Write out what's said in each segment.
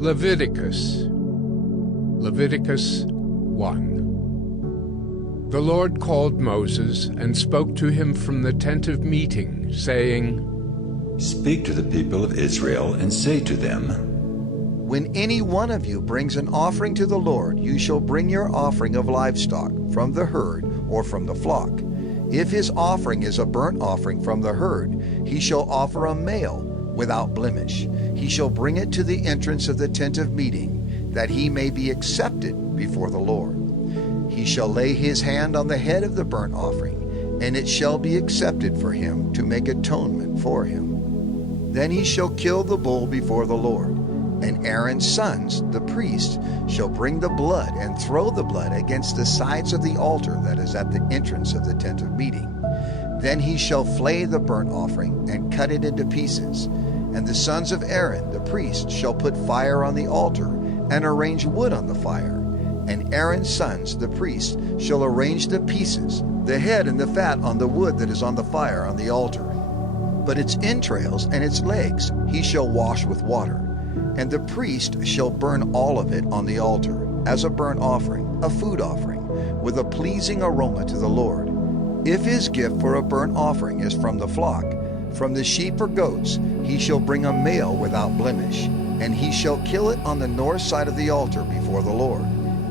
Leviticus 1. The Lord called Moses and spoke to him from the tent of meeting, saying, Speak to the people of Israel and say to them, When any one of you brings an offering to the Lord, you shall bring your offering of livestock from the herd or from the flock. If his offering is a burnt offering from the herd, he shall offer a male without blemish. He shall bring it to the entrance of the tent of meeting, that he may be accepted before the Lord. He shall lay his hand on the head of the burnt offering, and it shall be accepted for him to make atonement for him. Then he shall kill the bull before the Lord, and Aaron's sons, the priests, shall bring the blood and throw the blood against the sides of the altar that is at the entrance of the tent of meeting. Then he shall flay the burnt offering and cut it into pieces. And the sons of Aaron, the priest, shall put fire on the altar and arrange wood on the fire. And Aaron's sons, the priests, shall arrange the pieces, the head and the fat on the wood that is on the fire on the altar. But its entrails and its legs he shall wash with water. And the priest shall burn all of it on the altar as a burnt offering, a food offering, with a pleasing aroma to the Lord. If his gift for a burnt offering is from the flock, from the sheep or goats, he shall bring a male without blemish, and he shall kill it on the north side of the altar before the Lord.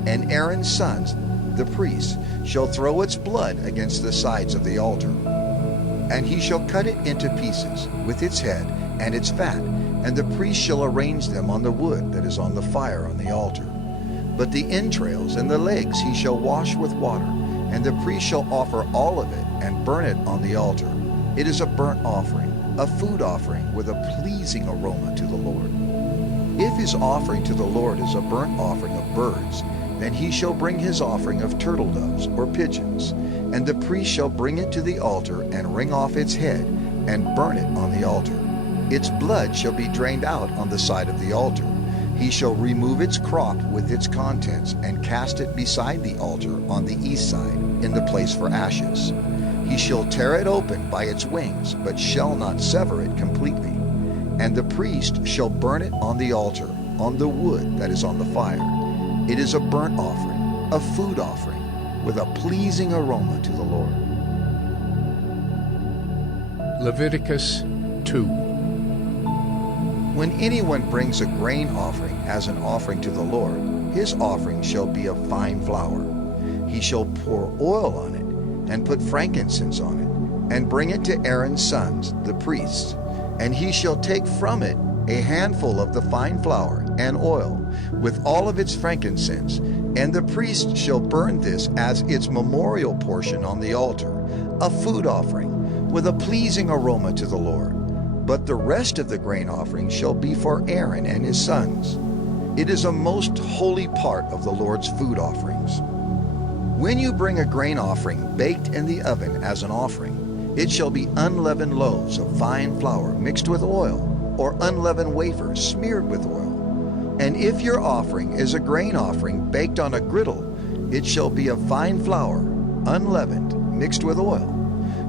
And Aaron's sons, the priests, shall throw its blood against the sides of the altar. And he shall cut it into pieces, with its head and its fat, and the priest shall arrange them on the wood that is on the fire on the altar. But the entrails and the legs he shall wash with water, and the priest shall offer all of it and burn it on the altar. It is a burnt offering, a food offering with a pleasing aroma to the Lord. If his offering to the Lord is a burnt offering of birds, then he shall bring his offering of turtle doves or pigeons, and the priest shall bring it to the altar and wring off its head and burn it on the altar. Its blood shall be drained out on the side of the altar. He shall remove its crop with its contents and cast it beside the altar on the east side in the place for ashes. He shall tear it open by its wings, but shall not sever it completely. And the priest shall burn it on the altar, on the wood that is on the fire. It is a burnt offering, a food offering, with a pleasing aroma to the Lord. Leviticus 2. When anyone brings a grain offering as an offering to the Lord, his offering shall be of fine flour. He shall pour oil on it, and put frankincense on it, and bring it to Aaron's sons, the priests. And he shall take from it a handful of the fine flour and oil, with all of its frankincense, and the priest shall burn this as its memorial portion on the altar, a food offering, with a pleasing aroma to the Lord. But the rest of the grain offering shall be for Aaron and his sons. It is a most holy part of the Lord's food offerings. When you bring a grain offering baked in the oven as an offering, it shall be unleavened loaves of fine flour mixed with oil, or unleavened wafers smeared with oil. And if your offering is a grain offering baked on a griddle, it shall be of fine flour, unleavened, mixed with oil.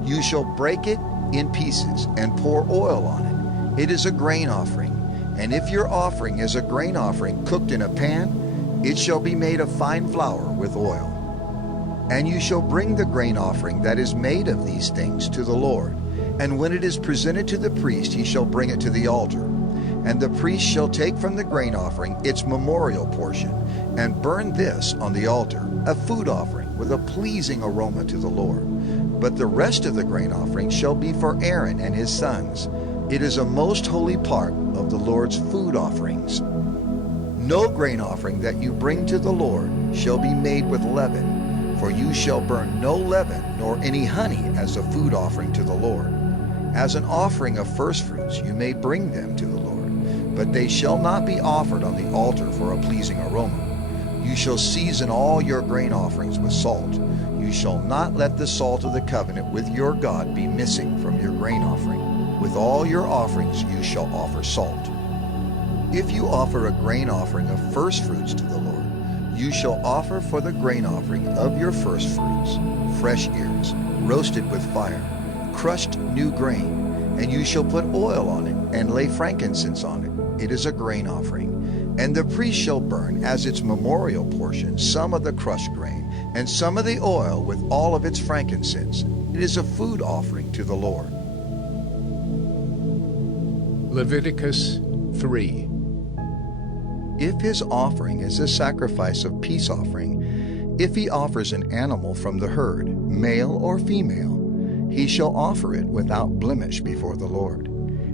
You shall break it in pieces and pour oil on it. It is a grain offering. And if your offering is a grain offering cooked in a pan, it shall be made of fine flour with oil. And you shall bring the grain offering that is made of these things to the Lord. And when it is presented to the priest, he shall bring it to the altar. And the priest shall take from the grain offering its memorial portion, and burn this on the altar, a food offering with a pleasing aroma to the Lord. But the rest of the grain offering shall be for Aaron and his sons. It is a most holy part of the Lord's food offerings. No grain offering that you bring to the Lord shall be made with leaven, for you shall burn no leaven nor any honey as a food offering to the Lord. As an offering of firstfruits you may bring them to the Lord, but they shall not be offered on the altar for a pleasing aroma. You shall season all your grain offerings with salt. You shall not let the salt of the covenant with your God be missing from your grain offering. With all your offerings you shall offer salt. If you offer a grain offering of firstfruits to the Lord, you shall offer for the grain offering of your firstfruits fresh ears, roasted with fire, crushed new grain, and you shall put oil on it and lay frankincense on it. it is a grain offering. And the priest shall burn as its memorial portion some of the crushed grain, and some of the oil with all of its frankincense. It is a food offering to the Lord. Leviticus 3. If his offering is a sacrifice of peace offering, if he offers an animal from the herd, male or female, he shall offer it without blemish before the Lord.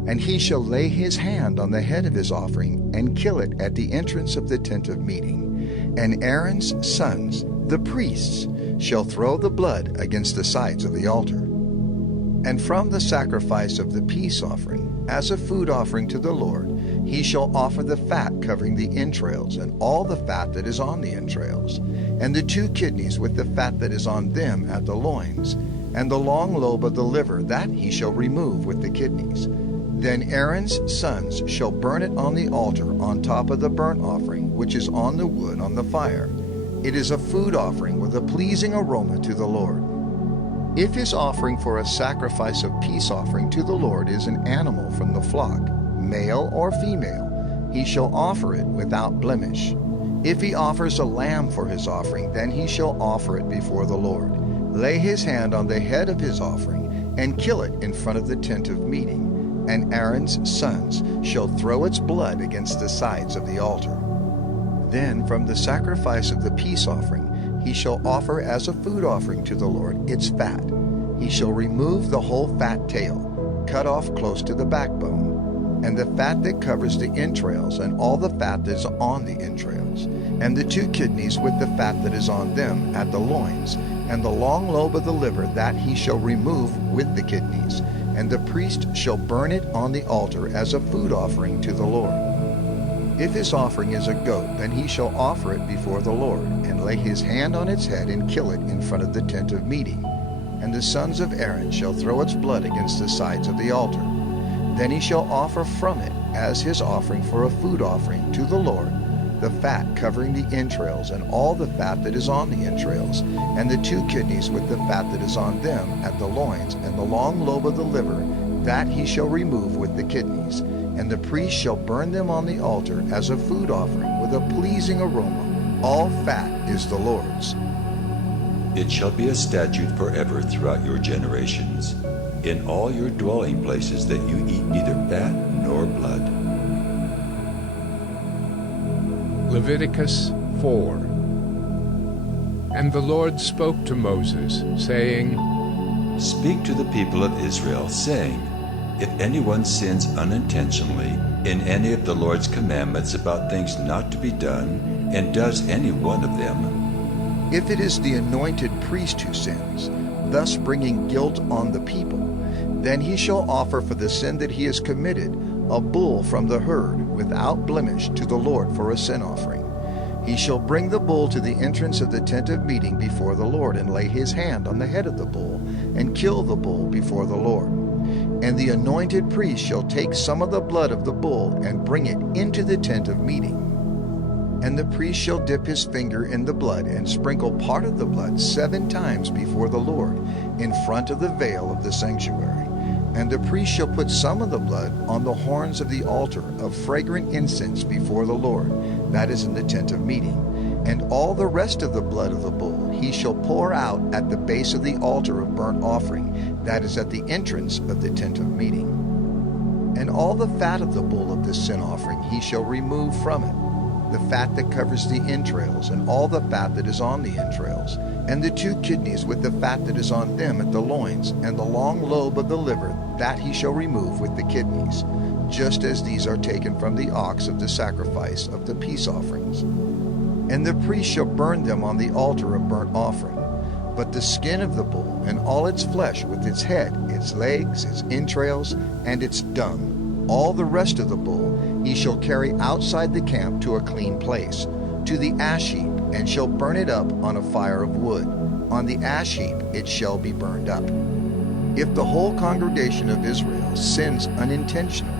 And he shall lay his hand on the head of his offering and kill it at the entrance of the tent of meeting. And Aaron's sons, the priests, shall throw the blood against the sides of the altar. And from the sacrifice of the peace offering, as a food offering to the Lord, he shall offer the fat covering the entrails, and all the fat that is on the entrails, and the 2 kidneys with the fat that is on them at the loins, and the long lobe of the liver, that he shall remove with the kidneys. Then Aaron's sons shall burn it on the altar on top of the burnt offering, which is on the wood on the fire. It is a food offering with a pleasing aroma to the Lord. If his offering for a sacrifice of peace offering to the Lord is an animal from the flock, male or female, he shall offer it without blemish. If he offers a lamb for his offering, then he shall offer it before the Lord. Lay his hand on the head of his offering, and kill it in front of the tent of meeting. And Aaron's sons shall throw its blood against the sides of the altar. Then from the sacrifice of the peace offering, he shall offer as a food offering to the Lord its fat. He shall remove the whole fat tail, cut off close to the backbone, and the fat that covers the entrails, and all the fat that is on the entrails, and the 2 kidneys with the fat that is on them at the loins, and the long lobe of the liver, that he shall remove with the kidneys. And the priest shall burn it on the altar as a food offering to the Lord. If his offering is a goat, then he shall offer it before the Lord, and lay his hand on its head and kill it in front of the tent of meeting. And the sons of Aaron shall throw its blood against the sides of the altar. Then he shall offer from it as his offering for a food offering to the Lord the fat covering the entrails, and all the fat that is on the entrails, and the 2 kidneys with the fat that is on them at the loins, and the long lobe of the liver, that he shall remove with the kidneys. And the priest shall burn them on the altar as a food offering with a pleasing aroma. All fat is the Lord's. It shall be a statute forever throughout your generations, in all your dwelling places, that you eat neither fat nor blood. Leviticus 4. And the Lord spoke to Moses, saying, Speak to the people of Israel, saying, If anyone sins unintentionally in any of the Lord's commandments about things not to be done, and does any one of them, if it is the anointed priest who sins, thus bringing guilt on the people, then he shall offer for the sin that he has committed a bull from the herd without blemish to the Lord for a sin offering. He shall bring the bull to the entrance of the tent of meeting before the Lord, and lay his hand on the head of the bull, and kill the bull before the Lord. And the anointed priest shall take some of the blood of the bull, and bring it into the tent of meeting. And the priest shall dip his finger in the blood, and sprinkle part of the blood 7 times before the Lord, in front of the veil of the sanctuary. And the priest shall put some of the blood on the horns of the altar of fragrant incense before the Lord, that is in the tent of meeting. And all the rest of the blood of the bull he shall pour out at the base of the altar of burnt offering, that is at the entrance of the tent of meeting. And all the fat of the bull of the sin offering he shall remove from it, the fat that covers the entrails, and all the fat that is on the entrails, and the 2 kidneys with the fat that is on them at the loins, and the long lobe of the liver, that he shall remove with the kidneys, just as these are taken from the ox of the sacrifice of the peace offerings. And the priest shall burn them on the altar of burnt offering. But the skin of the bull, and all its flesh, with its head, its legs, its entrails, and its dung, all the rest of the bull, he shall carry outside the camp to a clean place, to the ash heap, and shall burn it up on a fire of wood. On the ash heap it shall be burned up. If the whole congregation of Israel sins unintentionally,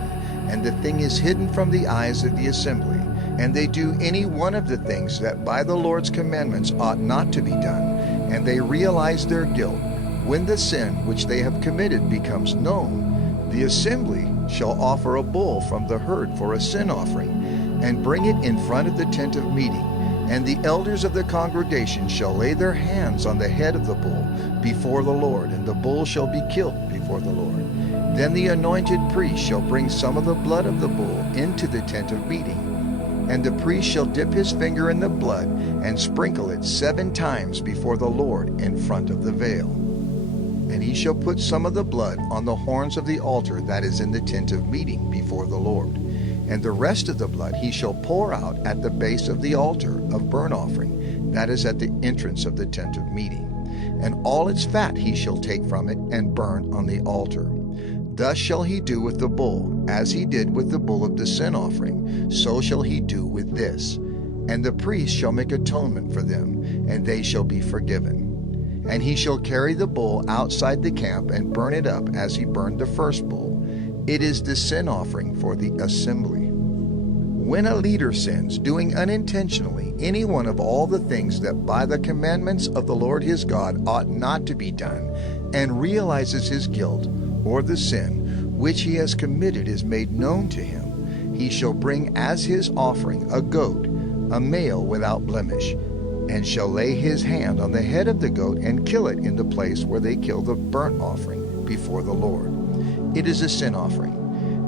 and the thing is hidden from the eyes of the assembly, and they do any one of the things that by the Lord's commandments ought not to be done, and they realize their guilt, when the sin which they have committed becomes known, the assembly shall offer a bull from the herd for a sin offering, and bring it in front of the tent of meeting. And the elders of the congregation shall lay their hands on the head of the bull before the Lord, and the bull shall be killed before the Lord. Then the anointed priest shall bring some of the blood of the bull into the tent of meeting, and the priest shall dip his finger in the blood and sprinkle it 7 times before the Lord in front of the veil. And he shall put some of the blood on the horns of the altar that is in the tent of meeting before the Lord. And the rest of the blood he shall pour out at the base of the altar of burnt offering, that is at the entrance of the tent of meeting. And all its fat he shall take from it and burn on the altar. Thus shall he do with the bull, as he did with the bull of the sin offering, so shall he do with this. And the priest shall make atonement for them, and they shall be forgiven. And he shall carry the bull outside the camp and burn it up as he burned the first bull. It is the sin offering for the assembly. When a leader sins, doing unintentionally any one of all the things that by the commandments of the Lord his God ought not to be done, and realizes his guilt, or the sin which he has committed is made known to him, he shall bring as his offering a goat, a male without blemish, and shall lay his hand on the head of the goat and kill it in the place where they kill the burnt offering before the Lord. It is a sin offering.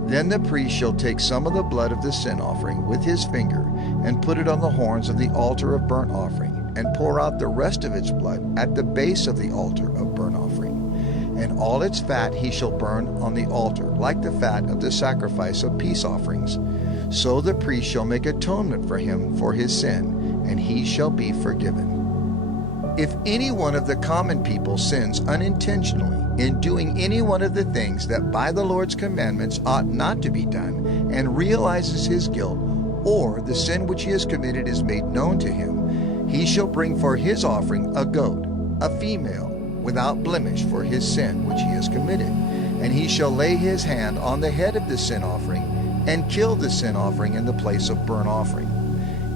Then the priest shall take some of the blood of the sin offering with his finger and put it on the horns of the altar of burnt offering, and pour out the rest of its blood at the base of the altar of burnt offering. And all its fat he shall burn on the altar, like the fat of the sacrifice of peace offerings. So the priest shall make atonement for him for his sin, and he shall be forgiven. If any one of the common people sins unintentionally in doing any one of the things that by the Lord's commandments ought not to be done, and realizes his guilt, or the sin which he has committed is made known to him, he shall bring for his offering a goat, a female, without blemish for his sin which he has committed. And he shall lay his hand on the head of the sin offering, and kill the sin offering in the place of burnt offering.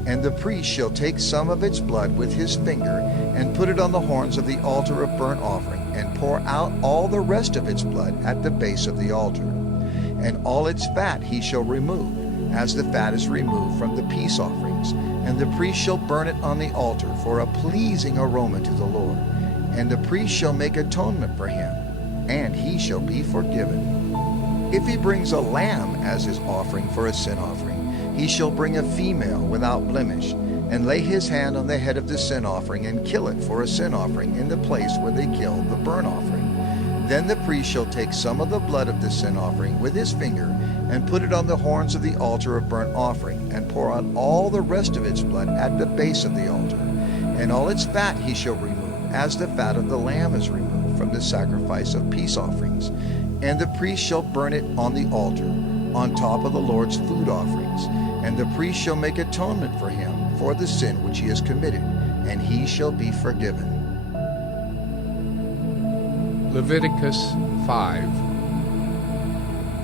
And the priest shall take some of its blood with his finger, and put it on the horns of the altar of burnt offering, and pour out all the rest of its blood at the base of the altar. And all its fat he shall remove, as the fat is removed from the peace offerings. And the priest shall burn it on the altar for a pleasing aroma to the Lord. And the priest shall make atonement for him, and he shall be forgiven. If he brings a lamb as his offering for a sin offering, he shall bring a female without blemish, and lay his hand on the head of the sin offering, and kill it for a sin offering in the place where they kill the burnt offering. Then the priest shall take some of the blood of the sin offering with his finger, and put it on the horns of the altar of burnt offering, and pour out all the rest of its blood at the base of the altar. And all its fat he shall remove, as the fat of the lamb is removed from the sacrifice of peace offerings. And the priest shall burn it on the altar, on top of the Lord's food offerings. And the priest shall make atonement for him for the sin which he has committed, and he shall be forgiven. Leviticus 5.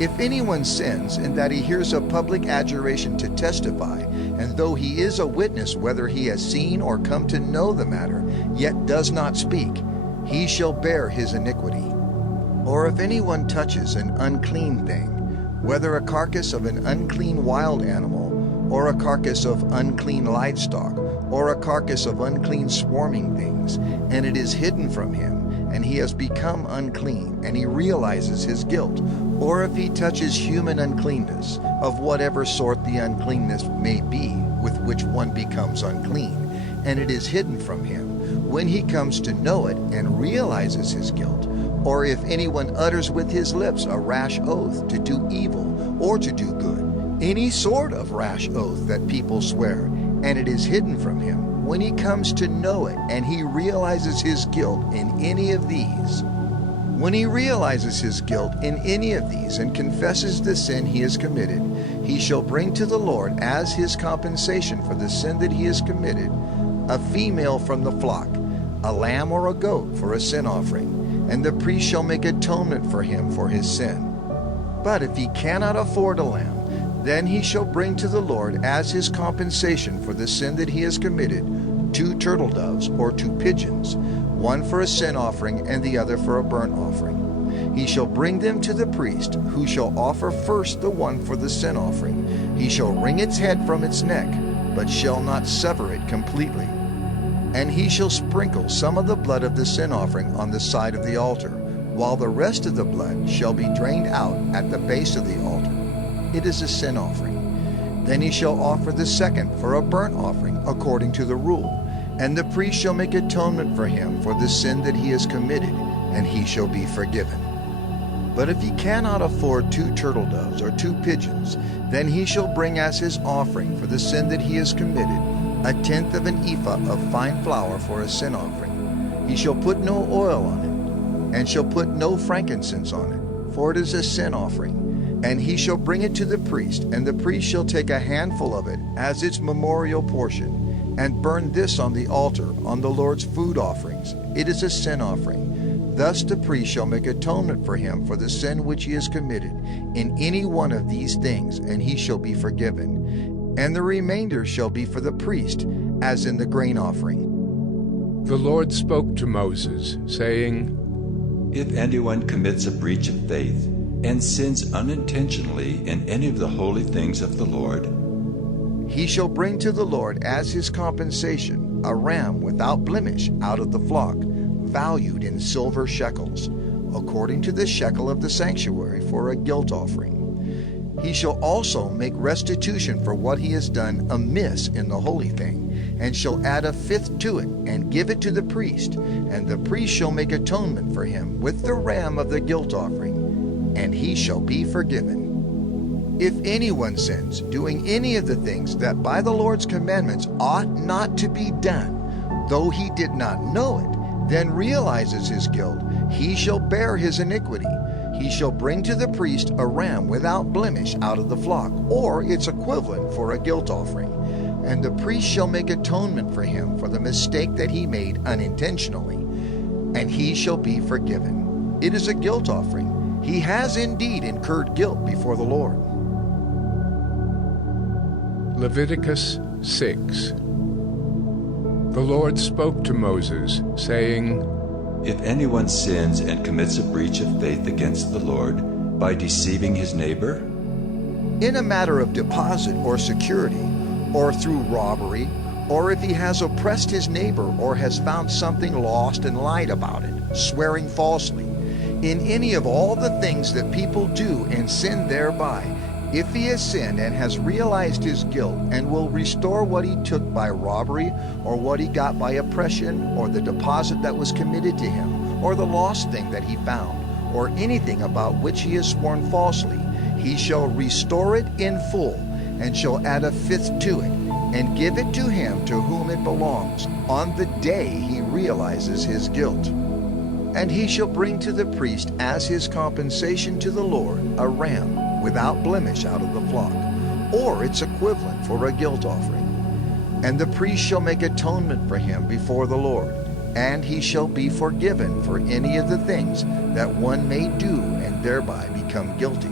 If anyone sins in that he hears a public adjuration to testify, and though he is a witness whether he has seen or come to know the matter, yet does not speak, he shall bear his iniquity. Or if anyone touches an unclean thing, whether a carcass of an unclean wild animal, or a carcass of unclean livestock, or a carcass of unclean swarming things, and it is hidden from him, and he has become unclean, and he realizes his guilt, or if he touches human uncleanness, of whatever sort the uncleanness may be with which one becomes unclean, and it is hidden from him, when he comes to know it and realizes his guilt, or if anyone utters with his lips a rash oath to do evil or to do good, any sort of rash oath that people swear, and it is hidden from him, when he comes to know it and he realizes his guilt in any of these. When he realizes his guilt in any of these and confesses the sin he has committed, he shall bring to the Lord as his compensation for the sin that he has committed a female from the flock, a lamb or a goat for a sin offering, and the priest shall make atonement for him for his sin. But if he cannot afford a lamb, then he shall bring to the Lord as his compensation for the sin that he has committed 2 turtle doves or 2 pigeons, one for a sin offering and the other for a burnt offering. He shall bring them to the priest, who shall offer first the one for the sin offering. He shall wring its head from its neck, but shall not sever it completely. And he shall sprinkle some of the blood of the sin offering on the side of the altar, while the rest of the blood shall be drained out at the base of the altar. It is a sin offering. Then he shall offer the second for a burnt offering according to the rule, and the priest shall make atonement for him for the sin that he has committed, and he shall be forgiven. But if he cannot afford 2 turtle doves or 2 pigeons, then he shall bring as his offering for the sin that he has committed 1/10 of an ephah of fine flour for a sin offering. He shall put no oil on it, and shall put no frankincense on it, for it is a sin offering. And he shall bring it to the priest, and the priest shall take a handful of it as its memorial portion, and burn this on the altar on the Lord's food offerings. It is a sin offering. Thus the priest shall make atonement for him for the sin which he has committed in any one of these things, and he shall be forgiven. And the remainder shall be for the priest, as in the grain offering. The Lord spoke to Moses, saying, If anyone commits a breach of faith and sins unintentionally in any of the holy things of the Lord, he shall bring to the Lord as his compensation a ram without blemish out of the flock, valued in silver shekels, according to the shekel of the sanctuary, for a guilt offering. He shall also make restitution for what he has done amiss in the holy thing, and shall add 1/5 to it, and give it to the priest, and the priest shall make atonement for him with the ram of the guilt offering, and he shall be forgiven. If anyone sins, doing any of the things that by the Lord's commandments ought not to be done, though he did not know it, then realizes his guilt, he shall bear his iniquity. He shall bring to the priest a ram without blemish out of the flock, or its equivalent for a guilt offering. And the priest shall make atonement for him for the mistake that he made unintentionally, and he shall be forgiven. It is a guilt offering. He has indeed incurred guilt before the Lord. Leviticus 6. The Lord spoke to Moses, saying, if anyone sins and commits a breach of faith against the Lord by deceiving his neighbor, in a matter of deposit or security, or through robbery, or if he has oppressed his neighbor or has found something lost and lied about it, swearing falsely, in any of all the things that people do and sin thereby, if he has sinned and has realized his guilt and will restore what he took by robbery, or what he got by oppression, or the deposit that was committed to him, or the lost thing that he found, or anything about which he has sworn falsely, he shall restore it in full, and shall add 1/5 to it, and give it to him to whom it belongs, on the day he realizes his guilt. And he shall bring to the priest as his compensation to the Lord a ram without blemish out of the flock, or its equivalent for a guilt offering. And the priest shall make atonement for him before the Lord, and he shall be forgiven for any of the things that one may do and thereby become guilty.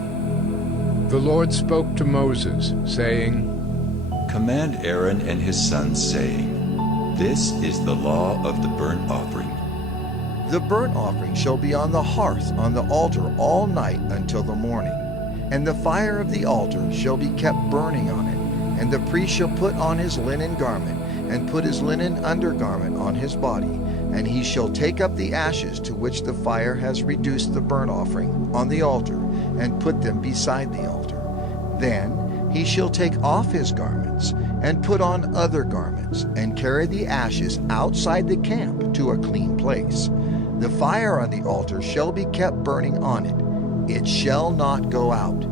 The Lord spoke to Moses, saying, command Aaron and his sons, saying, this is the law of the burnt offering. The burnt offering shall be on the hearth on the altar all night until the morning. And the fire of the altar shall be kept burning on it. And the priest shall put on his linen garment, and put his linen undergarment on his body. And he shall take up the ashes to which the fire has reduced the burnt offering on the altar, and put them beside the altar. Then he shall take off his garments, and put on other garments, and carry the ashes outside the camp to a clean place. The fire on the altar shall be kept burning on it. It shall not go out.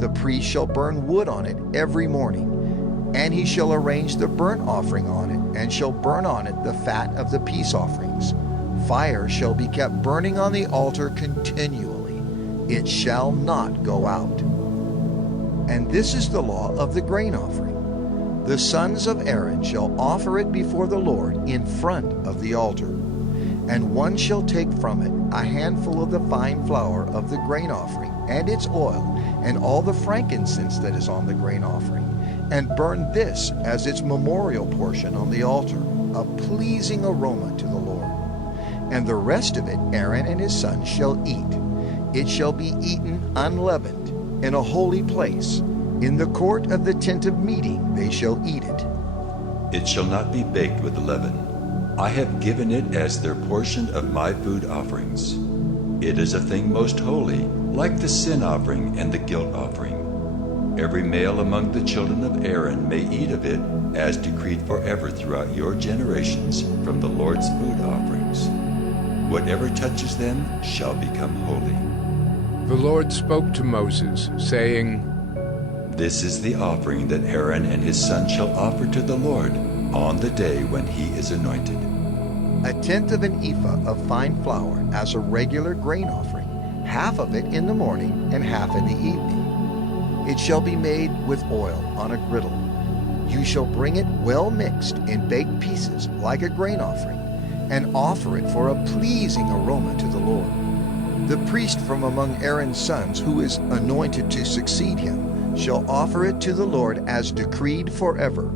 The priest shall burn wood on it every morning, and he shall arrange the burnt offering on it, and shall burn on it the fat of the peace offerings. Fire shall be kept burning on the altar continually. It shall not go out. And this is the law of the grain offering. The sons of Aaron shall offer it before the Lord in front of the altar. And one shall take from it a handful of the fine flour of the grain offering, and its oil, and all the frankincense that is on the grain offering, and burn this as its memorial portion on the altar, a pleasing aroma to the Lord. And the rest of it Aaron and his sons shall eat. It shall be eaten unleavened in a holy place. In the court of the tent of meeting they shall eat it. It shall not be baked with leaven. I have given it as their portion of my food offerings. It is a thing most holy, like the sin offering and the guilt offering. Every male among the children of Aaron may eat of it, as decreed forever throughout your generations from the Lord's food offerings. Whatever touches them shall become holy. The Lord spoke to Moses, saying, This is the offering that Aaron and his sons shall offer to the Lord on the day when he is anointed. A tenth of an ephah of fine flour as a regular grain offering, half of it in the morning and half in the evening. It shall be made with oil on a griddle. You shall bring it well mixed in baked pieces like a grain offering, and offer it for a pleasing aroma to the Lord. The priest from among Aaron's sons, who is anointed to succeed him, shall offer it to the Lord as decreed forever.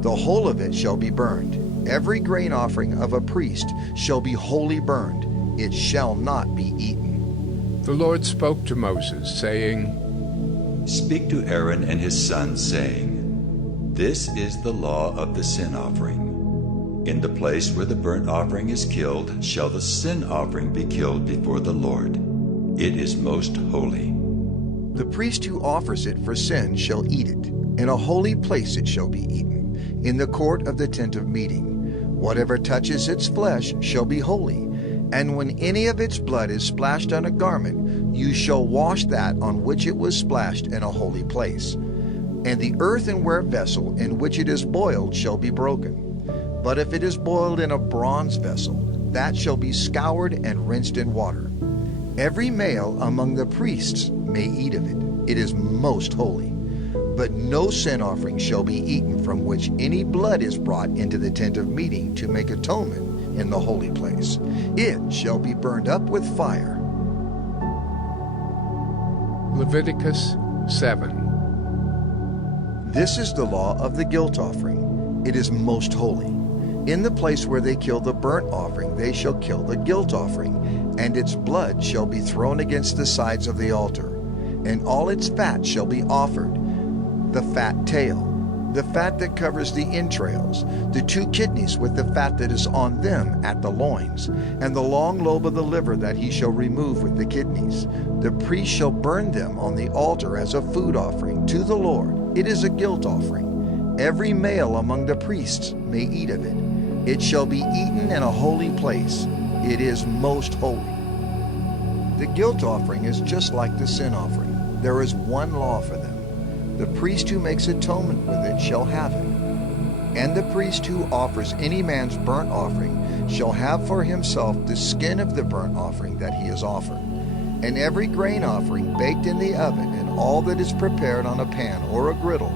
The whole of it shall be burned. Every grain offering of a priest shall be wholly burned. It shall not be eaten. The Lord spoke to Moses, saying, Speak to Aaron and his sons, saying, This is the law of the sin offering. In the place where the burnt offering is killed shall the sin offering be killed before the Lord. It is most holy. The priest who offers it for sin shall eat it. In a holy place it shall be eaten, in the court of the tent of meeting. Whatever touches its flesh shall be holy. And when any of its blood is splashed on a garment, you shall wash that on which it was splashed in a holy place. And the earthenware vessel in which it is boiled shall be broken. But if it is boiled in a bronze vessel, that shall be scoured and rinsed in water. Every male among the priests may eat of it. It is most holy. But no sin offering shall be eaten from which any blood is brought into the tent of meeting to make atonement in the holy place. It shall be burned up with fire. Leviticus 7. This is the law of the guilt offering. It is most holy. In the place where they kill the burnt offering, they shall kill the guilt offering, and its blood shall be thrown against the sides of the altar, and all its fat shall be offered. The fat tail, the fat that covers the entrails, the 2 kidneys with the fat that is on them at the loins, and the long lobe of the liver that he shall remove with the kidneys. The priest shall burn them on the altar as a food offering to the Lord. It is a guilt offering. Every male among the priests may eat of it. It shall be eaten in a holy place. It is most holy. The guilt offering is just like the sin offering. There is one law for them. The priest who makes atonement with it shall have it. And the priest who offers any man's burnt offering shall have for himself the skin of the burnt offering that he has offered. And every grain offering baked in the oven, and all that is prepared on a pan or a griddle,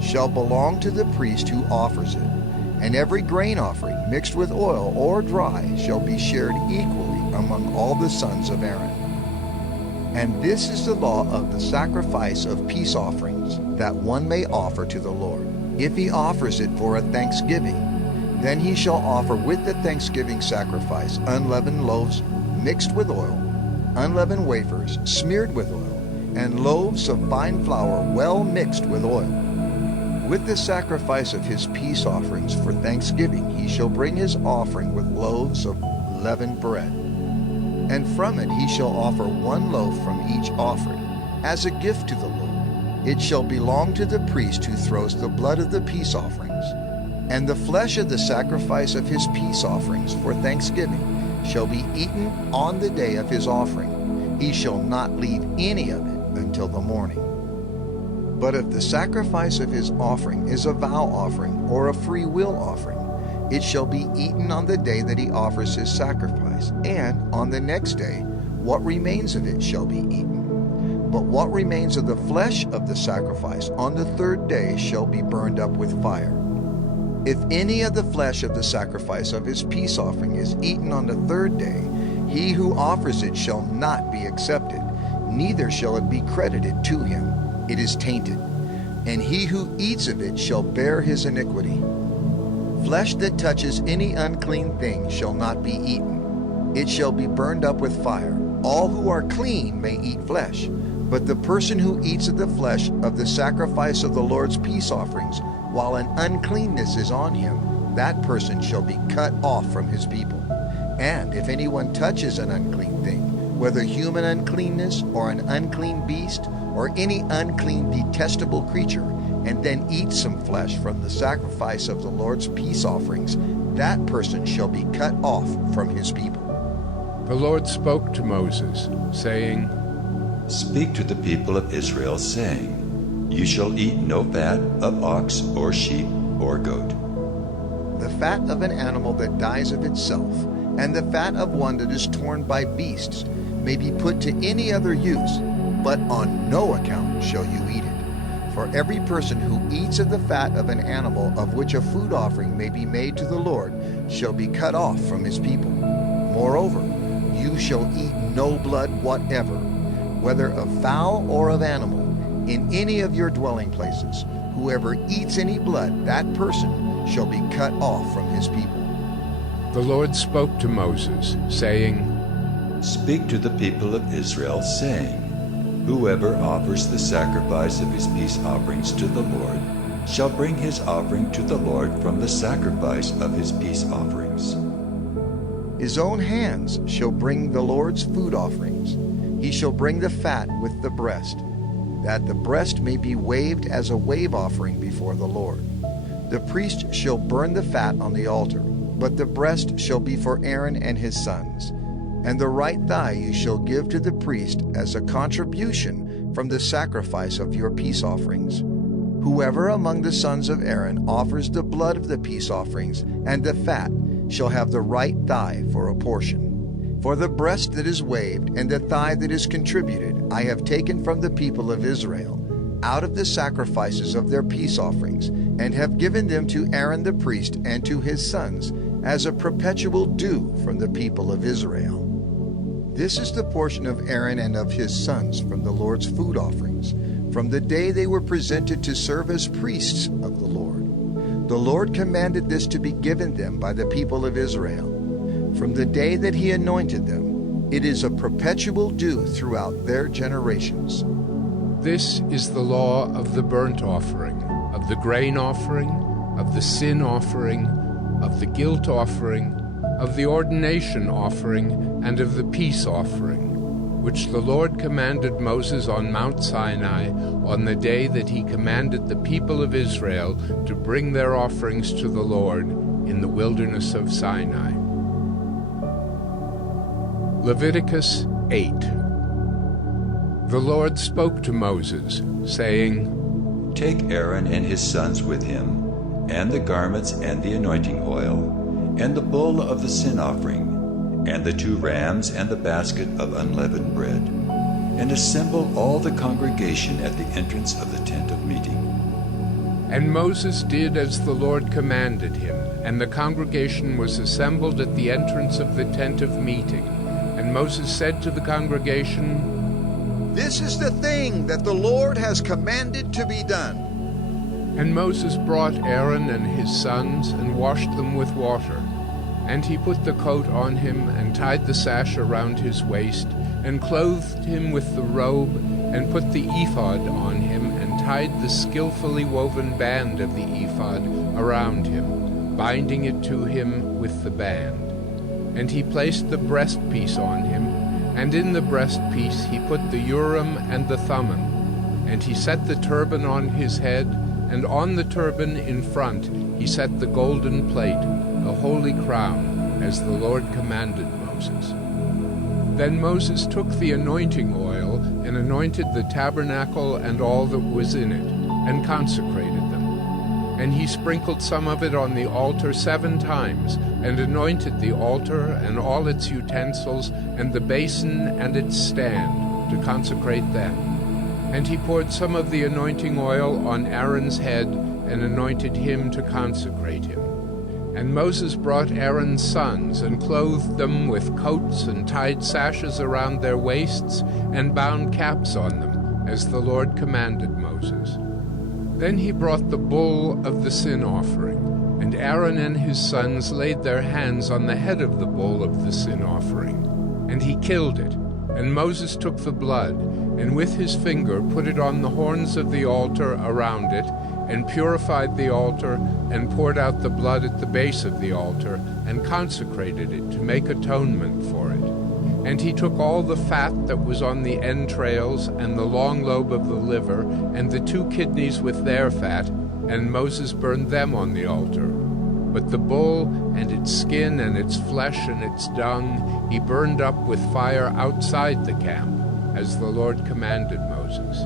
shall belong to the priest who offers it. And every grain offering mixed with oil or dry shall be shared equally among all the sons of Aaron. And this is the law of the sacrifice of peace offerings that one may offer to the Lord. If he offers it for a thanksgiving, then he shall offer with the thanksgiving sacrifice unleavened loaves mixed with oil, unleavened wafers smeared with oil, and loaves of fine flour well mixed with oil. With the sacrifice of his peace offerings for thanksgiving he shall bring his offering with loaves of leavened bread. And from it he shall offer 1 loaf from each offering, as a gift to the Lord. It shall belong to the priest who throws the blood of the peace offerings. And the flesh of the sacrifice of his peace offerings for thanksgiving shall be eaten on the day of his offering. He shall not leave any of it until the morning. But if the sacrifice of his offering is a vow offering or a free will offering, it shall be eaten on the day that he offers his sacrifice, and on the next day what remains of it shall be eaten. But what remains of the flesh of the sacrifice on the 3rd day shall be burned up with fire. If any of the flesh of the sacrifice of his peace offering is eaten on the 3rd day, he who offers it shall not be accepted, neither shall it be credited to him. It is tainted, and he who eats of it shall bear his iniquity. Flesh that touches any unclean thing shall not be eaten. It shall be burned up with fire. All who are clean may eat flesh, but the person who eats of the flesh of the sacrifice of the Lord's peace offerings, while an uncleanness is on him, that person shall be cut off from his people. And if anyone touches an unclean thing, whether human uncleanness or an unclean beast or any unclean detestable creature, and then eats some flesh from the sacrifice of the Lord's peace offerings, that person shall be cut off from his people. The Lord spoke to Moses, saying, Speak to the people of Israel, saying, You shall eat no fat of ox or sheep or goat. The fat of an animal that dies of itself, and the fat of one that is torn by beasts, may be put to any other use, but on no account shall you eat it. For every person who eats of the fat of an animal of which a food offering may be made to the Lord shall be cut off from his people. Moreover, you shall eat no blood whatever, whether of fowl or of animal, in any of your dwelling places. Whoever eats any blood, that person shall be cut off from his people. The Lord spoke to Moses, saying, Speak to the people of Israel, saying, Whoever offers the sacrifice of his peace offerings to the Lord shall bring his offering to the Lord from the sacrifice of his peace offerings. His own hands shall bring the Lord's food offerings. He shall bring the fat with the breast, that the breast may be waved as a wave offering before the Lord. The priest shall burn the fat on the altar, but the breast shall be for Aaron and his sons. And the right thigh you shall give to the priest as a contribution from the sacrifice of your peace offerings. Whoever among the sons of Aaron offers the blood of the peace offerings and the fat shall have the right thigh for a portion. For the breast that is waved and the thigh that is contributed I have taken from the people of Israel out of the sacrifices of their peace offerings, and have given them to Aaron the priest and to his sons as a perpetual due from the people of Israel. This is the portion of Aaron and of his sons from the Lord's food offerings, from the day they were presented to serve as priests of the Lord. The Lord commanded this to be given them by the people of Israel. From the day that he anointed them, it is a perpetual due throughout their generations. This is the law of the burnt offering, of the grain offering, of the sin offering, of the guilt offering, of the ordination offering, and of the peace offering, which the Lord commanded Moses on Mount Sinai on the day that he commanded the people of Israel to bring their offerings to the Lord in the wilderness of Sinai. Leviticus 8. The Lord spoke to Moses, saying, Take Aaron and his sons with him, and the garments and the anointing oil, and the bull of the sin offering, and the 2 rams and the basket of unleavened bread, and assemble all the congregation at the entrance of the tent of meeting. And Moses did as the Lord commanded him, and the congregation was assembled at the entrance of the tent of meeting. And Moses said to the congregation, This is the thing that the Lord has commanded to be done. And Moses brought Aaron and his sons and washed them with water. And he put the coat on him and tied the sash around his waist, and clothed him with the robe, and put the ephod on him, and tied the skillfully woven band of the ephod around him, binding it to him with the band. And he placed the breastpiece on him, and in the breastpiece he put the Urim and the Thummim. And he set the turban on his head, and on the turban in front he set the golden plate, the holy crown, as the Lord commanded Moses. Then Moses took the anointing oil and anointed the tabernacle and all that was in it, and consecrated them. And he sprinkled some of it on the altar 7 times, and anointed the altar and all its utensils, and the basin and its stand, to consecrate them. And he poured some of the anointing oil on Aaron's head, and anointed him to consecrate him. And Moses brought Aaron's sons, and clothed them with coats, and tied sashes around their waists, and bound caps on them, as the Lord commanded Moses. Then he brought the bull of the sin offering, and Aaron and his sons laid their hands on the head of the bull of the sin offering. And he killed it, And Moses took the blood, and with his finger put it on the horns of the altar around it, and purified the altar, and poured out the blood at the base of the altar, and consecrated it to make atonement for it. And he took all the fat that was on the entrails, and the long lobe of the liver, and the 2 kidneys with their fat, and Moses burned them on the altar. But the bull, and its skin, and its flesh, and its dung, he burned up with fire outside the camp, as the Lord commanded Moses.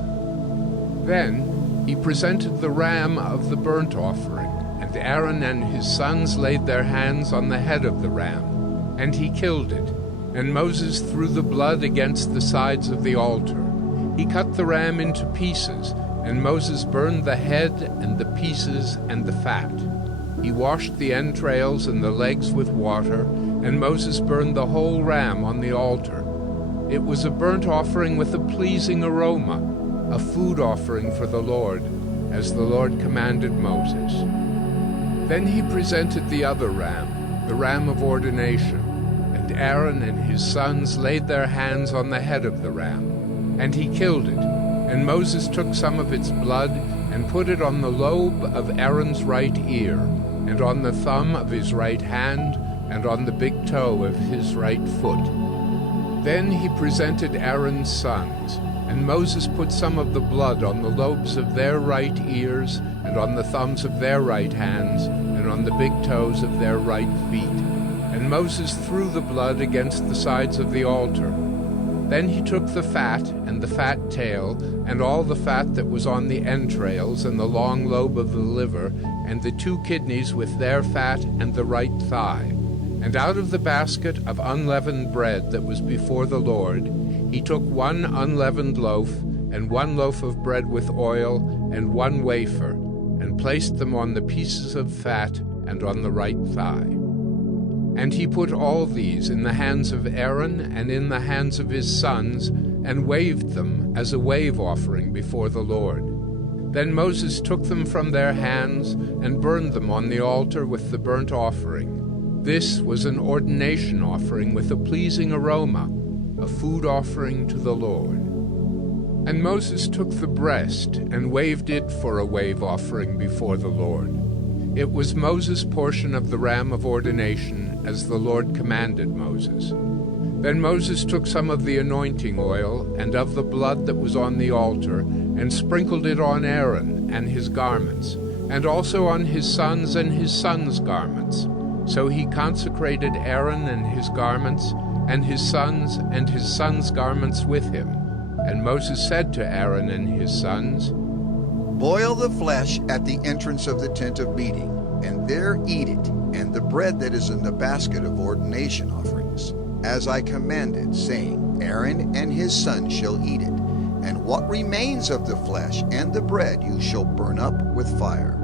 Then he presented the ram of the burnt offering, and Aaron and his sons laid their hands on the head of the ram, and he killed it. And Moses threw the blood against the sides of the altar. He cut the ram into pieces, and Moses burned the head and the pieces and the fat. He washed the entrails and the legs with water, and Moses burned the whole ram on the altar. It was a burnt offering with a pleasing aroma, a food offering for the Lord, as the Lord commanded Moses. Then he presented the other ram, the ram of ordination. And Aaron and his sons laid their hands on the head of the ram, and he killed it. And Moses took some of its blood and put it on the lobe of Aaron's right ear, and on the thumb of his right hand, and on the big toe of his right foot. Then he presented Aaron's sons, and Moses put some of the blood on the lobes of their right ears, and on the thumbs of their right hands, and on the big toes of their right feet. And Moses threw the blood against the sides of the altar. Then he took the fat and the fat tail, and all the fat that was on the entrails, and the long lobe of the liver, and the 2 kidneys with their fat, and the right thigh. And out of the basket of unleavened bread that was before the Lord, he took 1 unleavened loaf, and 1 loaf of bread with oil, and 1 wafer, and placed them on the pieces of fat and on the right thigh. And he put all these in the hands of Aaron and in the hands of his sons, and waved them as a wave offering before the Lord. Then Moses took them from their hands and burned them on the altar with the burnt offering. This was an ordination offering with a pleasing aroma, a food offering to the Lord. And Moses took the breast and waved it for a wave offering before the Lord. It was Moses' portion of the ram of ordination, as the Lord commanded Moses. Then Moses took some of the anointing oil and of the blood that was on the altar, and sprinkled it on Aaron and his garments, and also on his sons and his sons' garments. So he consecrated Aaron and his garments, and his sons' garments with him. And Moses said to Aaron and his sons, Boil the flesh at the entrance of the tent of meeting, and there eat it, and the bread that is in the basket of ordination offerings, as I commanded, saying, Aaron and his sons shall eat it, and what remains of the flesh and the bread you shall burn up with fire.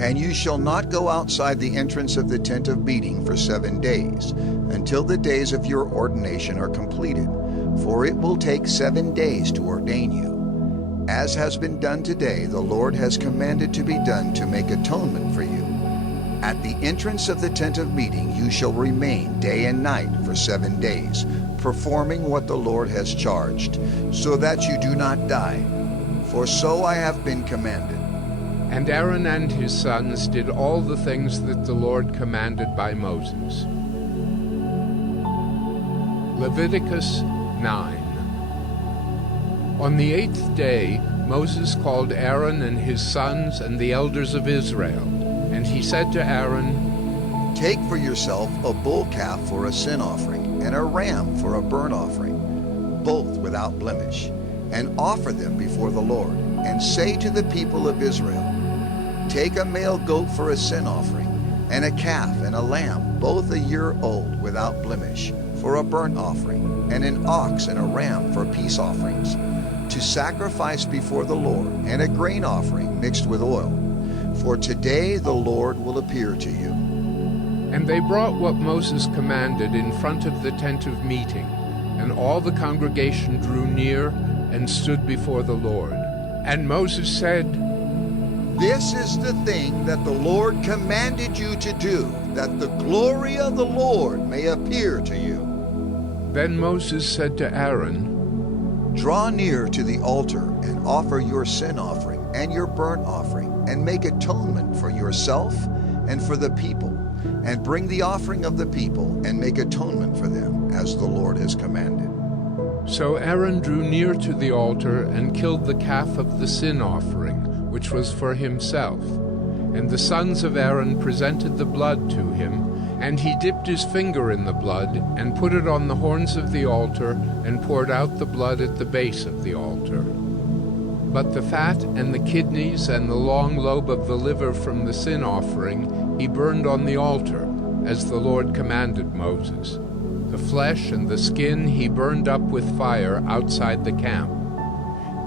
And you shall not go outside the entrance of the tent of meeting for 7 days, until the days of your ordination are completed, for it will take 7 days to ordain you. As has been done today, the Lord has commanded to be done to make atonement for you. At the entrance of the tent of meeting you shall remain day and night for 7 days, performing what the Lord has charged, so that you do not die. For so I have been commanded. And Aaron and his sons did all the things that the Lord commanded by Moses. Leviticus 9. On the 8th day Moses called Aaron and his sons and the elders of Israel, and he said to Aaron, Take for yourself a bull calf for a sin offering, and a ram for a burnt offering, both without blemish, and offer them before the Lord, and say to the people of Israel, Take a male goat for a sin offering, and a calf and a lamb, both a year old without blemish, for a burnt offering, and an ox and a ram for peace offerings, to sacrifice before the Lord, and a grain offering mixed with oil. For today the Lord will appear to you. And they brought what Moses commanded in front of the tent of meeting, and all the congregation drew near and stood before the Lord. And Moses said, This is the thing that the Lord commanded you to do, that the glory of the Lord may appear to you. Then Moses said to Aaron, Draw near to the altar and offer your sin offering and your burnt offering, and make atonement for yourself and for the people, and bring the offering of the people and make atonement for them, as the Lord has commanded. So Aaron drew near to the altar and killed the calf of the sin offering, which was for himself. And the sons of Aaron presented the blood to him, and he dipped his finger in the blood, and put it on the horns of the altar, and poured out the blood at the base of the altar. But the fat and the kidneys and the long lobe of the liver from the sin offering he burned on the altar, as the Lord commanded Moses. The flesh and the skin he burned up with fire outside the camp.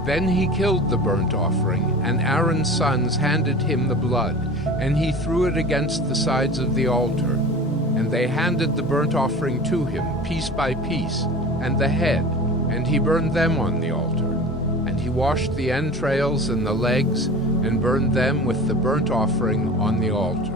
Then he killed the burnt offering, and Aaron's sons handed him the blood, and he threw it against the sides of the altar. And they handed the burnt offering to him, piece by piece, and the head, and he burned them on the altar. And he washed the entrails and the legs, and burned them with the burnt offering on the altar.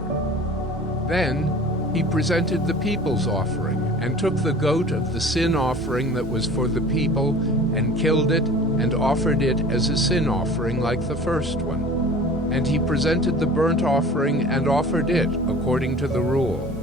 Then he presented the people's offering, and took the goat of the sin offering that was for the people, and killed it, and offered it as a sin offering like the first one. And he presented the burnt offering, and offered it according to the rule.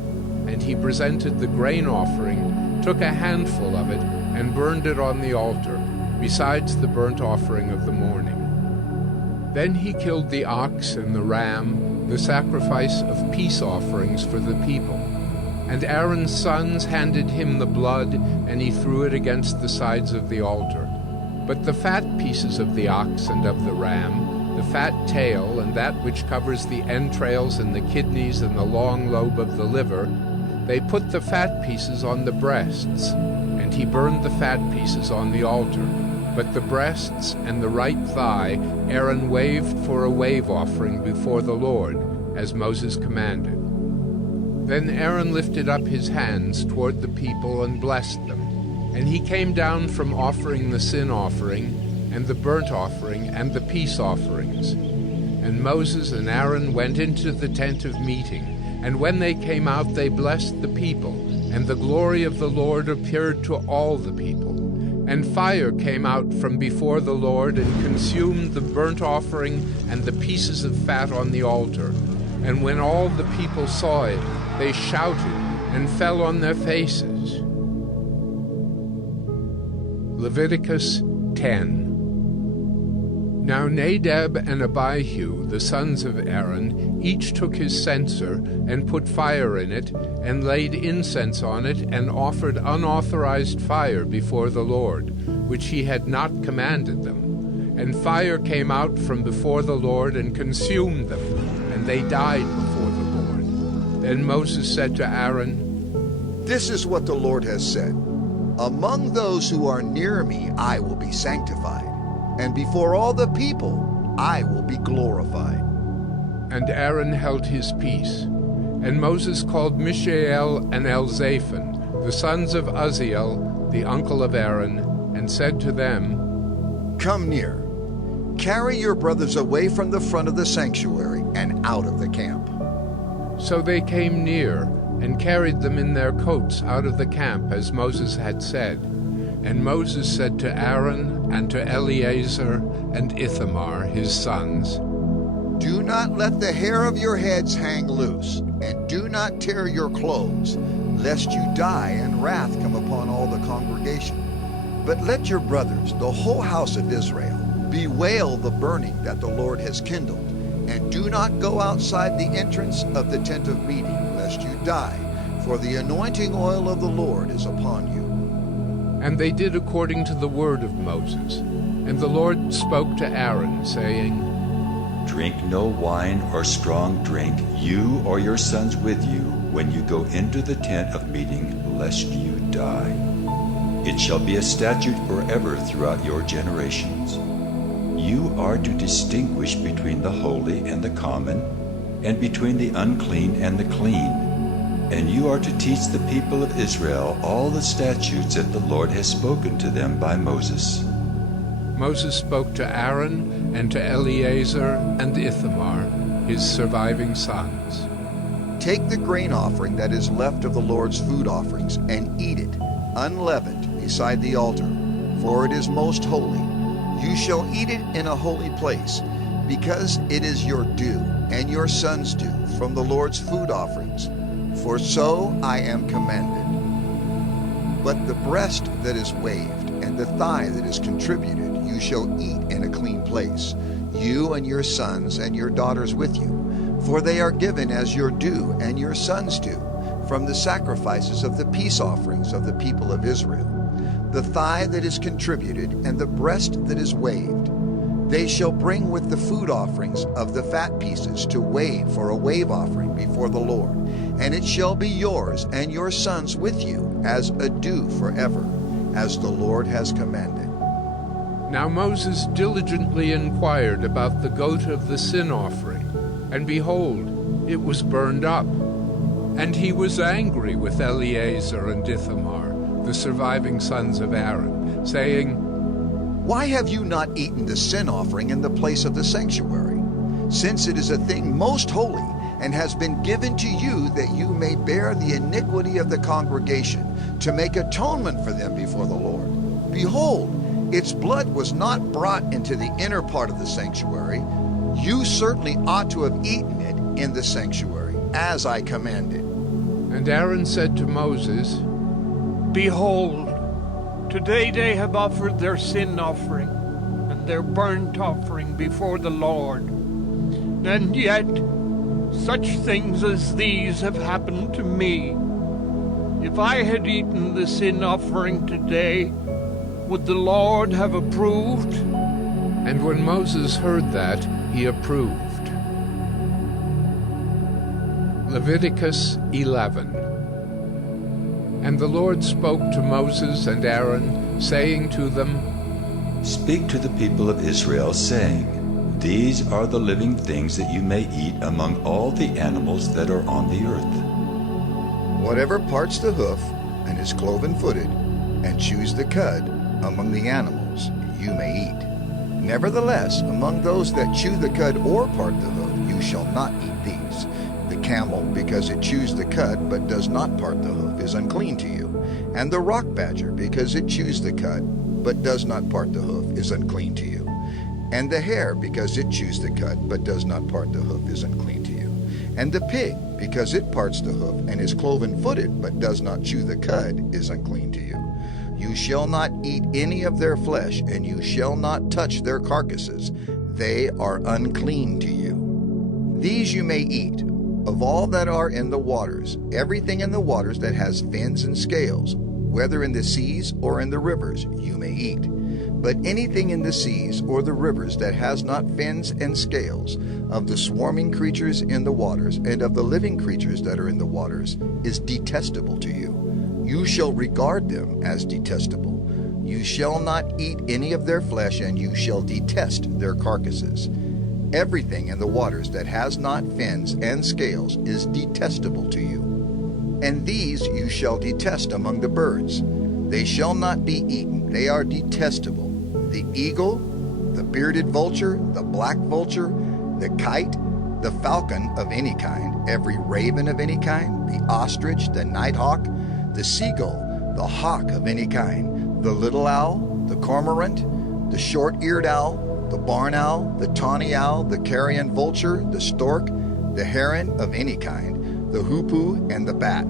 And he presented the grain offering, took a handful of it, and burned it on the altar, besides the burnt offering of the morning. Then he killed the ox and the ram, the sacrifice of peace offerings for the people. And Aaron's sons handed him the blood, and he threw it against the sides of the altar. But the fat pieces of the ox and of the ram, the fat tail, and that which covers the entrails and the kidneys and the long lobe of the liver, they put the fat pieces on the breasts, and he burned the fat pieces on the altar. But the breasts and the right thigh Aaron waved for a wave offering before the Lord, as Moses commanded. Then Aaron lifted up his hands toward the people and blessed them. And he came down from offering the sin offering, and the burnt offering, and the peace offerings. And Moses and Aaron went into the tent of meeting, and when they came out they blessed the people, and the glory of the Lord appeared to all the people. And fire came out from before the Lord, and consumed the burnt offering and the pieces of fat on the altar. And when all the people saw it, they shouted and fell on their faces. Leviticus 10. Now Nadab and Abihu, the sons of Aaron, each took his censer, and put fire in it, and laid incense on it, and offered unauthorized fire before the Lord, which he had not commanded them. And fire came out from before the Lord, and consumed them, and they died before the Lord. Then Moses said to Aaron, This is what the Lord has said. Among those who are near me I will be sanctified, and before all the people I will be glorified. And Aaron held his peace. And Moses called Mishael and Elzaphan, the sons of Uzziel, the uncle of Aaron, and said to them, Come near. Carry your brothers away from the front of the sanctuary and out of the camp. So they came near, and carried them in their coats out of the camp, as Moses had said. And Moses said to Aaron and to Eleazar and Ithamar, his sons, Do not let the hair of your heads hang loose, and do not tear your clothes, lest you die and wrath come upon all the congregation. But let your brothers, the whole house of Israel, bewail the burning that the Lord has kindled, and do not go outside the entrance of the tent of meeting, lest you die, for the anointing oil of the Lord is upon you. And they did according to the word of Moses. And the Lord spoke to Aaron, saying, Drink no wine or strong drink, you or your sons with you, when you go into the tent of meeting, lest you die. It shall be a statute forever throughout your generations. You are to distinguish between the holy and the common, and between the unclean and the clean. And you are to teach the people of Israel all the statutes that the Lord has spoken to them by Moses. Moses spoke to Aaron and to Eleazar and Ithamar, his surviving sons. Take the grain offering that is left of the Lord's food offerings, and eat it, unleavened beside the altar, for it is most holy. You shall eat it in a holy place, because it is your due and your son's due from the Lord's food offerings, for so I am commanded. But the breast that is waved and the thigh that is contributed you shall eat in a clean place, you and your sons and your daughters with you, for they are given as your due and your sons' due from the sacrifices of the peace offerings of the people of Israel. The thigh that is contributed and the breast that is waved, they shall bring with the food offerings of the fat pieces to wave for a wave offering before the Lord, and it shall be yours and your sons with you as a due forever, as the Lord has commanded. Now Moses diligently inquired about the goat of the sin offering, and behold, it was burned up. And he was angry with Eleazar and Ithamar, the surviving sons of Aaron, saying, Why have you not eaten the sin offering in the place of the sanctuary, since it is a thing most holy, and has been given to you that you may bear the iniquity of the congregation, to make atonement for them before the Lord? Behold, its blood was not brought into the inner part of the sanctuary. You certainly ought to have eaten it in the sanctuary, as I commanded. And Aaron said to Moses, Behold, today they have offered their sin offering and their burnt offering before the Lord. And yet, such things as these have happened to me. If I had eaten the sin offering today, would the Lord have approved? And when Moses heard that, he approved. Leviticus 11. And the Lord spoke to Moses and Aaron, saying to them, Speak to the people of Israel, saying, These are the living things that you may eat among all the animals that are on the earth. Whatever parts the hoof and is cloven-footed, and chews the cud among the animals, you may eat. Nevertheless, among those that chew the cud or part the hoof, you shall not eat these. The camel, because it chews the cud but does not part the hoof, is unclean to you. And the rock badger, because it chews the cud but does not part the hoof, is unclean to you. And the hare, because it chews the cud but does not part the hoof, is unclean to you. And the pig, because it parts the hoof and is cloven-footed but does not chew the cud, is unclean to you. You shall not eat any of their flesh, and you shall not touch their carcasses. They are unclean to you. These you may eat. Of all that are in the waters, everything in the waters that has fins and scales, whether in the seas or in the rivers, you may eat. But anything in the seas or the rivers that has not fins and scales, of the swarming creatures in the waters and of the living creatures that are in the waters, is detestable to you. You shall regard them as detestable. You shall not eat any of their flesh, and you shall detest their carcasses. Everything in the waters that has not fins and scales is detestable to you. And these you shall detest among the birds. They shall not be eaten, they are detestable. The eagle, the bearded vulture, the black vulture, the kite, the falcon of any kind, every raven of any kind, the ostrich, the nighthawk, the seagull, the hawk of any kind, the little owl, the cormorant, the short-eared owl, the barn owl, the tawny owl, the carrion vulture, the stork, the heron of any kind, the hoopoe, and the bat.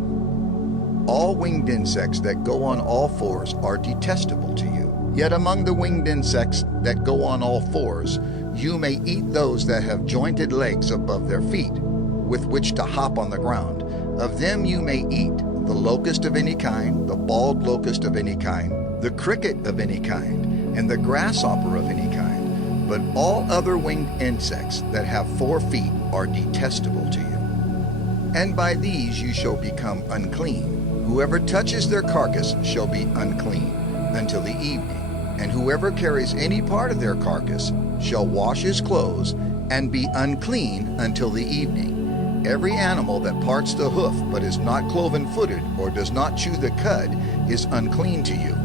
All winged insects that go on all fours are detestable to you. Yet among the winged insects that go on all fours, you may eat those that have jointed legs above their feet, with which to hop on the ground. Of them you may eat the locust of any kind, the bald locust of any kind, the cricket of any kind, and the grasshopper of any kind. But all other winged insects that have 4 feet are detestable to you. And by these you shall become unclean. Whoever touches their carcass shall be unclean until the evening. And whoever carries any part of their carcass shall wash his clothes and be unclean until the evening. Every animal that parts the hoof but is not cloven-footed or does not chew the cud is unclean to you.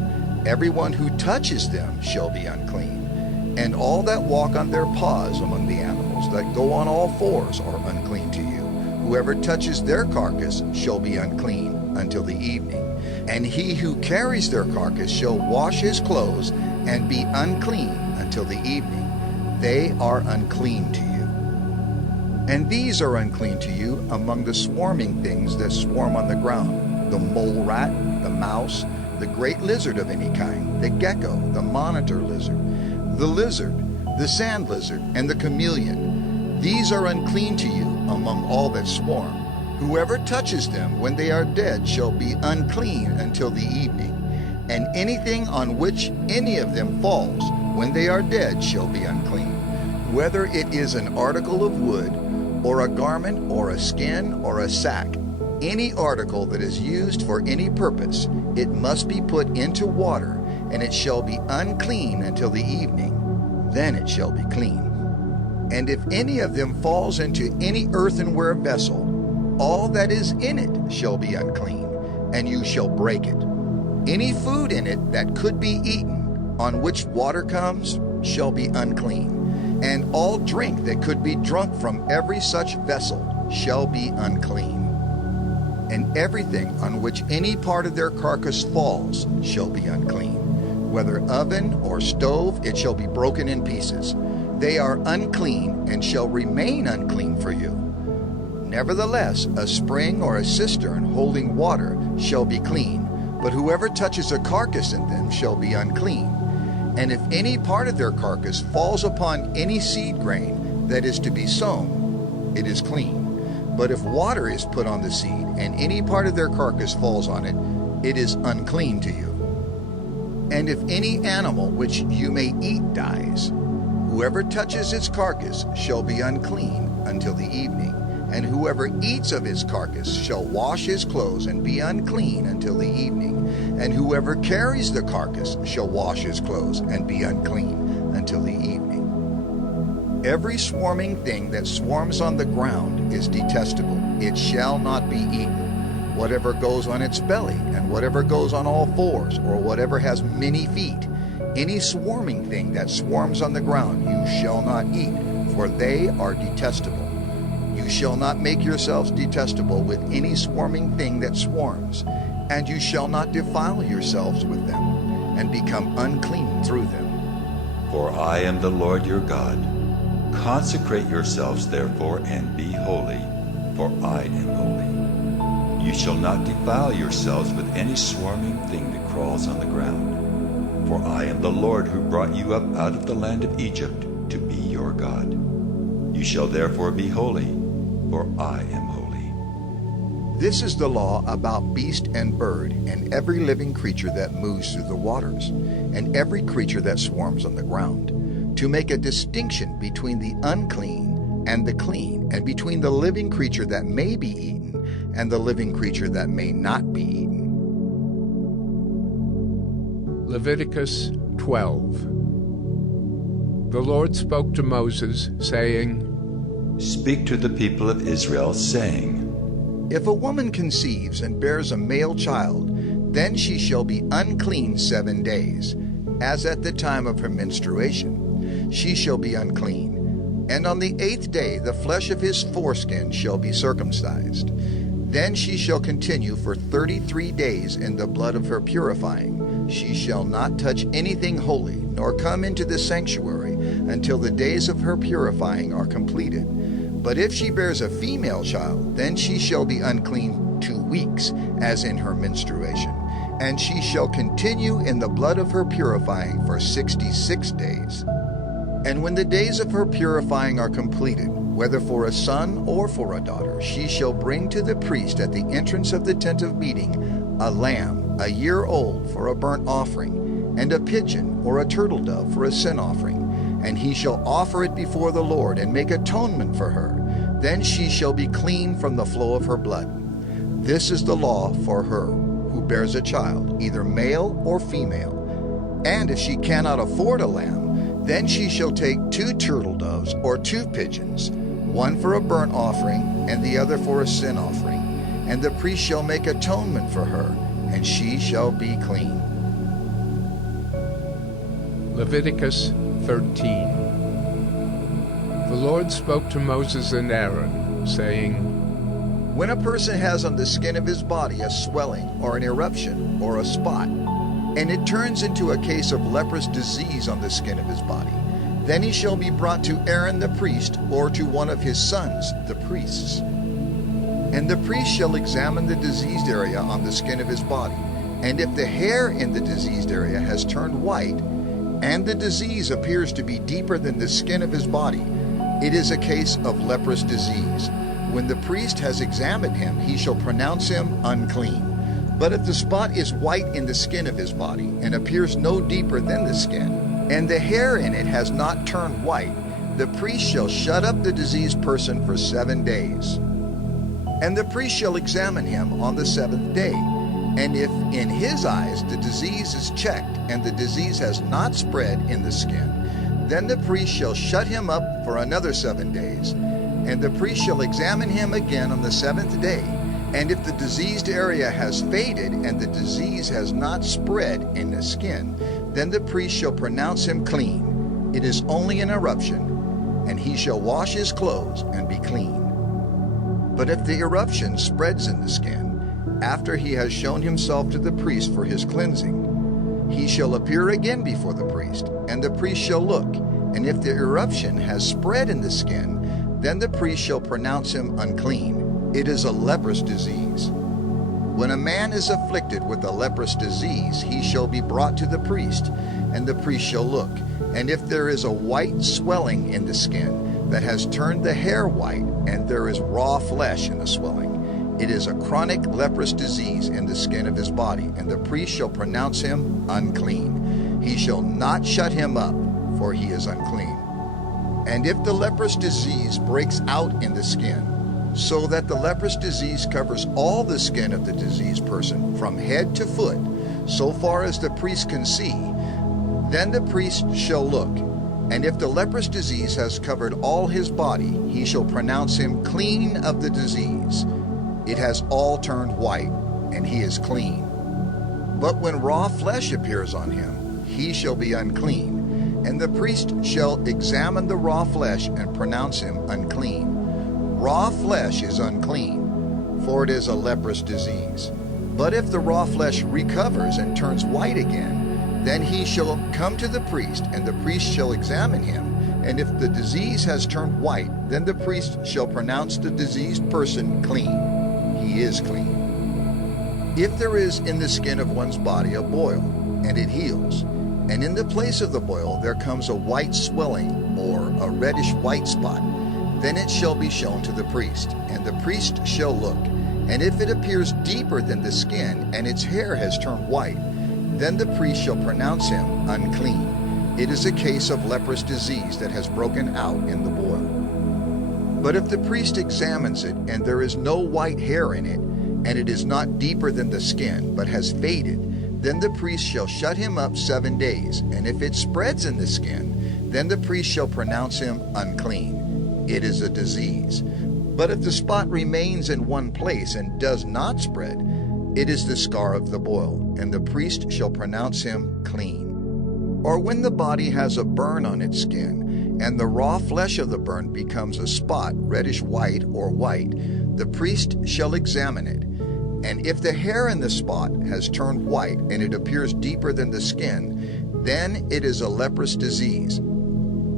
Everyone who touches them shall be unclean. And all that walk on their paws among the animals that go on all fours are unclean to you. Whoever touches their carcass shall be unclean until the evening. And he who carries their carcass shall wash his clothes and be unclean until the evening. They are unclean to you. And these are unclean to you among the swarming things that swarm on the ground: the mole rat, the mouse, the great lizard of any kind, the gecko, the monitor lizard, the sand lizard, and the chameleon. These are unclean to you among all that swarm. Whoever touches them when they are dead shall be unclean until the evening. And anything on which any of them falls when they are dead shall be unclean. Whether it is an article of wood, or a garment, or a skin, or a sack, any article that is used for any purpose, it must be put into water, and it shall be unclean until the evening. Then it shall be clean. And if any of them falls into any earthenware vessel, all that is in it shall be unclean, and you shall break it. Any food in it that could be eaten, on which water comes, shall be unclean, and all drink that could be drunk from every such vessel shall be unclean. And everything on which any part of their carcass falls shall be unclean. Whether oven or stove, it shall be broken in pieces. They are unclean and shall remain unclean for you. Nevertheless, a spring or a cistern holding water shall be clean, but whoever touches a carcass in them shall be unclean. And if any part of their carcass falls upon any seed grain that is to be sown, it is clean. But if water is put on the seed, and any part of their carcass falls on it, it is unclean to you. And if any animal which you may eat dies, whoever touches its carcass shall be unclean until the evening. And whoever eats of his carcass shall wash his clothes and be unclean until the evening. And whoever carries the carcass shall wash his clothes and be unclean until the evening. Every swarming thing that swarms on the ground is detestable. It shall not be eaten. Whatever goes on its belly, and whatever goes on all fours, or whatever has many feet, any swarming thing that swarms on the ground you shall not eat, for they are detestable. You shall not make yourselves detestable with any swarming thing that swarms, and you shall not defile yourselves with them, and become unclean through them. For I am the Lord your God. Consecrate yourselves therefore, and be holy, for I am holy. You shall not defile yourselves with any swarming thing that crawls on the ground. For I am the Lord who brought you up out of the land of Egypt to be your God. You shall therefore be holy, for I am holy. This is the law about beast and bird, and every living creature that moves through the waters, and every creature that swarms on the ground, to make a distinction between the unclean and the clean, and between the living creature that may be eaten and the living creature that may not be eaten. Leviticus 12. The Lord spoke to Moses, saying, Speak to the people of Israel, saying, If a woman conceives and bears a male child, then she shall be unclean 7 days, as at the time of her menstruation. She shall be unclean. And on the 8th day the flesh of his foreskin shall be circumcised. Then she shall continue for 33 days in the blood of her purifying. She shall not touch anything holy, nor come into the sanctuary until the days of her purifying are completed. But if she bears a female child, then she shall be unclean 2 weeks, as in her menstruation. And she shall continue in the blood of her purifying for 66 days. And when the days of her purifying are completed, whether for a son or for a daughter, she shall bring to the priest at the entrance of the tent of meeting a lamb 1 year old for a burnt offering, and a pigeon or a turtle dove for a sin offering. And he shall offer it before the Lord and make atonement for her. Then she shall be clean from the flow of her blood. This is the law for her who bears a child, either male or female. And if she cannot afford a lamb, then she shall take 2 turtle doves or 2 pigeons, one for a burnt offering and the other for a sin offering. And the priest shall make atonement for her, and she shall be clean. Leviticus 13. The Lord spoke to Moses and Aaron, saying, When a person has on the skin of his body a swelling or an eruption or a spot, and it turns into a case of leprous disease on the skin of his body, then he shall be brought to Aaron the priest or to one of his sons, the priests. And the priest shall examine the diseased area on the skin of his body, and if the hair in the diseased area has turned white, and the disease appears to be deeper than the skin of his body, it is a case of leprous disease. When the priest has examined him, he shall pronounce him unclean. But if the spot is white in the skin of his body, and appears no deeper than the skin, and the hair in it has not turned white, the priest shall shut up the diseased person for 7 days. And the priest shall examine him on the 7th day. And if in his eyes the disease is checked, and the disease has not spread in the skin, then the priest shall shut him up for another 7 days. And the priest shall examine him again on the 7th day. And if the diseased area has faded, and the disease has not spread in the skin, then the priest shall pronounce him clean. It is only an eruption, and he shall wash his clothes and be clean. But if the eruption spreads in the skin, after he has shown himself to the priest for his cleansing, he shall appear again before the priest, and the priest shall look. And if the eruption has spread in the skin, then the priest shall pronounce him unclean. It is a leprous disease. When a man is afflicted with a leprous disease, he shall be brought to the priest, and the priest shall look. And if there is a white swelling in the skin that has turned the hair white, and there is raw flesh in the swelling, it is a chronic leprous disease in the skin of his body, and the priest shall pronounce him unclean. He shall not shut him up, for he is unclean. And if the leprous disease breaks out in the skin, so that the leprous disease covers all the skin of the diseased person from head to foot, so far as the priest can see, then the priest shall look. And if the leprous disease has covered all his body, he shall pronounce him clean of the disease. It has all turned white, and he is clean. But when raw flesh appears on him, he shall be unclean, and the priest shall examine the raw flesh and pronounce him unclean. Raw flesh is unclean, for it is a leprous disease. But if the raw flesh recovers and turns white again, then he shall come to the priest, and the priest shall examine him. And if the disease has turned white, then the priest shall pronounce the diseased person clean. He is clean. If there is in the skin of one's body a boil, and it heals, and in the place of the boil there comes a white swelling or a reddish white spot, then it shall be shown to the priest, and the priest shall look. And if it appears deeper than the skin, and its hair has turned white, then the priest shall pronounce him unclean. It is a case of leprous disease that has broken out in the boil. But if the priest examines it, and there is no white hair in it, and it is not deeper than the skin, but has faded, then the priest shall shut him up 7 days. And if it spreads in the skin, then the priest shall pronounce him unclean. It is a disease. But if the spot remains in one place and does not spread, it is the scar of the boil, and the priest shall pronounce him clean. Or when the body has a burn on its skin, and the raw flesh of the burn becomes a spot, reddish white or white, the priest shall examine it. And if the hair in the spot has turned white, and it appears deeper than the skin, then it is a leprous disease.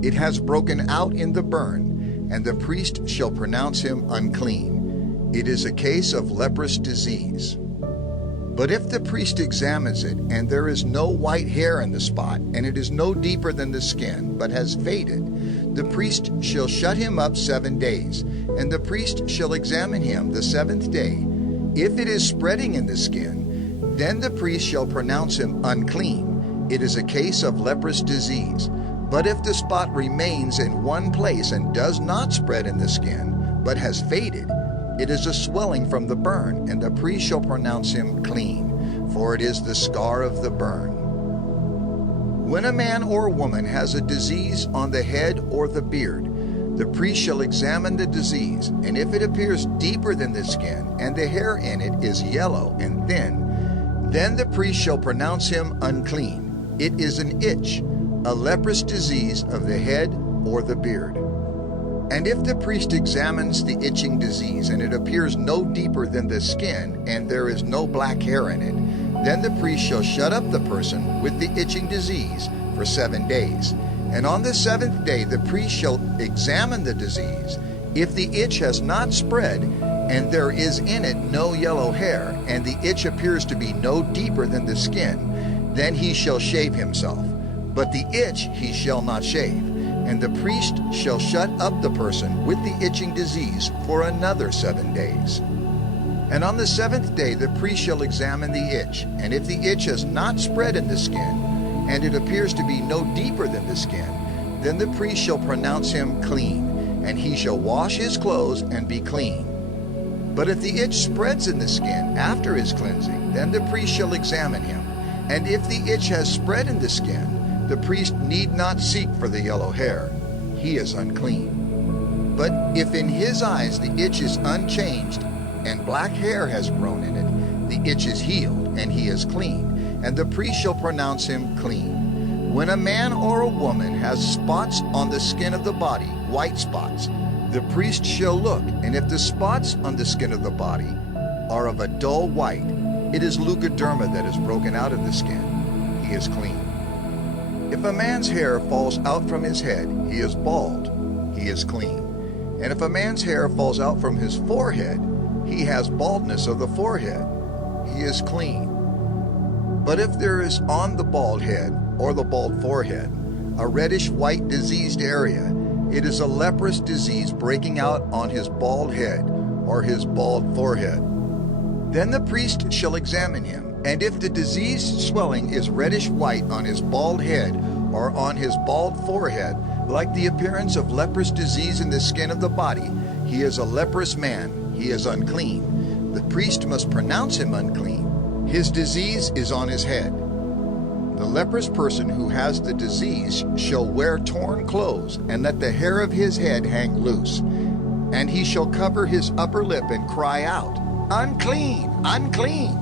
It has broken out in the burn, and the priest shall pronounce him unclean. It is a case of leprous disease. But if the priest examines it, and there is no white hair in the spot, and it is no deeper than the skin, but has faded, the priest shall shut him up 7 days, and the priest shall examine him the 7th day. If it is spreading in the skin, then the priest shall pronounce him unclean. It is a case of leprous disease. But if the spot remains in one place and does not spread in the skin, but has faded, it is a swelling from the burn, and the priest shall pronounce him clean, for it is the scar of the burn. When a man or woman has a disease on the head or the beard, the priest shall examine the disease, and if it appears deeper than the skin, and the hair in it is yellow and thin, then the priest shall pronounce him unclean. It is an itch, a leprous disease of the head or the beard. And if the priest examines the itching disease, and it appears no deeper than the skin, and there is no black hair in it, then the priest shall shut up the person with the itching disease for 7 days. And on the 7th day the priest shall examine the disease. If the itch has not spread, and there is in it no yellow hair, and the itch appears to be no deeper than the skin, then he shall shave himself. But the itch he shall not shave. And the priest shall shut up the person with the itching disease for another 7 days. And on the 7th day the priest shall examine the itch, and if the itch has not spread in the skin, and it appears to be no deeper than the skin, then the priest shall pronounce him clean, and he shall wash his clothes and be clean. But if the itch spreads in the skin after his cleansing, then the priest shall examine him, and if the itch has spread in the skin, the priest need not seek for the yellow hair. He is unclean. But if in his eyes the itch is unchanged, and black hair has grown in it, the itch is healed, and he is clean, and the priest shall pronounce him clean. When a man or a woman has spots on the skin of the body, white spots, the priest shall look, and if the spots on the skin of the body are of a dull white, it is leukoderma that is broken out of the skin. He is clean. If a man's hair falls out from his head, he is bald. He is clean. And if a man's hair falls out from his forehead, he has baldness of the forehead. He is clean. But if there is on the bald head or the bald forehead a reddish-white diseased area, it is a leprous disease breaking out on his bald head or his bald forehead. Then the priest shall examine him. And if the diseased swelling is reddish-white on his bald head or on his bald forehead, like the appearance of leprous disease in the skin of the body, he is a leprous man. He is unclean. The priest must pronounce him unclean. His disease is on his head. The leprous person who has the disease shall wear torn clothes, and let the hair of his head hang loose. And he shall cover his upper lip and cry out, "Unclean, unclean!"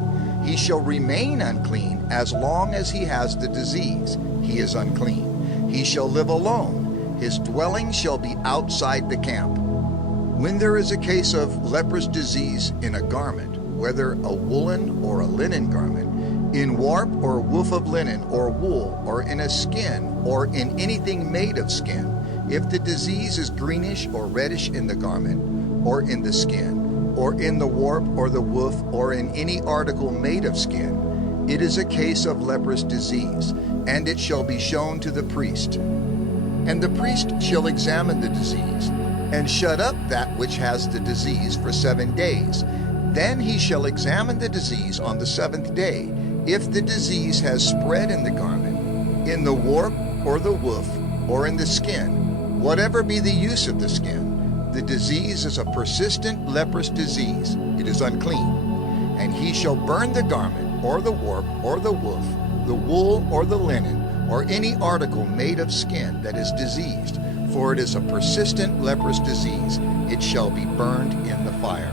He shall remain unclean as long as he has the disease. He is unclean. He shall live alone. His dwelling shall be outside the camp. When there is a case of leprous disease in a garment, whether a woolen or a linen garment, in warp or woof of linen or wool, or in a skin, or in anything made of skin, if the disease is greenish or reddish in the garment, or in the skin, or in the warp or the woof, or in any article made of skin, it is a case of leprous disease, and it shall be shown to the priest. And the priest shall examine the disease, and shut up that which has the disease for 7 days. Then he shall examine the disease on the 7th day. If the disease has spread in the garment, in the warp or the woof, or in the skin, whatever be the use of the skin, the disease is a persistent leprous disease. It is unclean. And he shall burn the garment, or the warp, or the woof, the wool, or the linen, or any article made of skin that is diseased, for it is a persistent leprous disease. It shall be burned in the fire.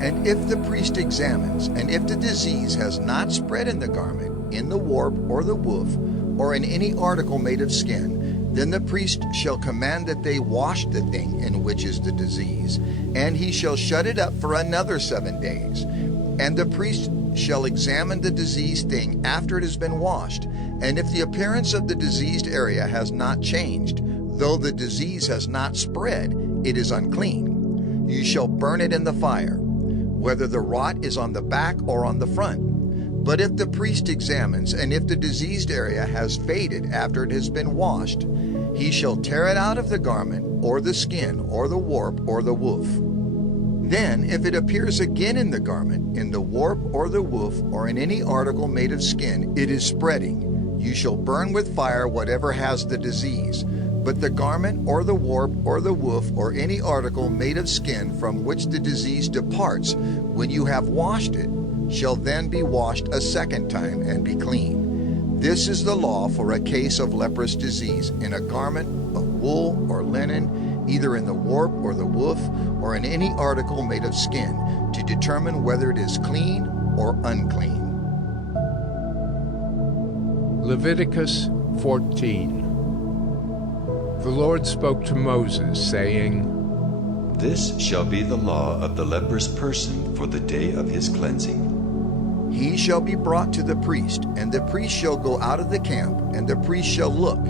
And if the priest examines, and if the disease has not spread in the garment, in the warp, or the woof, or in any article made of skin, then the priest shall command that they wash the thing in which is the disease, and he shall shut it up for another 7 days. And the priest shall examine the diseased thing after it has been washed, and if the appearance of the diseased area has not changed, though the disease has not spread, it is unclean. You shall burn it in the fire, whether the rot is on the back or on the front. But if the priest examines, and if the diseased area has faded after it has been washed, he shall tear it out of the garment, or the skin, or the warp, or the woof. Then, if it appears again in the garment, in the warp, or the woof, or in any article made of skin, it is spreading. You shall burn with fire whatever has the disease. But the garment, or the warp, or the woof, or any article made of skin from which the disease departs, when you have washed it, shall then be washed a 2nd time and be clean. This is the law for a case of leprous disease in a garment of wool or linen, either in the warp or the woof, or in any article made of skin, to determine whether it is clean or unclean. Leviticus 14. The Lord spoke to Moses, saying, This shall be the law of the leprous person for the day of his cleansing. He shall be brought to the priest, and the priest shall go out of the camp, and the priest shall look.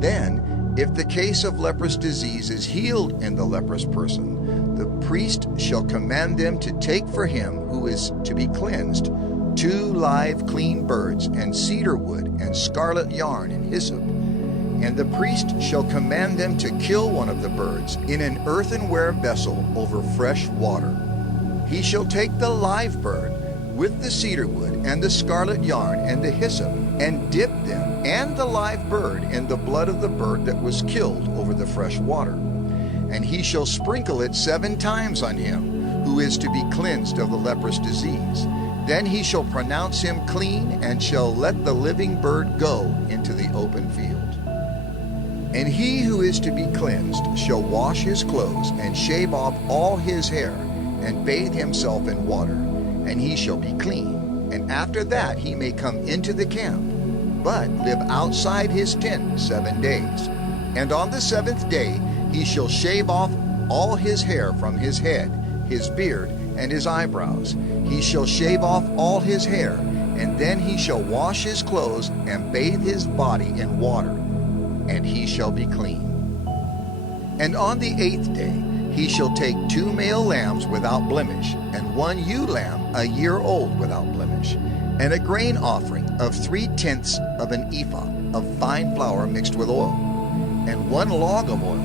Then, if the case of leprous disease is healed in the leprous person, the priest shall command them to take for him who is to be cleansed 2 live clean birds, and cedar wood, and scarlet yarn, and hyssop. And the priest shall command them to kill one of the birds in an earthenware vessel over fresh water. He shall take the live bird with the cedar wood, and the scarlet yarn, and the hyssop, and dip them and the live bird in the blood of the bird that was killed over the fresh water. And he shall sprinkle it 7 times on him who is to be cleansed of the leprous disease. Then he shall pronounce him clean, and shall let the living bird go into the open field. And he who is to be cleansed shall wash his clothes, and shave off all his hair, and bathe himself in water, and he shall be clean. And after that he may come into the camp, but live outside his tent 7 days. And on the 7th day he shall shave off all his hair from his head, his beard, and his eyebrows. He shall shave off all his hair, and then he shall wash his clothes, and bathe his body in water, and he shall be clean. And on the 8th day he shall take 2 male lambs without blemish, and 1 ewe lamb a year old without blemish, and a grain offering of 3/10 of an ephah of fine flour mixed with oil, and 1 log of oil.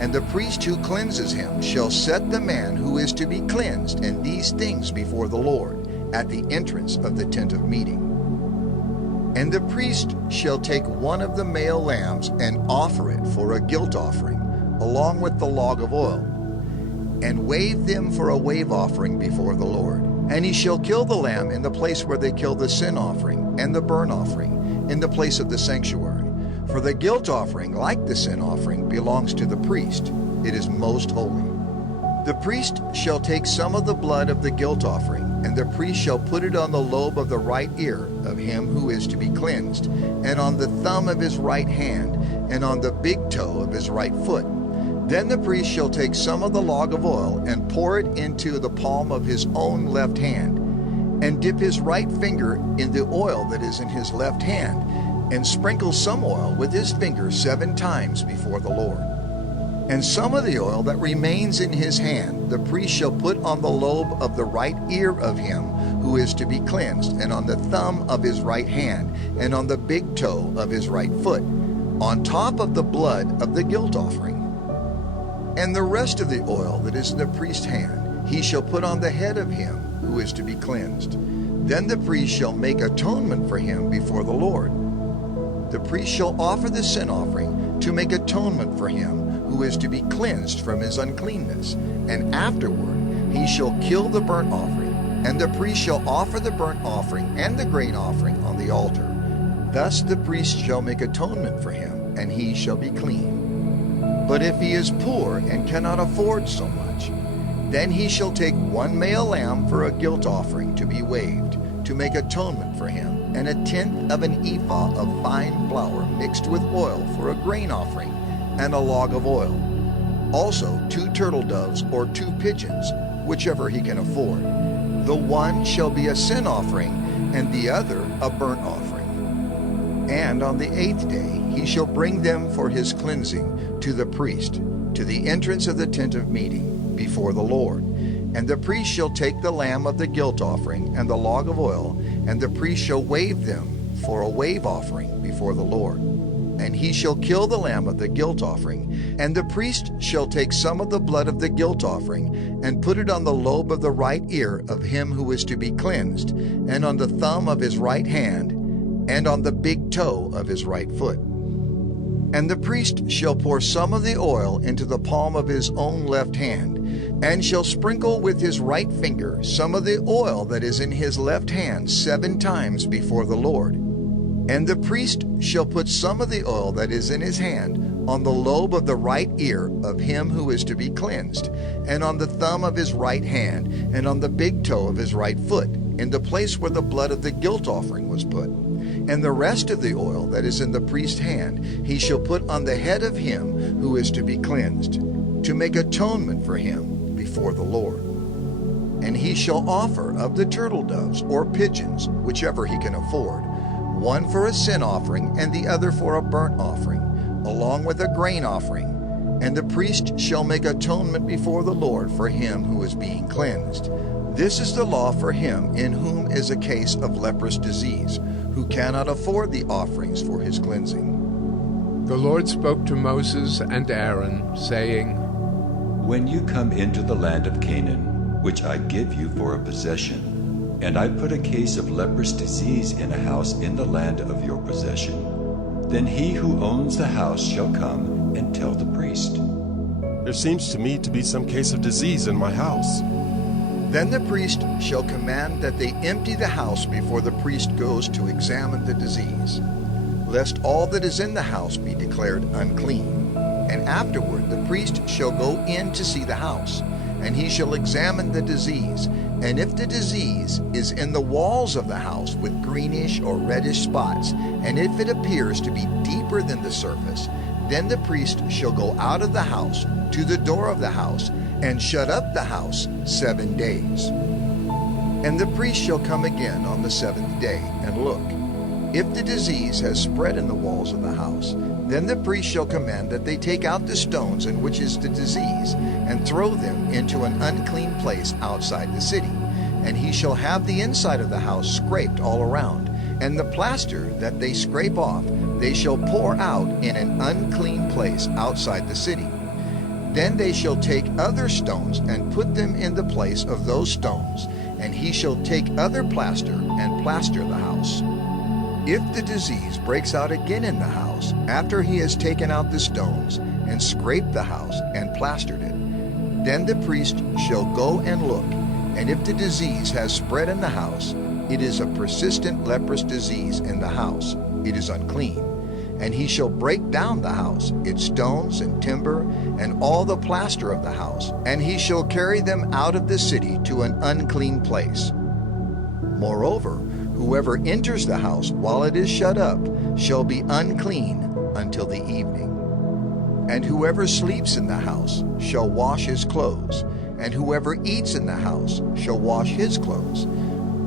And the priest who cleanses him shall set the man who is to be cleansed in these things before the Lord at the entrance of the tent of meeting. And the priest shall take 1 of the male lambs and offer it for a guilt offering, along with the log of oil, and wave them for a wave offering before the Lord. And he shall kill the lamb in the place where they kill the sin offering and the burnt offering, in the place of the sanctuary. For the guilt offering, like the sin offering, belongs to the priest. It is most holy. The priest shall take some of the blood of the guilt offering, and the priest shall put it on the lobe of the right ear of him who is to be cleansed, and on the thumb of his right hand, and on the big toe of his right foot. Then the priest shall take some of the log of oil, and pour it into the palm of his own left hand, and dip his right finger in the oil that is in his left hand, and sprinkle some oil with his finger 7 times before the Lord. And some of the oil that remains in his hand the priest shall put on the lobe of the right ear of him who is to be cleansed, and on the thumb of his right hand, and on the big toe of his right foot, on top of the blood of the guilt offering. And the rest of the oil that is in the priest's hand he shall put on the head of him who is to be cleansed. Then the priest shall make atonement for him before the Lord. The priest shall offer the sin offering to make atonement for him who is to be cleansed from his uncleanness, and afterward he shall kill the burnt offering, and the priest shall offer the burnt offering and the grain offering on the altar. Thus the priest shall make atonement for him, and he shall be clean. But if he is poor and cannot afford so much, then he shall take 1 male lamb for a guilt offering to be waved, to make atonement for him, and 1/10 of an ephah of fine flour mixed with oil for a grain offering, and a log of oil. Also 2 turtle doves or 2 pigeons, whichever he can afford. The one shall be a sin offering, and the other a burnt offering. And on the 8th day he shall bring them for his cleansing to the priest, to the entrance of the tent of meeting, before the Lord. And the priest shall take the lamb of the guilt offering and the log of oil, and the priest shall wave them for a wave offering before the Lord. And he shall kill the lamb of the guilt offering, and the priest shall take some of the blood of the guilt offering, and put it on the lobe of the right ear of him who is to be cleansed, and on the thumb of his right hand, and on the big toe of his right foot. And the priest shall pour some of the oil into the palm of his own left hand, and shall sprinkle with his right finger some of the oil that is in his left hand 7 times before the Lord. And the priest shall put some of the oil that is in his hand on the lobe of the right ear of him who is to be cleansed, and on the thumb of his right hand, and on the big toe of his right foot, in the place where the blood of the guilt offering was put. And the rest of the oil that is in the priest's hand he shall put on the head of him who is to be cleansed, to make atonement for him before the Lord. And he shall offer of the turtle doves or pigeons, whichever he can afford, one for a sin offering and the other for a burnt offering, along with a grain offering. And the priest shall make atonement before the Lord for him who is being cleansed. This is the law for him in whom is a case of leprous disease, who cannot afford the offerings for his cleansing. The Lord spoke to Moses and Aaron, saying, When you come into the land of Canaan, which I give you for a possession, and I put a case of leprous disease in a house in the land of your possession, then he who owns the house shall come and tell the priest. There seems to me to be some case of disease in my house. Then the priest shall command that they empty the house before the priest goes to examine the disease, lest all that is in the house be declared unclean. And afterward the priest shall go in to see the house, and he shall examine the disease. And if the disease is in the walls of the house with greenish or reddish spots, and if it appears to be deeper than the surface, then the priest shall go out of the house to the door of the house, and shut up the house 7 days. And the priest shall come again on the 7th day, and look. If the disease has spread in the walls of the house, then the priest shall command that they take out the stones in which is the disease, and throw them into an unclean place outside the city. And he shall have the inside of the house scraped all around, and the plaster that they scrape off they shall pour out in an unclean place outside the city. Then they shall take other stones and put them in the place of those stones, and he shall take other plaster and plaster the house. If the disease breaks out again in the house, after he has taken out the stones and scraped the house and plastered it, then the priest shall go and look, and if the disease has spread in the house, it is a persistent leprous disease in the house, it is unclean. And he shall break down the house, its stones and timber, and all the plaster of the house, and he shall carry them out of the city to an unclean place. Moreover, whoever enters the house while it is shut up shall be unclean until the evening. And whoever sleeps in the house shall wash his clothes, and whoever eats in the house shall wash his clothes.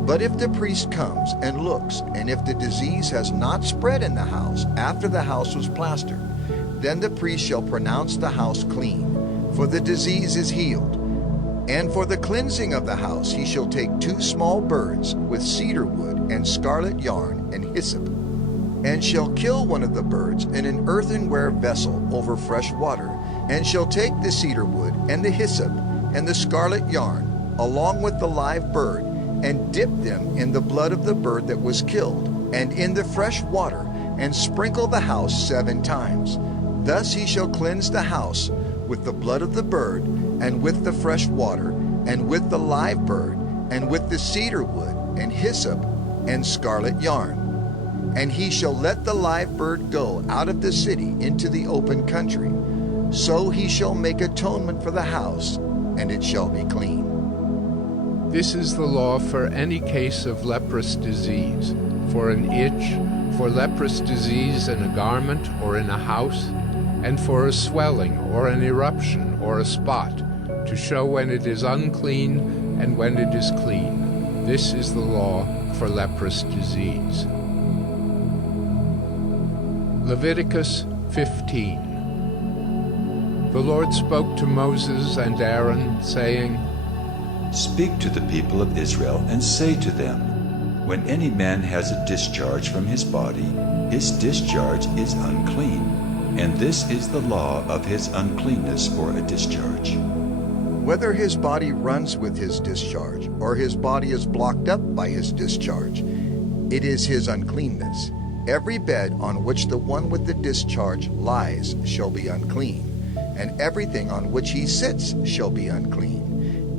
But if the priest comes and looks, and if the disease has not spread in the house after the house was plastered, then the priest shall pronounce the house clean, for the disease is healed. And for the cleansing of the house he shall take 2 small birds with cedar wood and scarlet yarn and hyssop, and shall kill one of the birds in an earthenware vessel over fresh water, and shall take the cedar wood and the hyssop and the scarlet yarn along with the live bird, and dip them in the blood of the bird that was killed, and in the fresh water, and sprinkle the house 7 times. Thus he shall cleanse the house with the blood of the bird, and with the fresh water, and with the live bird, and with the cedar wood, and hyssop, and scarlet yarn. And he shall let the live bird go out of the city into the open country. So he shall make atonement for the house, and it shall be clean. This is the law for any case of leprous disease, for an itch, for leprous disease in a garment or in a house, and for a swelling or an eruption or a spot, to show when it is unclean and when it is clean. This is the law for leprous disease. Leviticus 15. The Lord spoke to Moses and Aaron, saying, Speak to the people of Israel and say to them, When any man has a discharge from his body, his discharge is unclean, and this is the law of his uncleanness for a discharge. Whether his body runs with his discharge, or his body is blocked up by his discharge, it is his uncleanness. Every bed on which the one with the discharge lies shall be unclean, and everything on which he sits shall be unclean.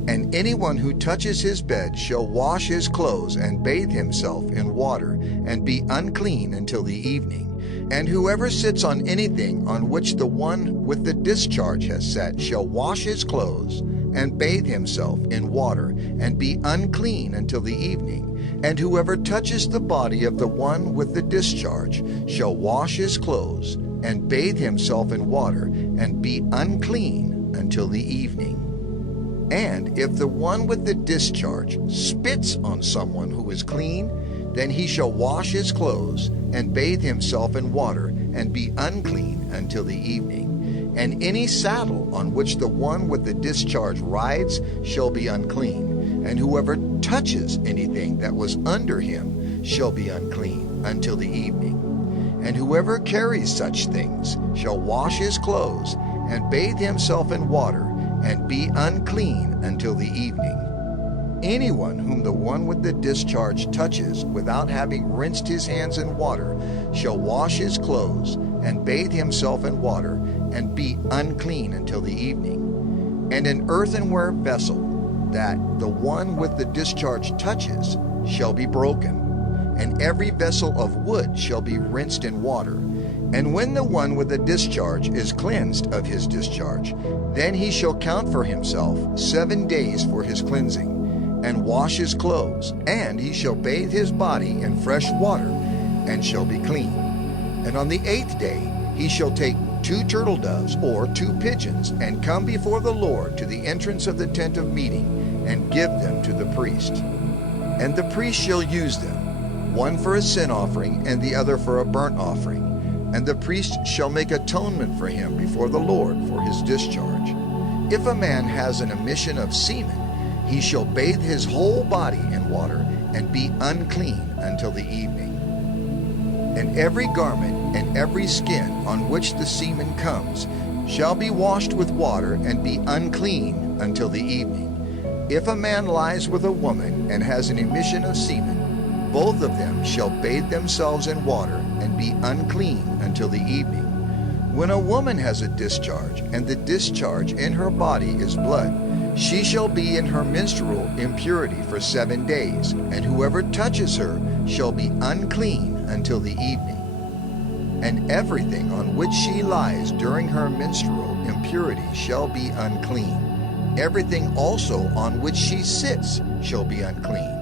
And anyone who touches his bed shall wash his clothes and bathe himself in water, and be unclean until the evening. And whoever sits on anything on which the one with the discharge has sat shall wash his clothes and bathe himself in water, and be unclean until the evening. And whoever touches the body of the one with the discharge shall wash his clothes, and bathe himself in water, and be unclean until the evening. And if the one with the discharge spits on someone who is clean, then he shall wash his clothes, and bathe himself in water, and be unclean until the evening. And any saddle on which the one with the discharge rides shall be unclean, and whoever touches anything that was under him shall be unclean until the evening. And whoever carries such things shall wash his clothes, and bathe himself in water, and be unclean until the evening. Anyone whom the one with the discharge touches without having rinsed his hands in water shall wash his clothes, and bathe himself in water, and be unclean until the evening. And an earthenware vessel that the one with the discharge touches shall be broken, and every vessel of wood shall be rinsed in water. And when the one with the discharge is cleansed of his discharge, then he shall count for himself 7 days for his cleansing, and wash his clothes, and he shall bathe his body in fresh water, and shall be clean. And on the 8th day he shall take 2 turtle doves or 2 pigeons, and come before the Lord to the entrance of the tent of meeting, and give them to the priest. And the priest shall use them, one for a sin offering, and the other for a burnt offering. And the priest shall make atonement for him before the Lord for his discharge. If a man has an emission of semen, he shall bathe his whole body in water, and be unclean until the evening. And every garment and every skin on which the semen comes shall be washed with water, and be unclean until the evening. If a man lies with a woman and has an emission of semen, both of them shall bathe themselves in water, and be unclean until the evening. When a woman has a discharge, and the discharge in her body is blood, she shall be in her menstrual impurity for 7 days, and whoever touches her shall be unclean until the evening. And everything on which she lies during her menstrual impurity shall be unclean. Everything also on which she sits shall be unclean.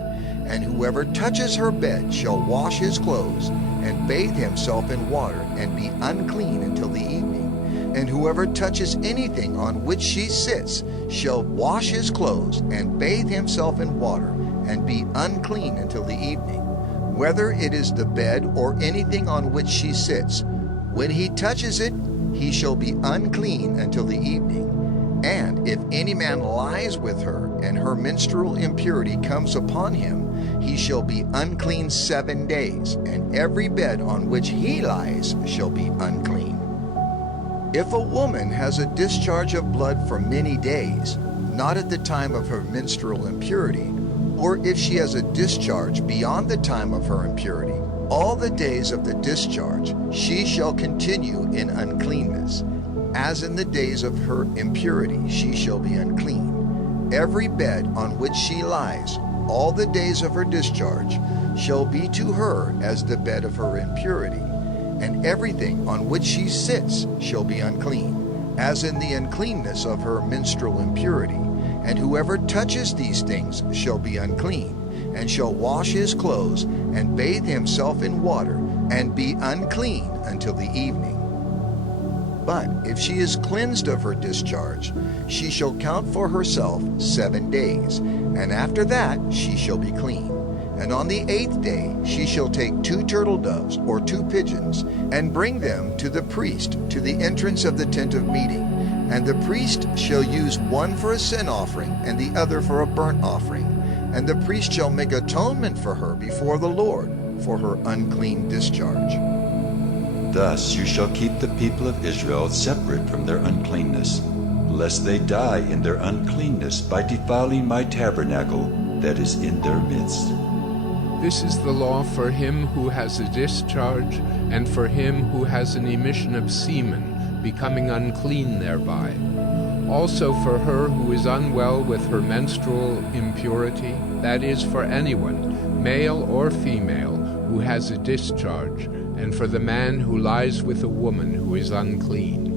And whoever touches her bed shall wash his clothes, and bathe himself in water, and be unclean until the evening. And whoever touches anything on which she sits shall wash his clothes, and bathe himself in water, and be unclean until the evening. Whether it is the bed or anything on which she sits, when he touches it, he shall be unclean until the evening. And if any man lies with her, and her menstrual impurity comes upon him, he shall be unclean 7 days, and every bed on which he lies shall be unclean. If a woman has a discharge of blood for many days, not at the time of her menstrual impurity, or if she has a discharge beyond the time of her impurity, all the days of the discharge she shall continue in uncleanness. As in the days of her impurity she shall be unclean. Every bed on which she lies, all the days of her discharge, shall be to her as the bed of her impurity, and everything on which she sits shall be unclean, as in the uncleanness of her menstrual impurity. And whoever touches these things shall be unclean, and shall wash his clothes, and bathe himself in water, and be unclean until the evening. But if she is cleansed of her discharge, she shall count for herself 7 days, and after that she shall be clean. And on the 8th day she shall take 2 turtle doves or 2 pigeons, and bring them to the priest to the entrance of the tent of meeting. And the priest shall use one for a sin offering, and the other for a burnt offering. And the priest shall make atonement for her before the Lord for her unclean discharge. Thus you shall keep the people of Israel separate from their uncleanness, lest they die in their uncleanness by defiling my tabernacle that is in their midst. This is the law for him who has a discharge, and for him who has an emission of semen, becoming unclean thereby. Also for her who is unwell with her menstrual impurity, that is, for anyone, male or female, who has a discharge, and for the man who lies with a woman who is unclean.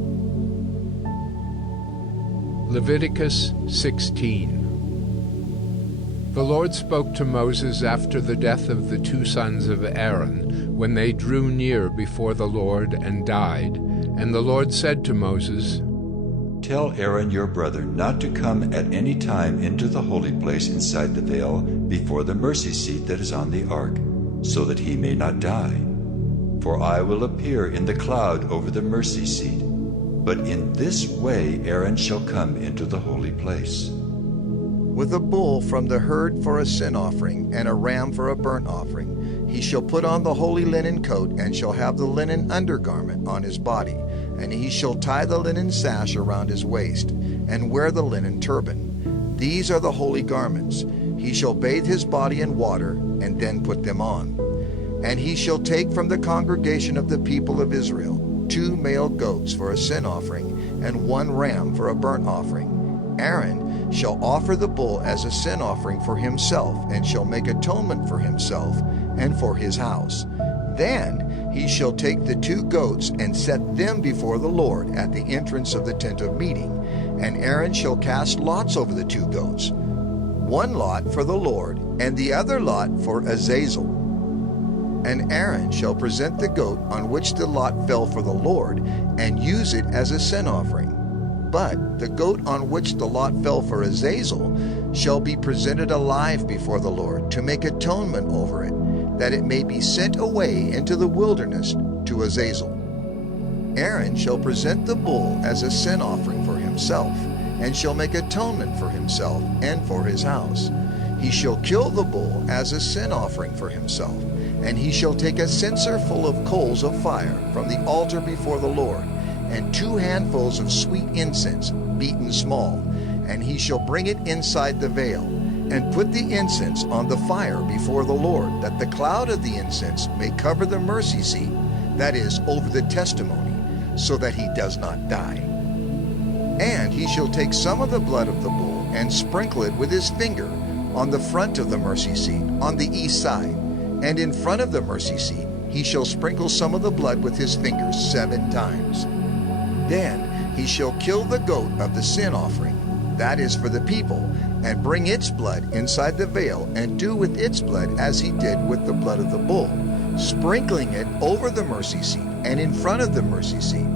Leviticus 16. The Lord spoke to Moses after the death of the two sons of Aaron, when they drew near before the Lord and died. And the Lord said to Moses, Tell Aaron your brother not to come at any time into the holy place inside the veil before the mercy seat that is on the ark, so that he may not die. For I will appear in the cloud over the mercy seat. But in this way Aaron shall come into the holy place. With a bull from the herd for a sin offering, and a ram for a burnt offering, he shall put on the holy linen coat, and shall have the linen undergarment on his body, and he shall tie the linen sash around his waist, and wear the linen turban. These are the holy garments. He shall bathe his body in water, and then put them on. And he shall take from the congregation of the people of Israel 2 male goats for a sin offering, and 1 ram for a burnt offering. Aaron shall offer the bull as a sin offering for himself, and shall make atonement for himself and for his house. Then he shall take the 2 goats and set them before the Lord at the entrance of the tent of meeting. And Aaron shall cast lots over the 2 goats, 1 lot for the Lord, and the other lot for Azazel. And Aaron shall present the goat on which the lot fell for the Lord, and use it as a sin offering. But the goat on which the lot fell for Azazel shall be presented alive before the Lord, to make atonement over it, that it may be sent away into the wilderness to Azazel. Aaron shall present the bull as a sin offering for himself, and shall make atonement for himself and for his house. He shall kill the bull as a sin offering for himself, and he shall take a censer full of coals of fire from the altar before the Lord, and 2 handfuls of sweet incense, beaten small, and he shall bring it inside the veil, and put the incense on the fire before the Lord, that the cloud of the incense may cover the mercy seat, that is, over the testimony, so that he does not die. And he shall take some of the blood of the bull, and sprinkle it with his finger on the front of the mercy seat, on the east side, and in front of the mercy seat he shall sprinkle some of the blood with his fingers 7 times. Then he shall kill the goat of the sin offering, that is for the people, and bring its blood inside the veil, and do with its blood as he did with the blood of the bull, sprinkling it over the mercy seat and in front of the mercy seat.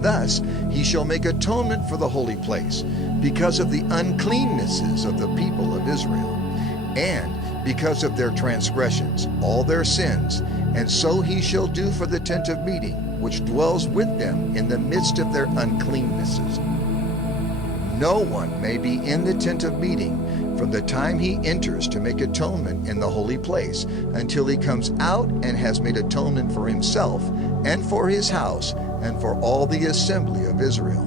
Thus he shall make atonement for the holy place, because of the uncleannesses of the people of Israel, and because of their transgressions, all their sins, and so he shall do for the tent of meeting, which dwells with them in the midst of their uncleannesses. No one may be in the tent of meeting from the time he enters to make atonement in the holy place, until he comes out and has made atonement for himself and for his house and for all the assembly of Israel.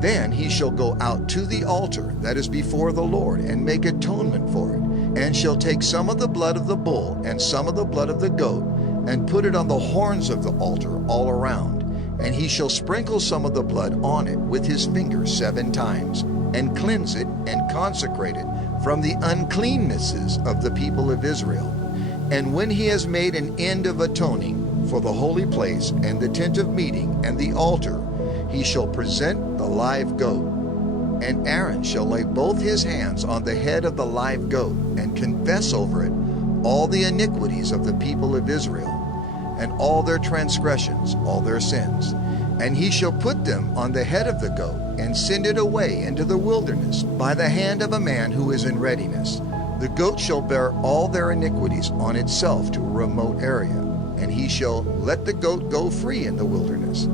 Then he shall go out to the altar that is before the Lord, and make atonement for it, and shall take some of the blood of the bull and some of the blood of the goat, and put it on the horns of the altar all around. And he shall sprinkle some of the blood on it with his finger 7 times, and cleanse it and consecrate it from the uncleannesses of the people of Israel. And when he has made an end of atoning for the holy place and the tent of meeting and the altar, he shall present the live goat. And Aaron shall lay both his hands on the head of the live goat, and confess over it all the iniquities of the people of Israel, and all their transgressions, all their sins. And he shall put them on the head of the goat, and send it away into the wilderness by the hand of a man who is in readiness. The goat shall bear all their iniquities on itself to a remote area, and he shall let the goat go free in the wilderness.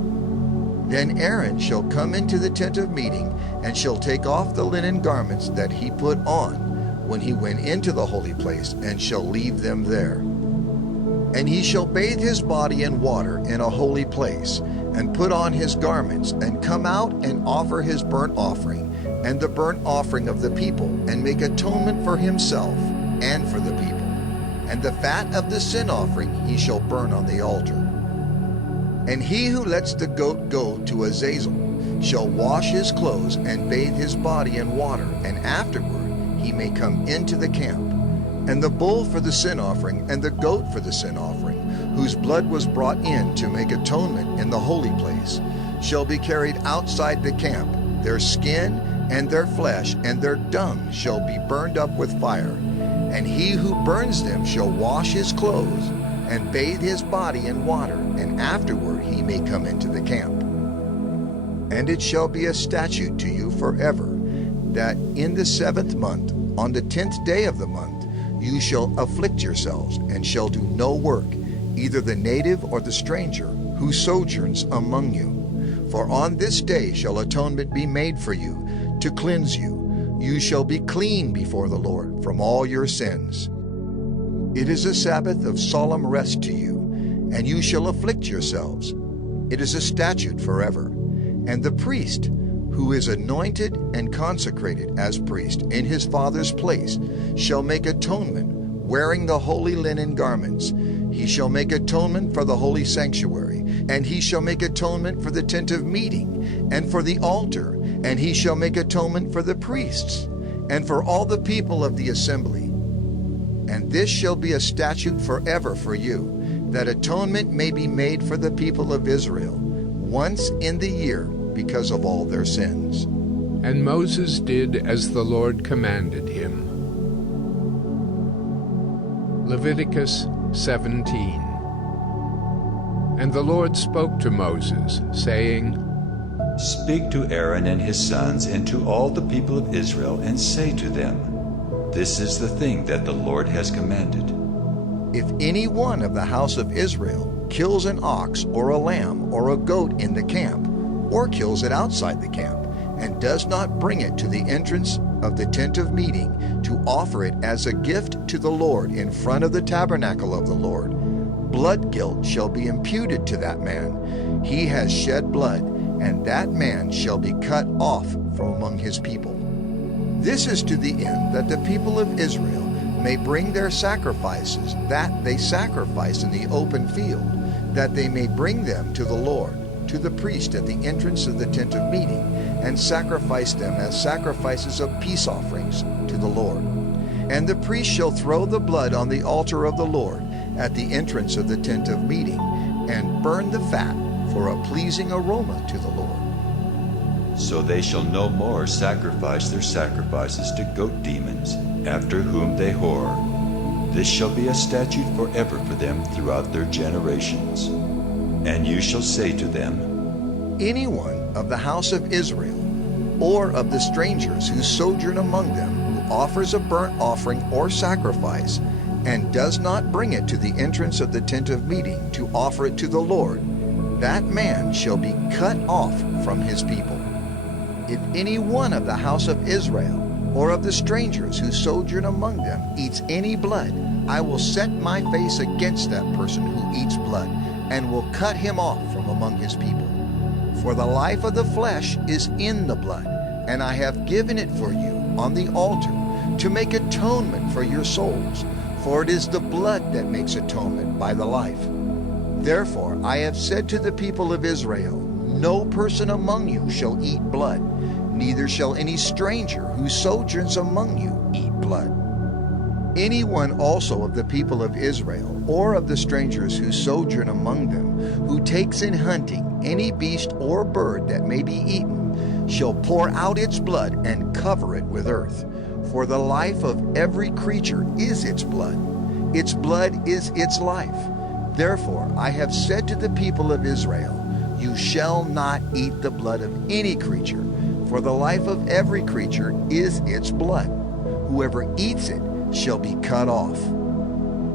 Then Aaron shall come into the tent of meeting, and shall take off the linen garments that he put on when he went into the holy place, and shall leave them there. And he shall bathe his body in water in a holy place, and put on his garments, and come out and offer his burnt offering, and the burnt offering of the people, and make atonement for himself and for the people. And the fat of the sin offering he shall burn on the altar. And he who lets the goat go to Azazel shall wash his clothes and bathe his body in water, and afterward he may come into the camp. And the bull for the sin offering and the goat for the sin offering, whose blood was brought in to make atonement in the holy place, shall be carried outside the camp, their skin and their flesh and their dung shall be burned up with fire. And he who burns them shall wash his clothes and bathe his body in water, and afterward he may come into the camp. And it shall be a statute to you forever, that in the 7th month, on the 10th day of the month, you shall afflict yourselves, and shall do no work, either the native or the stranger, who sojourns among you. For on this day shall atonement be made for you, to cleanse you. You shall be clean before the Lord from all your sins. It is a Sabbath of solemn rest to you, and you shall afflict yourselves. It is a statute forever. And the priest, who is anointed and consecrated as priest in his father's place, shall make atonement, wearing the holy linen garments. He shall make atonement for the holy sanctuary, and he shall make atonement for the tent of meeting, and for the altar, and he shall make atonement for the priests, and for all the people of the assembly. And this shall be a statute forever for you, that atonement may be made for the people of Israel, once in the year, because of all their sins. And Moses did as the Lord commanded him. Leviticus 17. And the Lord spoke to Moses, saying, Speak to Aaron and his sons and to all the people of Israel, and say to them, This is the thing that the Lord has commanded. If any one of the house of Israel kills an ox or a lamb or a goat in the camp, or kills it outside the camp, and does not bring it to the entrance of the tent of meeting to offer it as a gift to the Lord in front of the tabernacle of the Lord, blood guilt shall be imputed to that man. He has shed blood, and that man shall be cut off from among his people. This is to the end that the people of Israel may bring their sacrifices that they sacrifice in the open field, that they may bring them to the Lord, to the priest at the entrance of the tent of meeting, and sacrifice them as sacrifices of peace offerings to the Lord. And the priest shall throw the blood on the altar of the Lord at the entrance of the tent of meeting, and burn the fat for a pleasing aroma to the Lord. So they shall no more sacrifice their sacrifices to goat demons, after whom they whore. This shall be a statute forever for them throughout their generations. And you shall say to them, Anyone of the house of Israel, or of the strangers who sojourn among them, who offers a burnt offering or sacrifice, and does not bring it to the entrance of the tent of meeting to offer it to the Lord, that man shall be cut off from his people. If any one of the house of Israel, or of the strangers who sojourn among them, eats any blood, I will set my face against that person who eats blood, and will cut him off from among his people. For the life of the flesh is in the blood, and I have given it for you on the altar, to make atonement for your souls, for it is the blood that makes atonement by the life. Therefore I have said to the people of Israel, No person among you shall eat blood, neither shall any stranger who sojourns among you eat blood. Anyone also of the people of Israel, or of the strangers who sojourn among them, who takes in hunting any beast or bird that may be eaten, shall pour out its blood and cover it with earth. For the life of every creature is its blood. Its blood is its life. Therefore I have said to the people of Israel, You shall not eat the blood of any creature, for the life of every creature is its blood. Whoever eats it shall be cut off.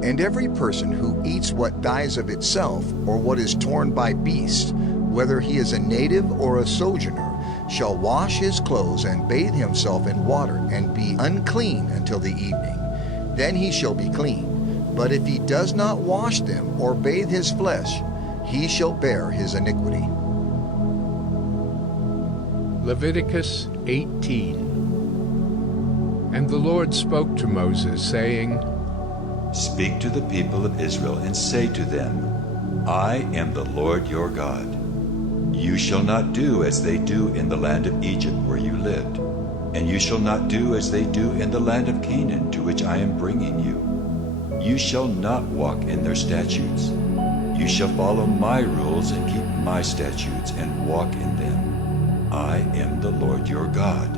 And every person who eats what dies of itself, or what is torn by beasts, whether he is a native or a sojourner, shall wash his clothes and bathe himself in water, and be unclean until the evening. Then he shall be clean. But if he does not wash them or bathe his flesh, he shall bear his iniquity. Leviticus 18. And the Lord spoke to Moses, saying, Speak to the people of Israel, and say to them, I am the Lord your God. You shall not do as they do in the land of Egypt where you lived, and you shall not do as they do in the land of Canaan to which I am bringing you. You shall not walk in their statutes. You shall follow my rules and keep my statutes and walk in them. I am the Lord your God.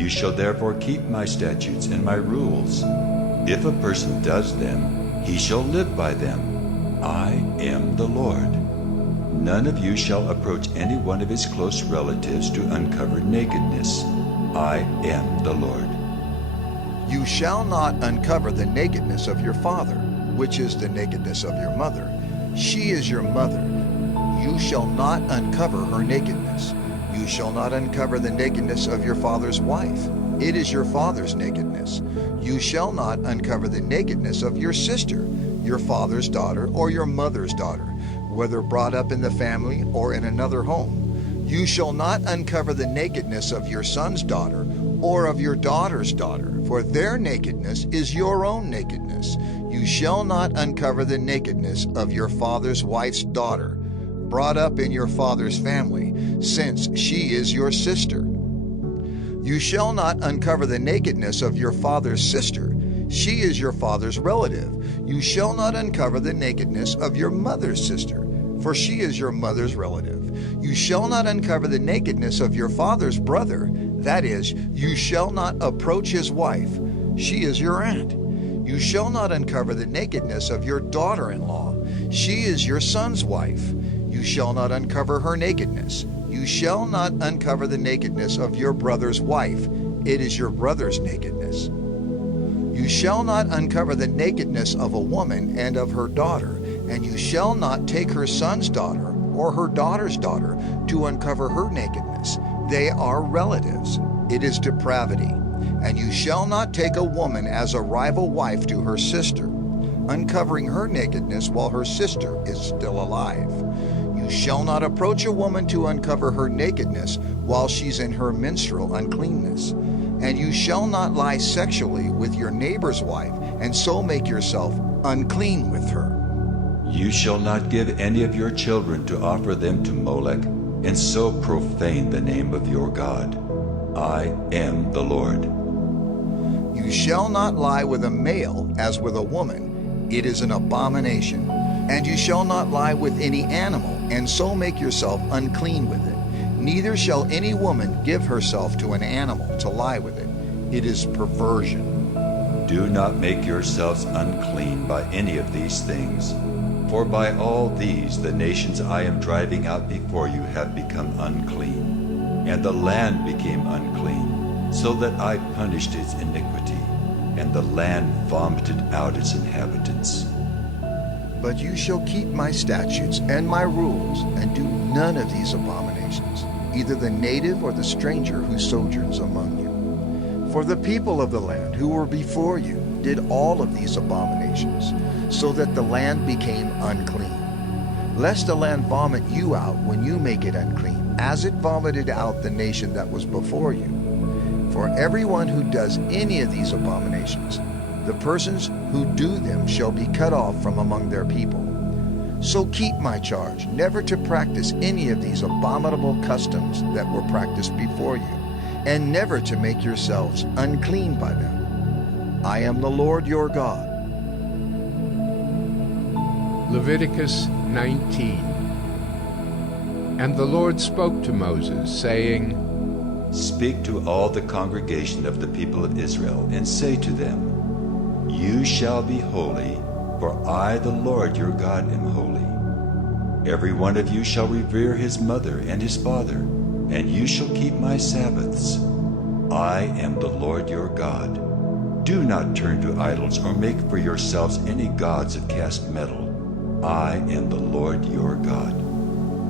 You shall therefore keep my statutes and my rules. If a person does them, he shall live by them. I am the Lord. None of you shall approach any one of his close relatives to uncover nakedness. I am the Lord. You shall not uncover the nakedness of your father, which is the nakedness of your mother. She is your mother. You shall not uncover her nakedness. You shall not uncover the nakedness of your father's wife. It is your father's nakedness. You shall not uncover the nakedness of your sister, your father's daughter, or your mother's daughter, whether brought up in the family or in another home. You shall not uncover the nakedness of your son's daughter or of your daughter's daughter, for their nakedness is your own nakedness. You shall not uncover the nakedness of your father's wife's daughter, brought up in your father's family, since she is your sister. You shall not uncover the nakedness of your father's sister. She is your father's relative. You shall not uncover the nakedness of your mother's sister, for she is your mother's relative. You shall not uncover the nakedness of your father's brother. That is, you shall not approach his wife. She is your aunt. You shall not uncover the nakedness of your daughter-in-law. She is your son's wife. You shall not uncover her nakedness. You shall not uncover the nakedness of your brother's wife. It is your brother's nakedness. You shall not uncover the nakedness of a woman and of her daughter, and you shall not take her son's daughter or her daughter's daughter to uncover her nakedness. They are relatives. It is depravity. And you shall not take a woman as a rival wife to her sister, uncovering her nakedness while her sister is still alive. You shall not approach a woman to uncover her nakedness while she's in her menstrual uncleanness. And you shall not lie sexually with your neighbor's wife, and so make yourself unclean with her. You shall not give any of your children to offer them to Molech, and so profane the name of your God. I am the Lord. You shall not lie with a male as with a woman. It is an abomination. And you shall not lie with any animal, and so make yourself unclean with it. Neither shall any woman give herself to an animal to lie with it. It is perversion. Do not make yourselves unclean by any of these things, for by all these the nations I am driving out before you have become unclean, and the land became unclean, so that I punished its iniquity, and the land vomited out its inhabitants. But you shall keep my statutes and my rules, and do none of these abominations, either the native or the stranger who sojourns among you. For the people of the land who were before you did all of these abominations, so that the land became unclean. Lest the land vomit you out when you make it unclean, as it vomited out the nation that was before you. For everyone who does any of these abominations, the persons who do them shall be cut off from among their people. So keep my charge, never to practice any of these abominable customs that were practiced before you, and never to make yourselves unclean by them. I am the Lord your God. Leviticus 19. And the Lord spoke to Moses, saying, Speak to all the congregation of the people of Israel, and say to them, You shall be holy, for I, the Lord your God, am holy. Every one of you shall revere his mother and his father, and you shall keep my Sabbaths. I am the Lord your God. Do not turn to idols or make for yourselves any gods of cast metal. I am the Lord your God.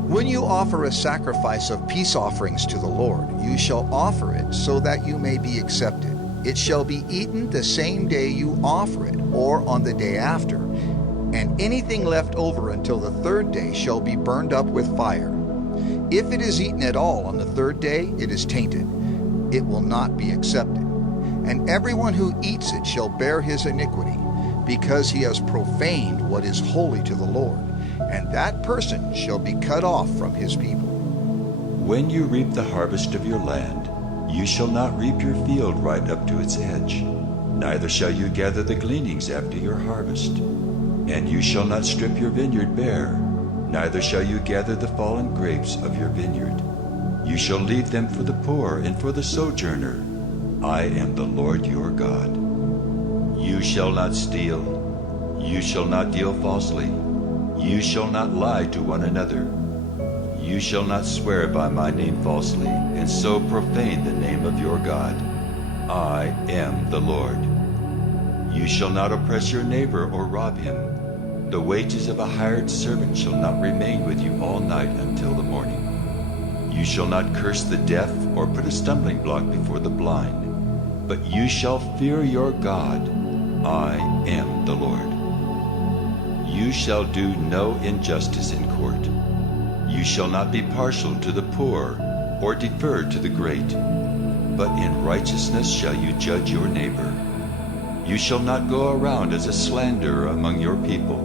When you offer a sacrifice of peace offerings to the Lord, you shall offer it so that you may be accepted. It shall be eaten the same day you offer it, or on the day after. And anything left over until the third day shall be burned up with fire. If it is eaten at all on the third day, it is tainted. It will not be accepted. And everyone who eats it shall bear his iniquity, because he has profaned what is holy to the Lord, and that person shall be cut off from his people. When you reap the harvest of your land, you shall not reap your field right up to its edge, neither shall you gather the gleanings after your harvest. And you shall not strip your vineyard bare, neither shall you gather the fallen grapes of your vineyard. You shall leave them for the poor and for the sojourner. I am the Lord your God. You shall not steal. You shall not deal falsely. You shall not lie to one another. You shall not swear by my name falsely, and so profane the name of your God. I am the Lord. You shall not oppress your neighbor or rob him. The wages of a hired servant shall not remain with you all night until the morning. You shall not curse the deaf or put a stumbling block before the blind, but you shall fear your God. I am the Lord. You shall do no injustice in court. You shall not be partial to the poor or defer to the great, but in righteousness shall you judge your neighbor. You shall not go around as a slanderer among your people,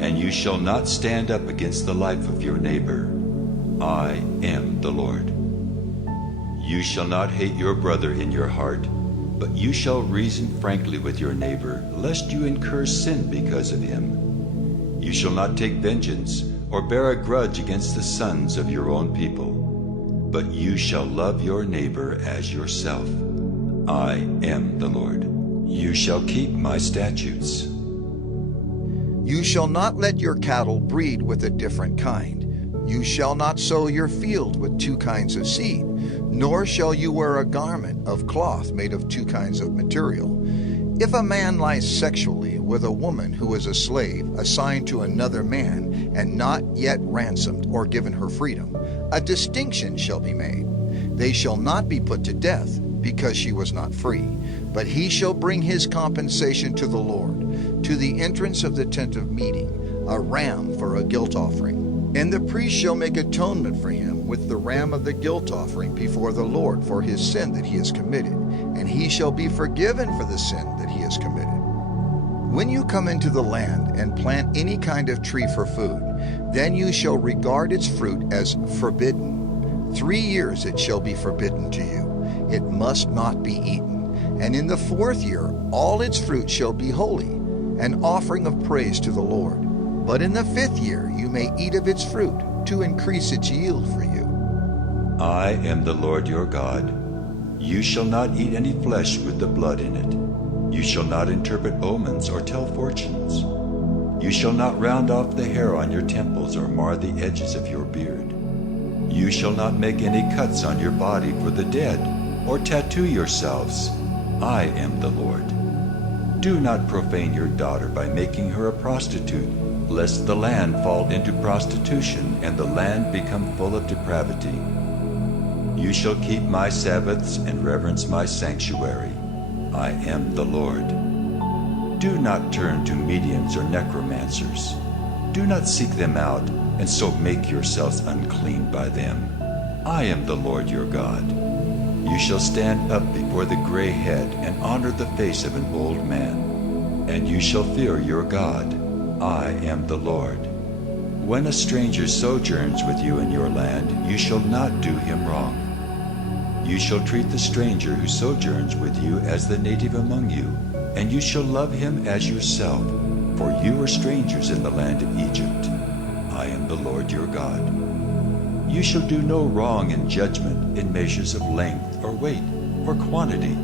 and you shall not stand up against the life of your neighbor. I am the Lord. You shall not hate your brother in your heart, but you shall reason frankly with your neighbor, lest you incur sin because of him. You shall not take vengeance or bear a grudge against the sons of your own people, but you shall love your neighbor as yourself. I am the Lord. You shall keep my statutes. You shall not let your cattle breed with a different kind. You shall not sow your field with two kinds of seed, nor shall you wear a garment of cloth made of two kinds of material. If a man lies sexually with a woman who is a slave assigned to another man and not yet ransomed or given her freedom, a distinction shall be made. They shall not be put to death because she was not free, but he shall bring his compensation to the Lord, to the entrance of the tent of meeting, a ram for a guilt offering. And the priest shall make atonement for him with the ram of the guilt offering before the Lord for his sin that he has committed, and he shall be forgiven for the sin that he has committed. When you come into the land and plant any kind of tree for food, then you shall regard its fruit as forbidden. 3 years it shall be forbidden to you. It must not be eaten. And in the 4th year all its fruit shall be holy, an offering of praise to the Lord. But in the 5th year you may eat of its fruit, to increase its yield for you. I am the Lord your God. You shall not eat any flesh with the blood in it. You shall not interpret omens or tell fortunes. You shall not round off the hair on your temples or mar the edges of your beard. You shall not make any cuts on your body for the dead, or tattoo yourselves. I am the Lord. Do not profane your daughter by making her a prostitute, lest the land fall into prostitution and the land become full of depravity. You shall keep my Sabbaths and reverence my sanctuary. I am the Lord. Do not turn to mediums or necromancers. Do not seek them out and so make yourselves unclean by them. I am the Lord your God. You shall stand up before the gray head and honor the face of an old man, and you shall fear your God. I am the Lord. When a stranger sojourns with you in your land, you shall not do him wrong. You shall treat the stranger who sojourns with you as the native among you, and you shall love him as yourself, for you were strangers in the land of Egypt. I am the Lord your God. You shall do no wrong in judgment in measures of length or weight or quantity.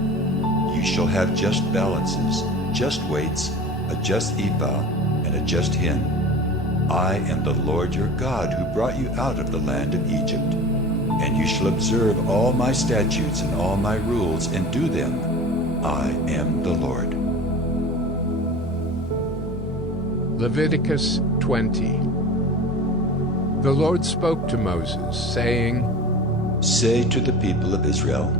You shall have just balances, just weights, a just ephah, and a just hin. I am the Lord your God who brought you out of the land of Egypt. And you shall observe all my statutes and all my rules and do them. I am the Lord. Leviticus 20. The Lord spoke to Moses, saying, Say to the people of Israel,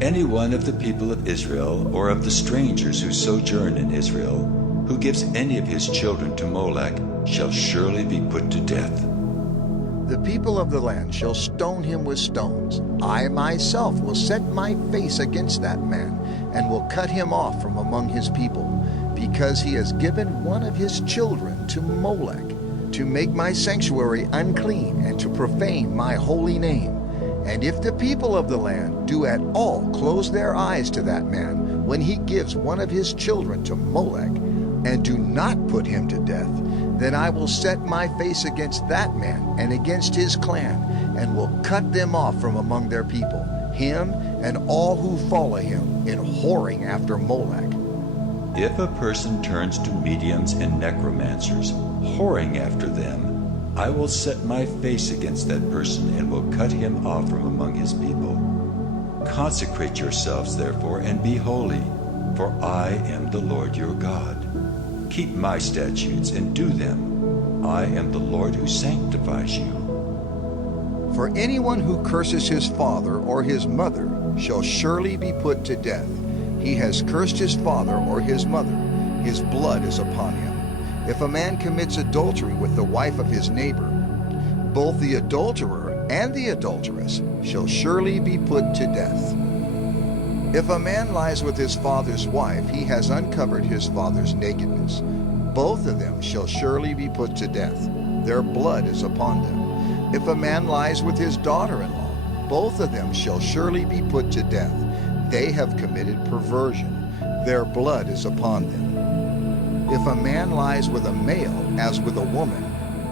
any one of the people of Israel or of the strangers who sojourn in Israel, who gives any of his children to Molech, shall surely be put to death. The people of the land shall stone him with stones. I myself will set my face against that man, and will cut him off from among his people, because he has given one of his children to Molech, to make my sanctuary unclean, and to profane my holy name. And if the people of the land do at all close their eyes to that man, when he gives one of his children to Molech, and do not put him to death, then I will set my face against that man and against his clan, and will cut them off from among their people, him and all who follow him in whoring after Molech. If a person turns to mediums and necromancers, whoring after them, I will set my face against that person and will cut him off from among his people. Consecrate yourselves, therefore, and be holy, for I am the Lord your God. Keep my statutes and do them. I am the Lord who sanctifies you. For anyone who curses his father or his mother shall surely be put to death. He has cursed his father or his mother. His blood is upon him. If a man commits adultery with the wife of his neighbor, both the adulterer and the adulteress shall surely be put to death. If a man lies with his father's wife, he has uncovered his father's nakedness. Both of them shall surely be put to death. Their blood is upon them. If a man lies with his daughter-in-law, both of them shall surely be put to death. They have committed perversion. Their blood is upon them. If a man lies with a male as with a woman,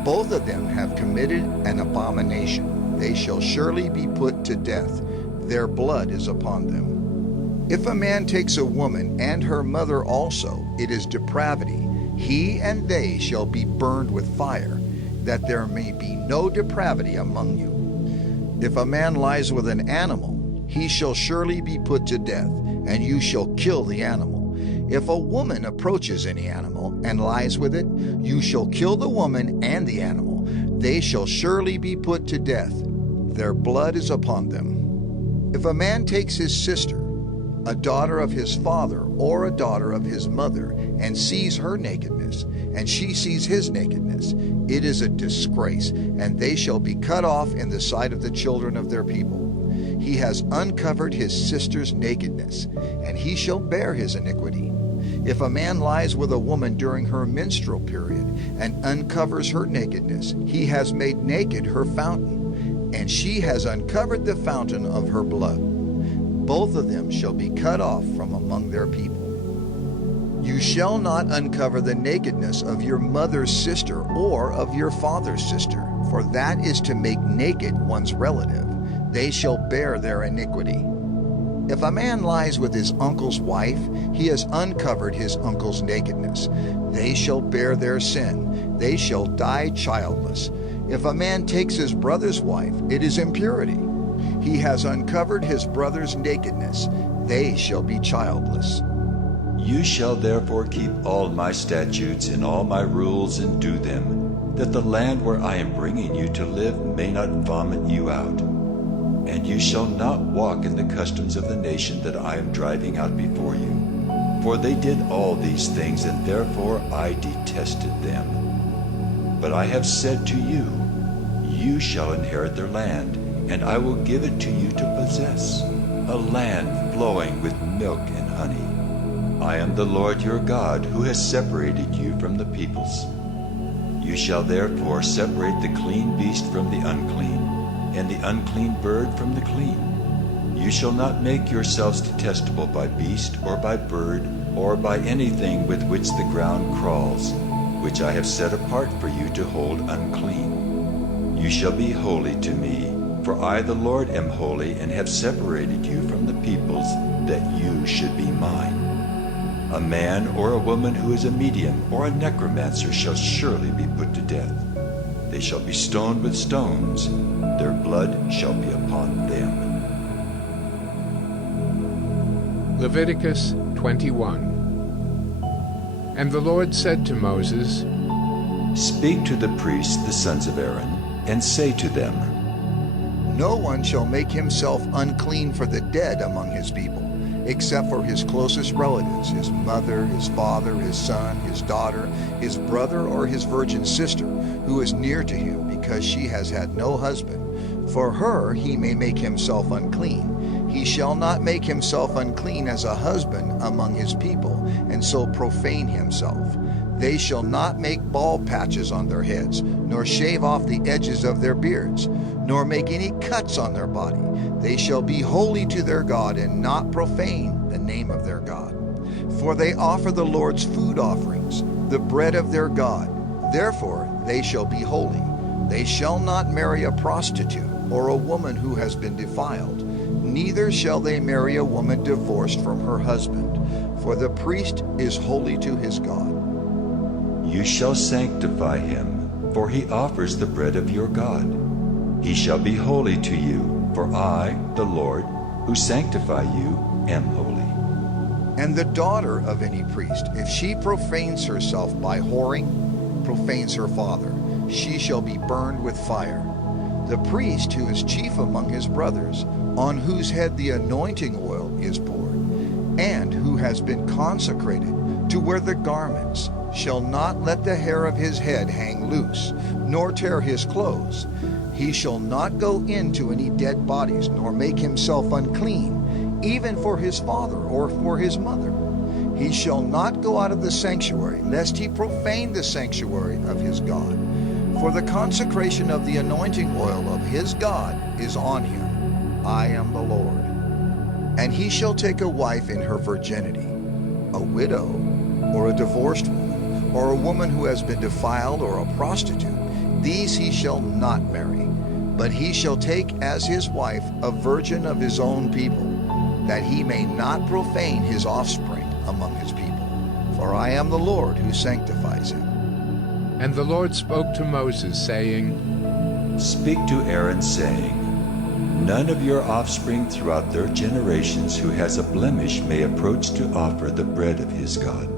both of them have committed an abomination. They shall surely be put to death. Their blood is upon them. If a man takes a woman and her mother also, it is depravity. He and they shall be burned with fire, that there may be no depravity among you. If a man lies with an animal, he shall surely be put to death, and you shall kill the animal. If a woman approaches any animal and lies with it, you shall kill the woman and the animal. They shall surely be put to death. Their blood is upon them. If a man takes his sister, a daughter of his father or a daughter of his mother, and sees her nakedness, and she sees his nakedness, it is a disgrace, and they shall be cut off in the sight of the children of their people. He has uncovered his sister's nakedness, and he shall bear his iniquity. If a man lies with a woman during her menstrual period and uncovers her nakedness, he has made naked her fountain, and she has uncovered the fountain of her blood. Both of them shall be cut off from among their people. You shall not uncover the nakedness of your mother's sister or of your father's sister, for that is to make naked one's relative. They shall bear their iniquity. If a man lies with his uncle's wife, he has uncovered his uncle's nakedness. They shall bear their sin. They shall die childless. If a man takes his brother's wife, it is impurity. He has uncovered his brother's nakedness. They shall be childless. You shall therefore keep all my statutes and all my rules and do them, that the land where I am bringing you to live may not vomit you out. And you shall not walk in the customs of the nation that I am driving out before you. For they did all these things, and therefore I detested them. But I have said to you, you shall inherit their land, and I will give it to you to possess, a land flowing with milk and honey. I am the Lord your God, who has separated you from the peoples. You shall therefore separate the clean beast from the unclean, and the unclean bird from the clean. You shall not make yourselves detestable by beast, or by bird, or by anything with which the ground crawls, which I have set apart for you to hold unclean. You shall be holy to me, for I the Lord am holy, and have separated you from the peoples, that you should be mine. A man or a woman who is a medium or a necromancer shall surely be put to death. They shall be stoned with stones. Their blood shall be upon them. Leviticus 21. And the Lord said to Moses, Speak to the priests, the sons of Aaron, and say to them, No one shall make himself unclean for the dead among his people, except for his closest relatives, his mother, his father, his son, his daughter, his brother, or his virgin sister, who is near to him, because she has had no husband. For her he may make himself unclean. He shall not make himself unclean as a husband among his people, and so profane himself. They shall not make bald patches on their heads, nor shave off the edges of their beards, nor make any cuts on their body. They shall be holy to their God, and not profane the name of their God. For they offer the Lord's food offerings, the bread of their God. Therefore they shall be holy. They shall not marry a prostitute, or a woman who has been defiled. Neither shall they marry a woman divorced from her husband, for the priest is holy to his God. You shall sanctify him, for he offers the bread of your God. He shall be holy to you, for I, the Lord, who sanctify you, am holy. And the daughter of any priest, if she profanes herself by whoring, profanes her father, she shall be burned with fire. The priest who is chief among his brothers, on whose head the anointing oil is poured, and who has been consecrated to wear the garments, shall not let the hair of his head hang loose, nor tear his clothes. He shall not go into any dead bodies, nor make himself unclean, even for his father or for his mother. He shall not go out of the sanctuary, lest he profane the sanctuary of his God. For the consecration of the anointing oil of his God is on him. I am the Lord. And he shall take a wife in her virginity, a widow, or a divorced woman, or a woman who has been defiled, or a prostitute. These he shall not marry, but he shall take as his wife a virgin of his own people, that he may not profane his offspring among his people. For I am the Lord who sanctifies him. And the Lord spoke to Moses, saying, Speak to Aaron, saying, None of your offspring throughout their generations who has a blemish may approach to offer the bread of his God.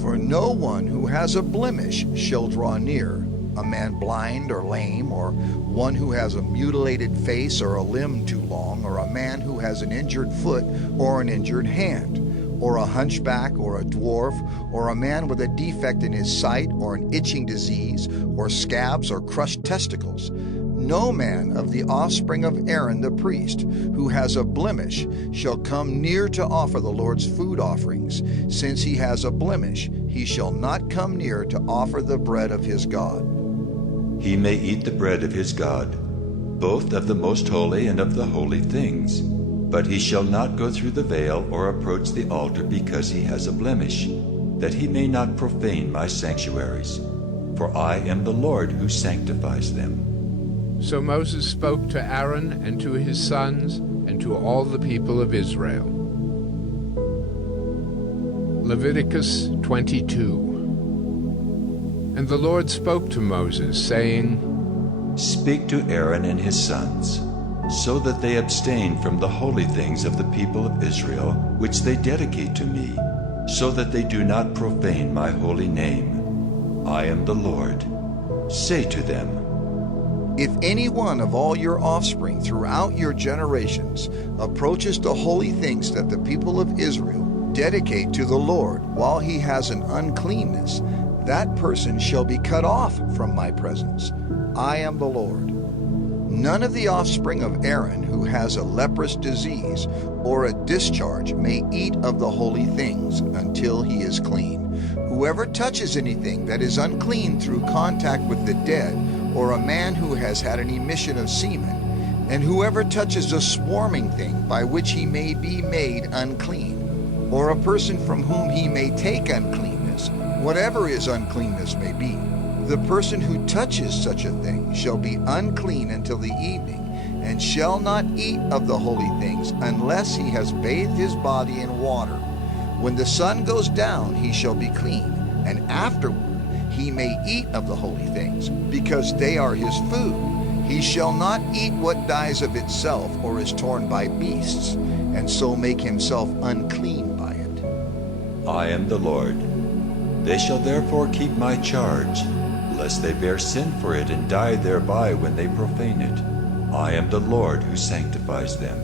For no one who has a blemish shall draw near, a man blind or lame, or one who has a mutilated face or a limb too long, or a man who has an injured foot or an injured hand, or a hunchback or a dwarf, or a man with a defect in his sight, or an itching disease, or scabs or crushed testicles. No man of the offspring of Aaron the priest who has a blemish shall come near to offer the Lord's food offerings. Since he has a blemish, he shall not come near to offer the bread of his God. He may eat the bread of his God, both of the most holy and of the holy things, but he shall not go through the veil or approach the altar because he has a blemish, that he may not profane my sanctuaries. For I am the Lord who sanctifies them. So Moses spoke to Aaron and to his sons and to all the people of Israel. Leviticus 22. And the Lord spoke to Moses, saying, Speak to Aaron and his sons, so that they abstain from the holy things of the people of Israel, which they dedicate to me, so that they do not profane my holy name. I am the Lord. Say to them, If any one of all your offspring throughout your generations approaches the holy things that the people of Israel dedicate to the Lord while he has an uncleanness, that person shall be cut off from my presence. I am the Lord. None of the offspring of Aaron who has a leprous disease or a discharge may eat of the holy things until he is clean. Whoever touches anything that is unclean through contact with the dead, or a man who has had an emission of semen, and whoever touches a swarming thing by which he may be made unclean, or a person from whom he may take uncleanness, whatever his uncleanness may be, the person who touches such a thing shall be unclean until the evening, and shall not eat of the holy things unless he has bathed his body in water. When the sun goes down, he shall be clean, and afterward he may eat of the holy things, because they are his food. He shall not eat what dies of itself or is torn by beasts, and so make himself unclean by it. I am the Lord. They shall therefore keep my charge, lest they bear sin for it and die thereby when they profane it. I am the Lord who sanctifies them.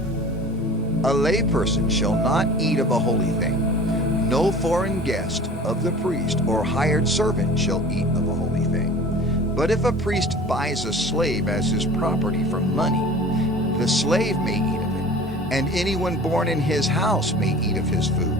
A layperson shall not eat of a holy thing. No foreign guest of the priest or hired servant shall eat of a holy thing. But if a priest buys a slave as his property for money, the slave may eat of it, and anyone born in his house may eat of his food.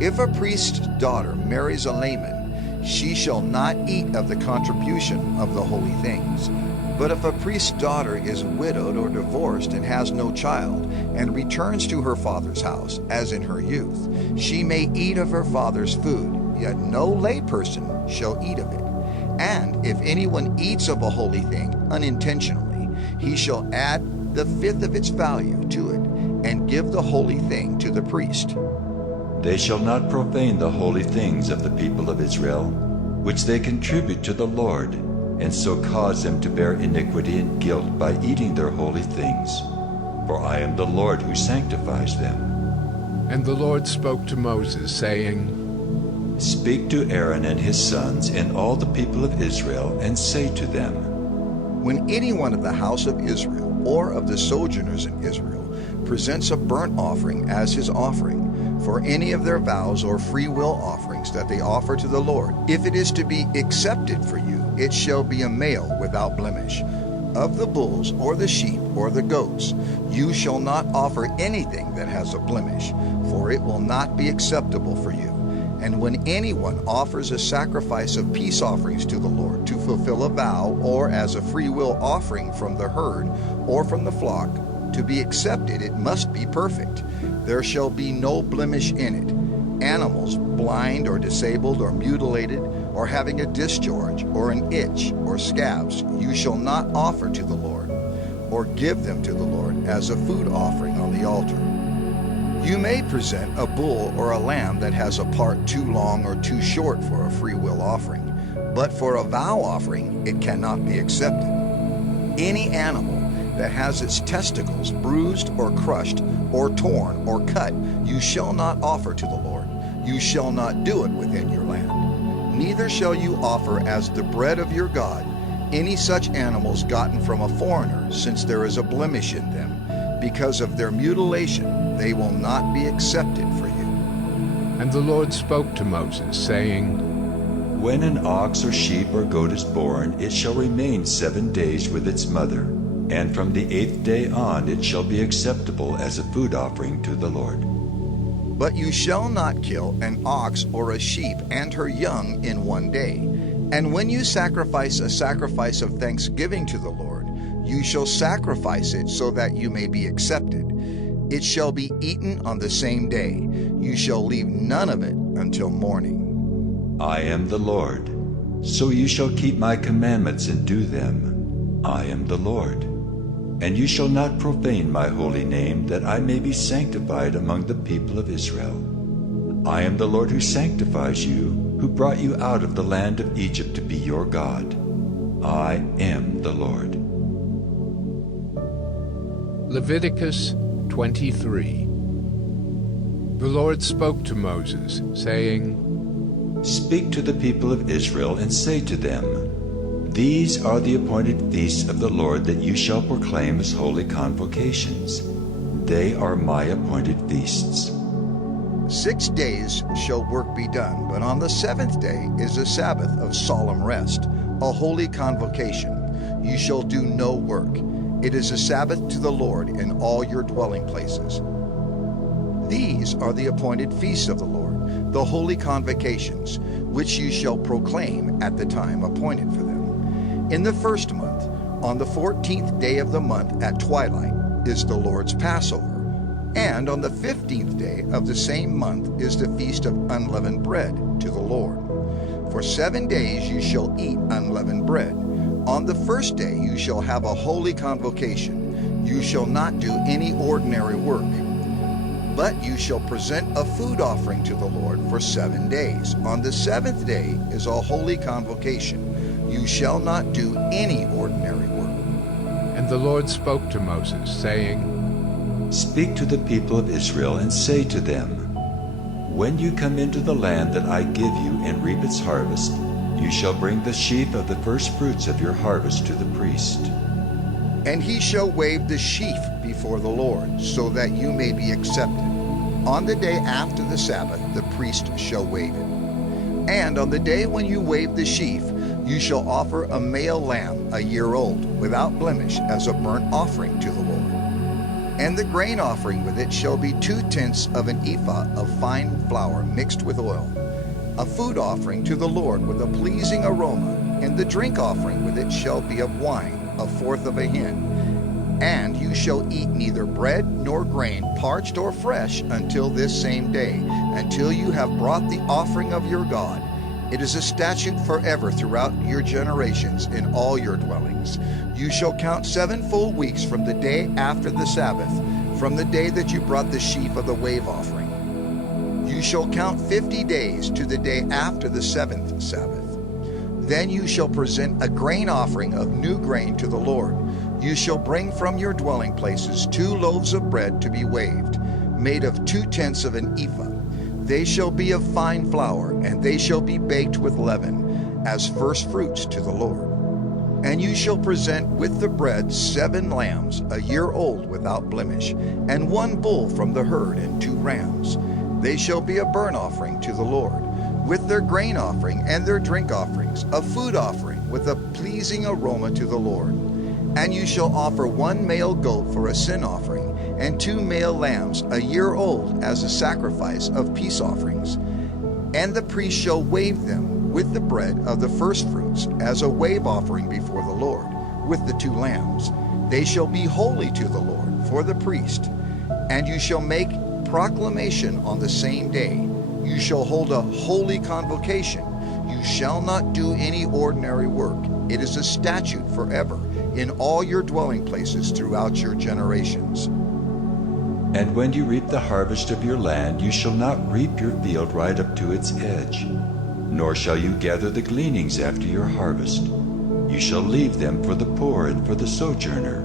If a priest's daughter marries a layman, she shall not eat of the contribution of the holy things. But if a priest's daughter is widowed or divorced and has no child, and returns to her father's house, as in her youth, she may eat of her father's food, yet no layperson shall eat of it. And if anyone eats of a holy thing unintentionally, he shall add the fifth of its value to it, and give the holy thing to the priest. They shall not profane the holy things of the people of Israel, which they contribute to the Lord, and so cause them to bear iniquity and guilt by eating their holy things. For I am the Lord who sanctifies them. And the Lord spoke to Moses, saying, Speak to Aaron and his sons and all the people of Israel, and say to them, When anyone of the house of Israel or of the sojourners in Israel presents a burnt offering as his offering, for any of their vows or free will offerings that they offer to the Lord, if it is to be accepted for you, it shall be a male without blemish. Of the bulls or the sheep or the goats, you shall not offer anything that has a blemish, for it will not be acceptable for you. And when anyone offers a sacrifice of peace offerings to the Lord to fulfill a vow, or as a free will offering from the herd or from the flock, to be accepted it must be perfect. There shall be no blemish in it. Animals blind or disabled or mutilated, or having a discharge or an itch or scabs, you shall not offer to the Lord, or give them to the Lord as a food offering on the altar. You may present a bull or a lamb that has a part too long or too short for a free will offering, but for a vow offering it cannot be accepted. Any animal that has its testicles bruised or crushed or torn or cut, you shall not offer to the Lord. You shall not do it within your land. Neither shall you offer as the bread of your God any such animals gotten from a foreigner, since there is a blemish in them. Because of their mutilation, they will not be accepted for you. And the Lord spoke to Moses, saying, When an ox or sheep or goat is born, it shall remain 7 days with its mother, and from the 8th day on it shall be acceptable as a food offering to the Lord. But you shall not kill an ox or a sheep and her young in 1 day. And when you sacrifice a sacrifice of thanksgiving to the Lord, you shall sacrifice it so that you may be accepted. It shall be eaten on the same day. You shall leave none of it until morning. I am the Lord. So you shall keep my commandments and do them. I am the Lord. And you shall not profane my holy name, that I may be sanctified among the people of Israel. I am the Lord who sanctifies you, who brought you out of the land of Egypt to be your God. I am the Lord. Leviticus 23. The Lord spoke to Moses, saying, Speak to the people of Israel and say to them, These are the appointed feasts of the Lord that you shall proclaim as holy convocations. They are my appointed feasts. 6 days shall work be done, but on the 7th day is a Sabbath of solemn rest, a holy convocation. You shall do no work. It is a Sabbath to the Lord in all your dwelling places. These are the appointed feasts of the Lord, the holy convocations, which you shall proclaim at the time appointed for them. In the 1st month, on the 14th day of the month at twilight, is the Lord's Passover. And on the 15th day of the same month is the feast of unleavened bread to the Lord. For 7 days you shall eat unleavened bread. On the 1st day you shall have a holy convocation. You shall not do any ordinary work. But you shall present a food offering to the Lord for 7 days. On the 7th day is a holy convocation. You shall not do any ordinary work. And the Lord spoke to Moses, saying, Speak to the people of Israel and say to them, When you come into the land that I give you and reap its harvest, you shall bring the sheaf of the first fruits of your harvest to the priest. And he shall wave the sheaf before the Lord, so that you may be accepted. On the day after the Sabbath, the priest shall wave it. And on the day when you wave the sheaf, you shall offer a male lamb 1 year old, without blemish, as a burnt offering to the Lord. And the grain offering with it shall be 2/10 of an ephah of fine flour mixed with oil, a food offering to the Lord with a pleasing aroma. And the drink offering with it shall be of wine, 1/4 of a hin. And you shall eat neither bread nor grain, parched or fresh, until this same day, until you have brought the offering of your God. It is a statute forever throughout your generations in all your dwellings. You shall count 7 full weeks from the day after the Sabbath, from the day that you brought the sheaf of the wave offering. You shall count 50 days to the day after the 7th Sabbath. Then you shall present a grain offering of new grain to the Lord. You shall bring from your dwelling places 2 loaves of bread to be waved, made of 2/10 of an ephah. They shall be of fine flour, and they shall be baked with leaven, as first fruits to the Lord. And you shall present with the bread 7 lambs, a year old without blemish, and 1 bull from the herd, and 2 rams. They shall be a burnt offering to the Lord, with their grain offering and their drink offerings, a food offering with a pleasing aroma to the Lord. And you shall offer 1 male goat for a sin offering, and 2 male lambs a year old as a sacrifice of peace offerings. And the priest shall wave them with the bread of the firstfruits as a wave offering before the Lord, with the 2 lambs. They shall be holy to the Lord for the priest. And you shall make proclamation on the same day. You shall hold a holy convocation. You shall not do any ordinary work. It is a statute forever in all your dwelling places throughout your generations. And when you reap the harvest of your land, you shall not reap your field right up to its edge, nor shall you gather the gleanings after your harvest. You shall leave them for the poor and for the sojourner.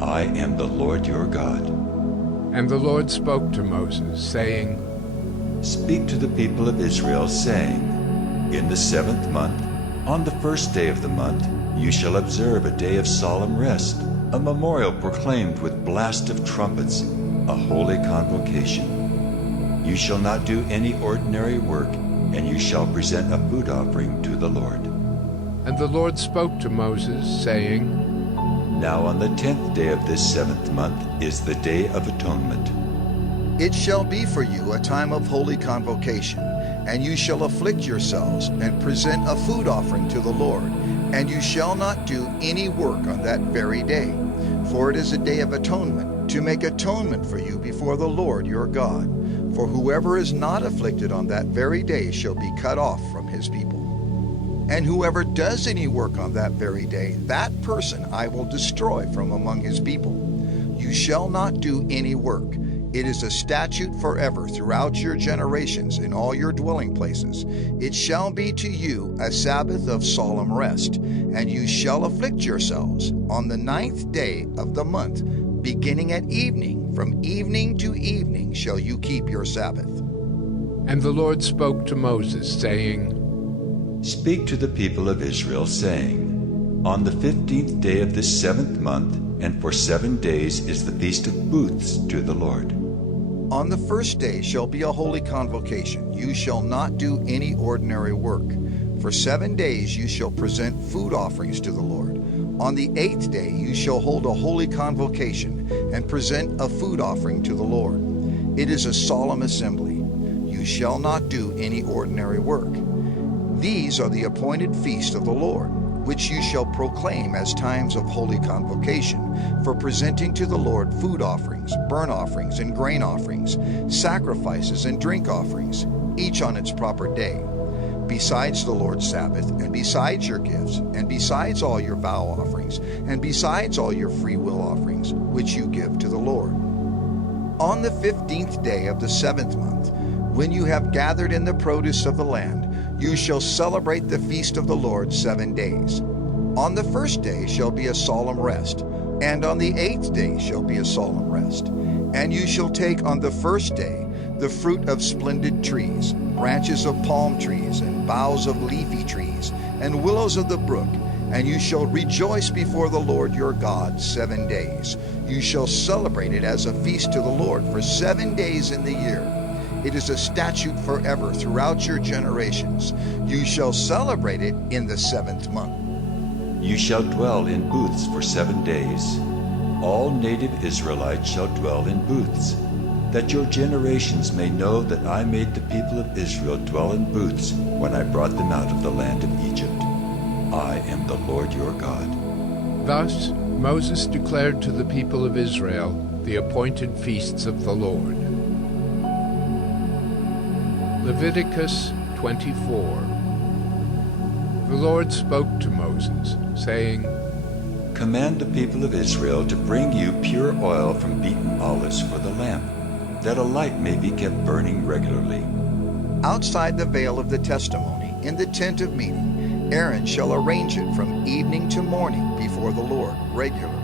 I am the Lord your God. And the Lord spoke to Moses, saying, Speak to the people of Israel, saying, In the 7th month, on the 1st day of the month, you shall observe a day of solemn rest, a memorial proclaimed with blast of trumpets, a holy convocation. You shall not do any ordinary work, and you shall present a food offering to the Lord. And the Lord spoke to Moses, saying, Now on the 10th day of this 7th month is the Day of Atonement. It shall be for you a time of holy convocation, and you shall afflict yourselves and present a food offering to the Lord, and you shall not do any work on that very day, for it is a day of atonement, to make atonement for you before the Lord your God. For whoever is not afflicted on that very day shall be cut off from his people. And whoever does any work on that very day, that person I will destroy from among his people. You shall not do any work. It is a statute forever throughout your generations in all your dwelling places. It shall be to you a Sabbath of solemn rest, and you shall afflict yourselves on the 9th day of the month, beginning at evening. From evening to evening shall you keep your Sabbath. And the Lord spoke to Moses, saying, Speak to the people of Israel, saying, On the 15th day of this 7th month, and for 7 days is the Feast of Booths to the Lord. On the 1st day shall be a holy convocation. You shall not do any ordinary work. For 7 days you shall present food offerings to the Lord. On the 8th day you shall hold a holy convocation and present a food offering to the Lord. It is a solemn assembly. You shall not do any ordinary work. These are the appointed feasts of the Lord, which you shall proclaim as times of holy convocation, for presenting to the Lord food offerings, burnt offerings, and grain offerings, sacrifices and drink offerings, each on its proper day, besides the Lord's Sabbath, and besides your gifts, and besides all your vow offerings, and besides all your free will offerings, which you give to the Lord. On the 15th day of the 7th month, when you have gathered in the produce of the land, you shall celebrate the feast of the Lord 7 days. On the 1st day shall be a solemn rest, and on the 8th day shall be a solemn rest. And you shall take on the 1st day the fruit of splendid trees, branches of palm trees, and boughs of leafy trees, and willows of the brook, and you shall rejoice before the Lord your God 7 days. You shall celebrate it as a feast to the Lord for 7 days in the year. It is a statute forever throughout your generations. You shall celebrate it in the 7th month. You shall dwell in booths for 7 days. All native Israelites shall dwell in booths, that your generations may know that I made the people of Israel dwell in booths when I brought them out of the land of Egypt. I am the Lord your God. Thus Moses declared to the people of Israel the appointed feasts of the Lord. Leviticus 24. The Lord spoke to Moses, saying, Command the people of Israel to bring you pure oil from beaten olives for the lamp, that a light may be kept burning regularly. Outside the veil of the testimony, in the tent of meeting, Aaron shall arrange it from evening to morning before the Lord regularly.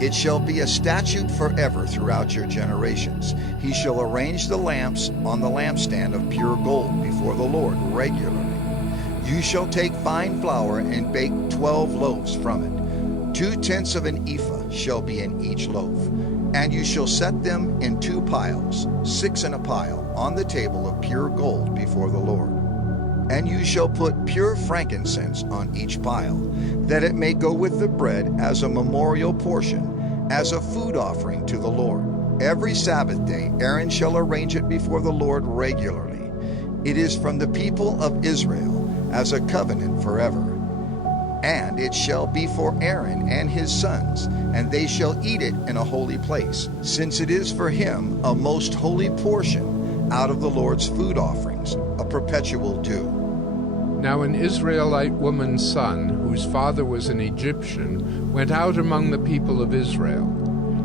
It shall be a statute forever throughout your generations. He shall arrange the lamps on the lampstand of pure gold before the Lord regularly. You shall take fine flour and bake 12 loaves from it. 2/10 of an ephah shall be in each loaf. And you shall set them in 2 piles, 6 in a pile, on the table of pure gold before the Lord. And you shall put pure frankincense on each pile, that it may go with the bread as a memorial portion, as a food offering to the Lord. Every Sabbath day Aaron shall arrange it before the Lord regularly. It is from the people of Israel as a covenant forever. And it shall be for Aaron and his sons, and they shall eat it in a holy place, since it is for him a most holy portion out of the Lord's food offerings, a perpetual due. Now an Israelite woman's son, whose father was an Egyptian, went out among the people of Israel.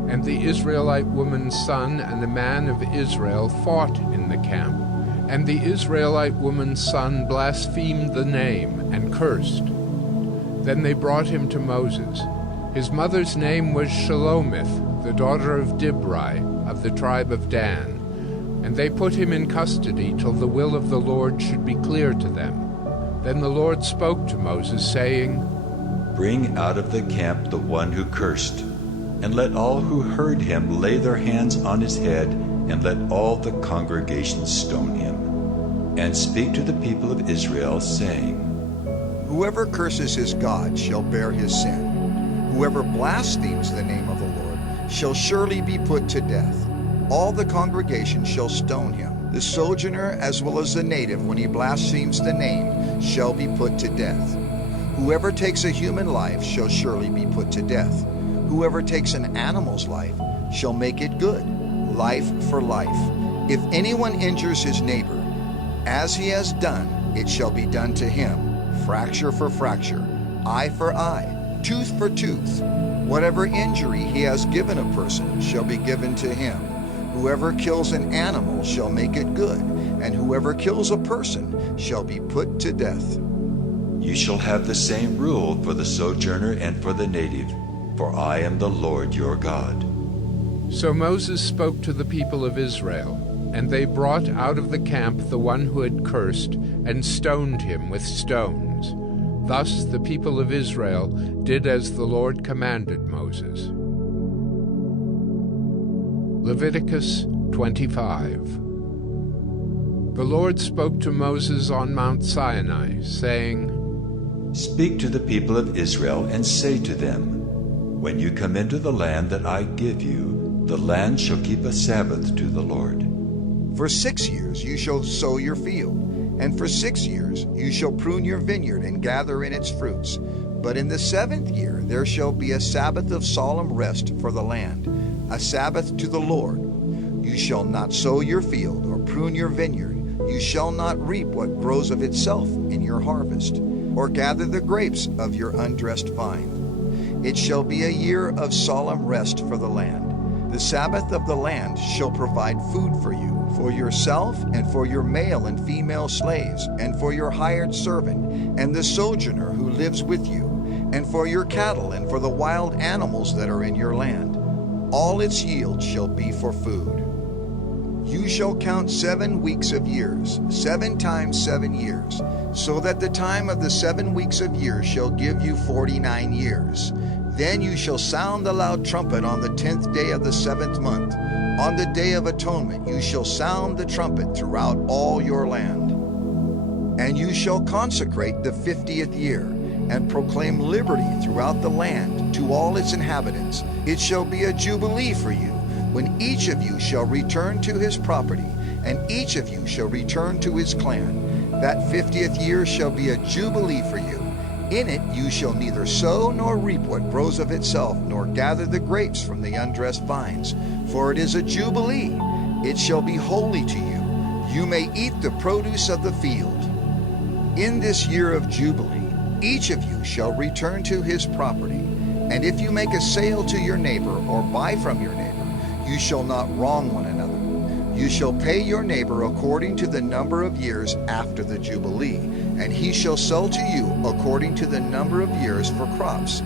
And the Israelite woman's son and a man of Israel fought in the camp. And the Israelite woman's son blasphemed the name and cursed. Then they brought him to Moses. His mother's name was Shelomith, the daughter of Dibri, of the tribe of Dan. And they put him in custody till the will of the Lord should be clear to them. Then the Lord spoke to Moses, saying, Bring out of the camp the one who cursed, and let all who heard him lay their hands on his head, and let all the congregation stone him. And speak to the people of Israel, saying, Whoever curses his God shall bear his sin. Whoever blasphemes the name of the Lord shall surely be put to death. All the congregation shall stone him. The sojourner as well as the native, when he blasphemes the name, shall be put to death. Whoever takes a human life shall surely be put to death. Whoever takes an animal's life shall make it good, life for life. If anyone injures his neighbor, as he has done, it shall be done to him. Fracture for fracture, eye for eye, tooth for tooth. Whatever injury he has given a person shall be given to him. Whoever kills an animal shall make it good, and whoever kills a person shall be put to death. You shall have the same rule for the sojourner and for the native, for I am the Lord your God. So Moses spoke to the people of Israel, and they brought out of the camp the one who had cursed, and stoned him with stones. Thus the people of Israel did as the Lord commanded Moses. Leviticus 25. The Lord spoke to Moses on Mount Sinai, saying, Speak to the people of Israel, and say to them, When you come into the land that I give you, the land shall keep a Sabbath to the Lord. For 6 years you shall sow your field, and for 6 years you shall prune your vineyard and gather in its fruits. But in the 7th year there shall be a Sabbath of solemn rest for the land, a Sabbath to the Lord. You shall not sow your field or prune your vineyard. You shall not reap what grows of itself in your harvest, or gather the grapes of your undressed vine. It shall be a year of solemn rest for the land. The Sabbath of the land shall provide food for you, for yourself and for your male and female slaves, and for your hired servant, and the sojourner who lives with you, and for your cattle and for the wild animals that are in your land. All its yield shall be for food. You shall count 7 weeks of years, 7 times 7 years, so that the time of the 7 weeks of years shall give you 49 years. Then you shall sound the loud trumpet on the 10th day of the 7th month. On the day of atonement you shall sound the trumpet throughout all your land. And you shall consecrate the 50th year, and proclaim liberty throughout the land to all its inhabitants. It shall be a jubilee for you, when each of you shall return to his property, and each of you shall return to his clan. That 50th year shall be a jubilee for you. In it you shall neither sow nor reap what grows of itself, nor gather the grapes from the undressed vines. For it is a jubilee. It shall be holy to you. You may eat the produce of the field. In this year of jubilee Each of you shall return to his property. And if you make a sale to your neighbor or buy from your neighbor, you shall not wrong one another. You shall pay your neighbor according to the number of years after the Jubilee, and he shall sell to you according to the number of years for crops.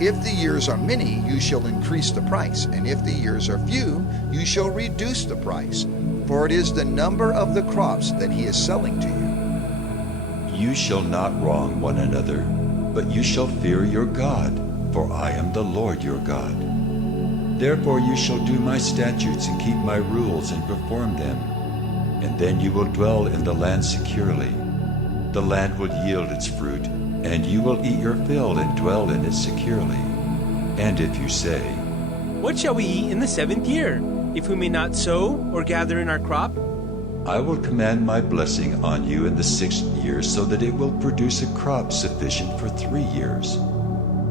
If the years are many, you shall increase the price, and if the years are few, you shall reduce the price. For it is the number of the crops that he is selling to you. You shall not wrong one another, but you shall fear your God, for I am the Lord your God. Therefore you shall do my statutes and keep my rules and perform them, and then you will dwell in the land securely. The land will yield its fruit, and you will eat your fill and dwell in it securely. And if you say, What shall we eat in the 7th year, if we may not sow or gather in our crop? I will command my blessing on you in the 6th year, so that it will produce a crop sufficient for 3 years.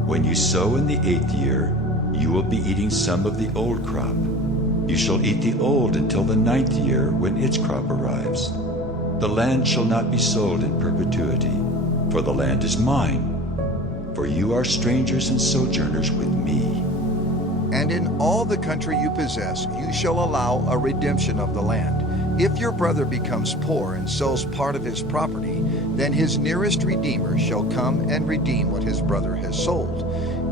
When you sow in the 8th year, you will be eating some of the old crop. You shall eat the old until the 9th year, when its crop arrives. The land shall not be sold in perpetuity, for the land is mine. For you are strangers and sojourners with me. And in all the country you possess, you shall allow a redemption of the land. If your brother becomes poor and sells part of his property, then his nearest redeemer shall come and redeem what his brother has sold.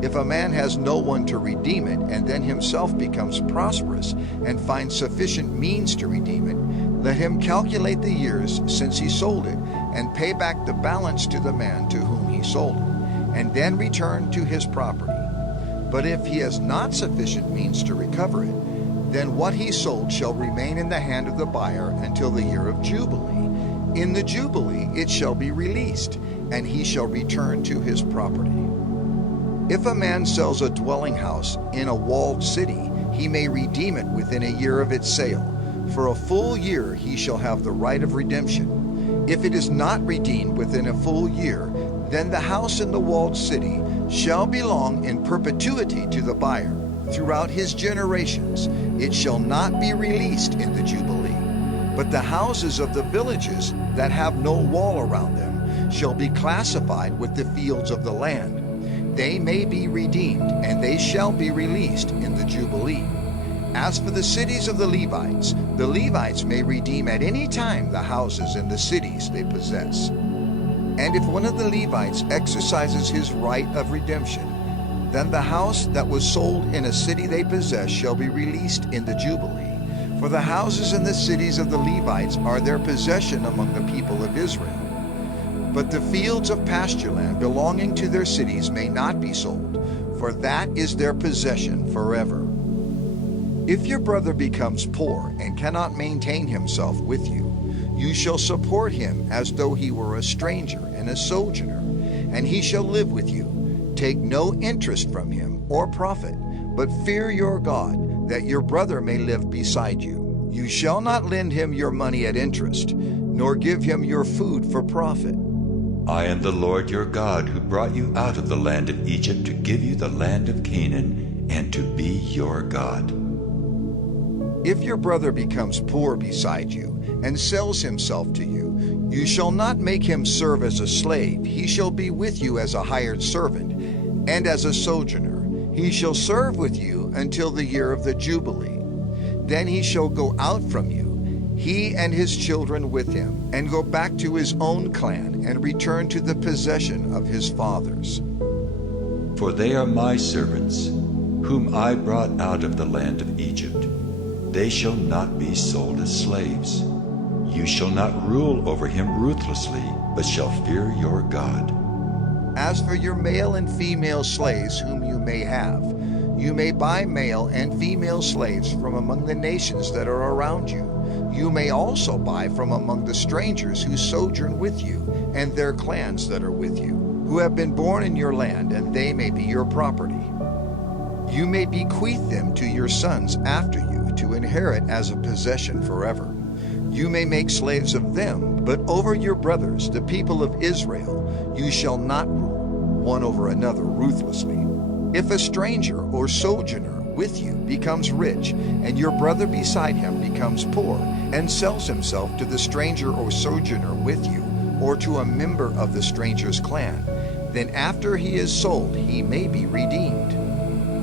If a man has no one to redeem it, and then himself becomes prosperous and finds sufficient means to redeem it, let him calculate the years since he sold it, and pay back the balance to the man to whom he sold it, and then return to his property. But if he has not sufficient means to recover it, then what he sold shall remain in the hand of the buyer until the year of Jubilee. In the Jubilee it shall be released, and he shall return to his property. If a man sells a dwelling house in a walled city, he may redeem it within a year of its sale. For a full year he shall have the right of redemption. If it is not redeemed within a full year, then the house in the walled city shall belong in perpetuity to the buyer. Throughout his generations, it shall not be released in the Jubilee. But the houses of the villages that have no wall around them shall be classified with the fields of the land. They may be redeemed, and they shall be released in the Jubilee. As for the cities of the Levites may redeem at any time the houses and the cities they possess. And if one of the Levites exercises his right of redemption, then the house that was sold in a city they possess shall be released in the Jubilee. For the houses and the cities of the Levites are their possession among the people of Israel. But the fields of pasture land belonging to their cities may not be sold, for that is their possession forever. If your brother becomes poor and cannot maintain himself with you, you shall support him as though he were a stranger and a sojourner, and he shall live with you. Take no interest from him or profit, but fear your God, that your brother may live beside you. You shall not lend him your money at interest, nor give him your food for profit. I am the Lord your God, who brought you out of the land of Egypt to give you the land of Canaan, and to be your God. If your brother becomes poor beside you, and sells himself to you, you shall not make him serve as a slave. He shall be with you as a hired servant, and as a sojourner. He shall serve with you until the year of the Jubilee. Then he shall go out from you, he and his children with him, and go back to his own clan, and return to the possession of his fathers. For they are my servants, whom I brought out of the land of Egypt. They shall not be sold as slaves. You shall not rule over him ruthlessly, but shall fear your God. As for your male and female slaves whom you may have, you may buy male and female slaves from among the nations that are around you. You may also buy from among the strangers who sojourn with you, and their clans that are with you, who have been born in your land, and they may be your property. You may bequeath them to your sons after you to inherit as a possession forever. You may make slaves of them, but over your brothers, the people of Israel, you shall not rule one over another ruthlessly. If a stranger or sojourner with you becomes rich, and your brother beside him becomes poor, and sells himself to the stranger or sojourner with you, or to a member of the stranger's clan, then after he is sold he may be redeemed.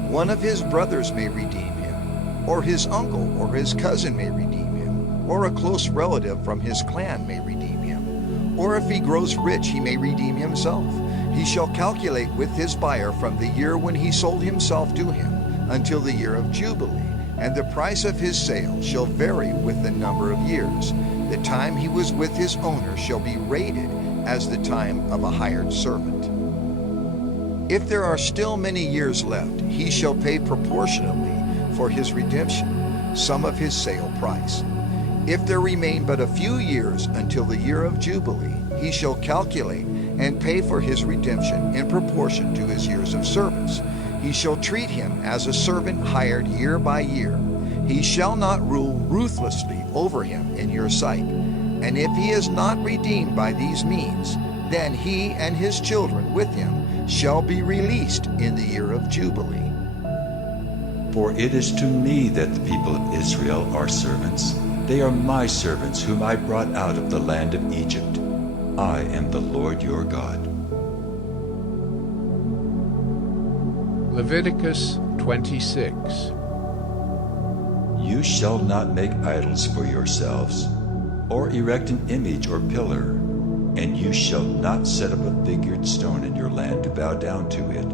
One of his brothers may redeem him, or his uncle or his cousin may redeem him, or a close relative from his clan may redeem him. Or if he grows rich, he may redeem himself. He shall calculate with his buyer from the year when he sold himself to him until the year of Jubilee, and the price of his sale shall vary with the number of years. The time he was with his owner shall be rated as the time of a hired servant. If there are still many years left, he shall pay proportionately for his redemption some of his sale price. If there remain but a few years until the year of Jubilee, he shall calculate and pay for his redemption in proportion to his years of service. He shall treat him as a servant hired year by year. He shall not rule ruthlessly over him in your sight. And if he is not redeemed by these means, then he and his children with him shall be released in the year of Jubilee. For it is to me that the people of Israel are servants. They are my servants whom I brought out of the land of Egypt. I am the Lord your God. Leviticus 26. You shall not make idols for yourselves, or erect an image or pillar, and you shall not set up a figured stone in your land to bow down to it,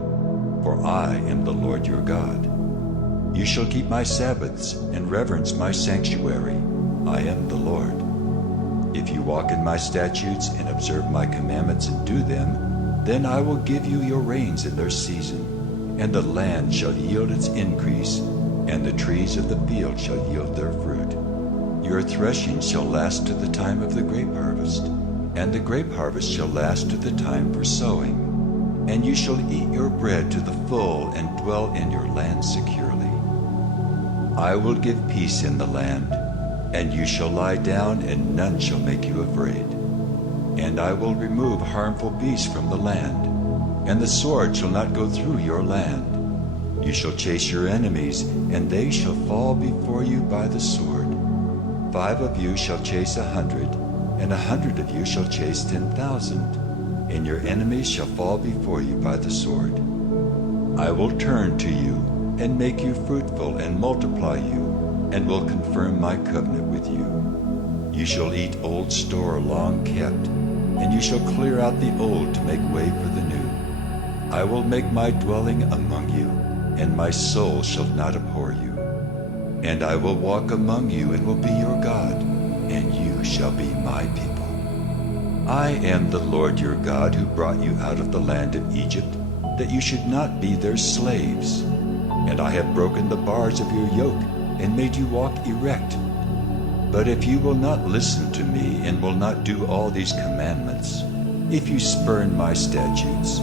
for I am the Lord your God. You shall keep my Sabbaths and reverence my sanctuary. I am the Lord. If you walk in my statutes and observe my commandments and do them, then I will give you your rains in their season, and the land shall yield its increase, and the trees of the field shall yield their fruit. Your threshing shall last to the time of the grape harvest, and the grape harvest shall last to the time for sowing. And you shall eat your bread to the full and dwell in your land securely. I will give peace in the land, and you shall lie down, and none shall make you afraid. And I will remove harmful beasts from the land, and the sword shall not go through your land. You shall chase your enemies, and they shall fall before you by the sword. 5 of you shall chase 100, and 100 of you shall chase 10,000, and your enemies shall fall before you by the sword. I will turn to you, and make you fruitful, and multiply you, and will confirm my covenant with you. You shall eat old store long kept, and you shall clear out the old to make way for the new. I will make my dwelling among you, and my soul shall not abhor you. And I will walk among you, and will be your God, and you shall be my people. I am the Lord your God, who brought you out of the land of Egypt, that you should not be their slaves. And I have broken the bars of your yoke, and made you walk erect. But if you will not listen to me, and will not do all these commandments, if you spurn my statutes,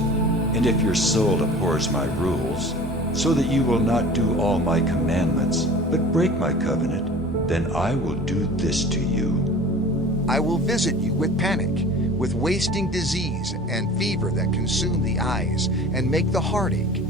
and if your soul abhors my rules, so that you will not do all my commandments, but break my covenant, then I will do this to you. I will visit you with panic, with wasting disease and fever that consume the eyes and make the heart ache.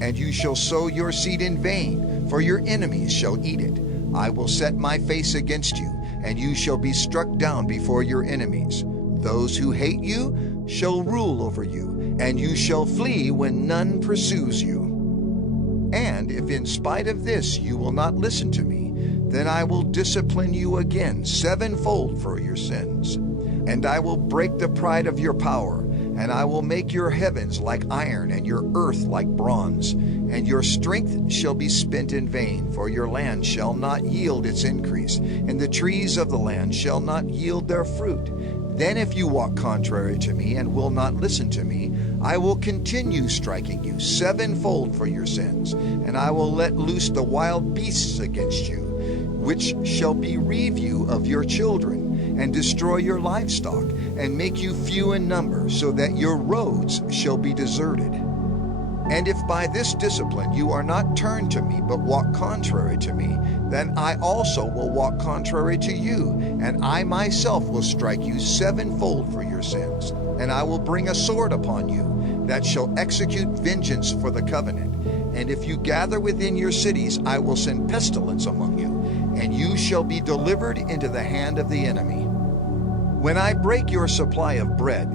And you shall sow your seed in vain, for your enemies shall eat it. I will set my face against you, and you shall be struck down before your enemies. Those who hate you shall rule over you, and you shall flee when none pursues you. And if in spite of this you will not listen to me, then I will discipline you again 7-fold for your sins. And I will break the pride of your power, and I will make your heavens like iron and your earth like bronze. And your strength shall be spent in vain, for your land shall not yield its increase, and the trees of the land shall not yield their fruit. Then if you walk contrary to me and will not listen to me, I will continue striking you 7-fold for your sins, and I will let loose the wild beasts against you, which shall bereave you of your children, and destroy your livestock, and make you few in number, so that your roads shall be deserted. And if by this discipline you are not turned to me, but walk contrary to me, then I also will walk contrary to you, and I myself will strike you 7-fold for your sins. And I will bring a sword upon you, that shall execute vengeance for the covenant. And if you gather within your cities, I will send pestilence among you, and you shall be delivered into the hand of the enemy. When I break your supply of bread,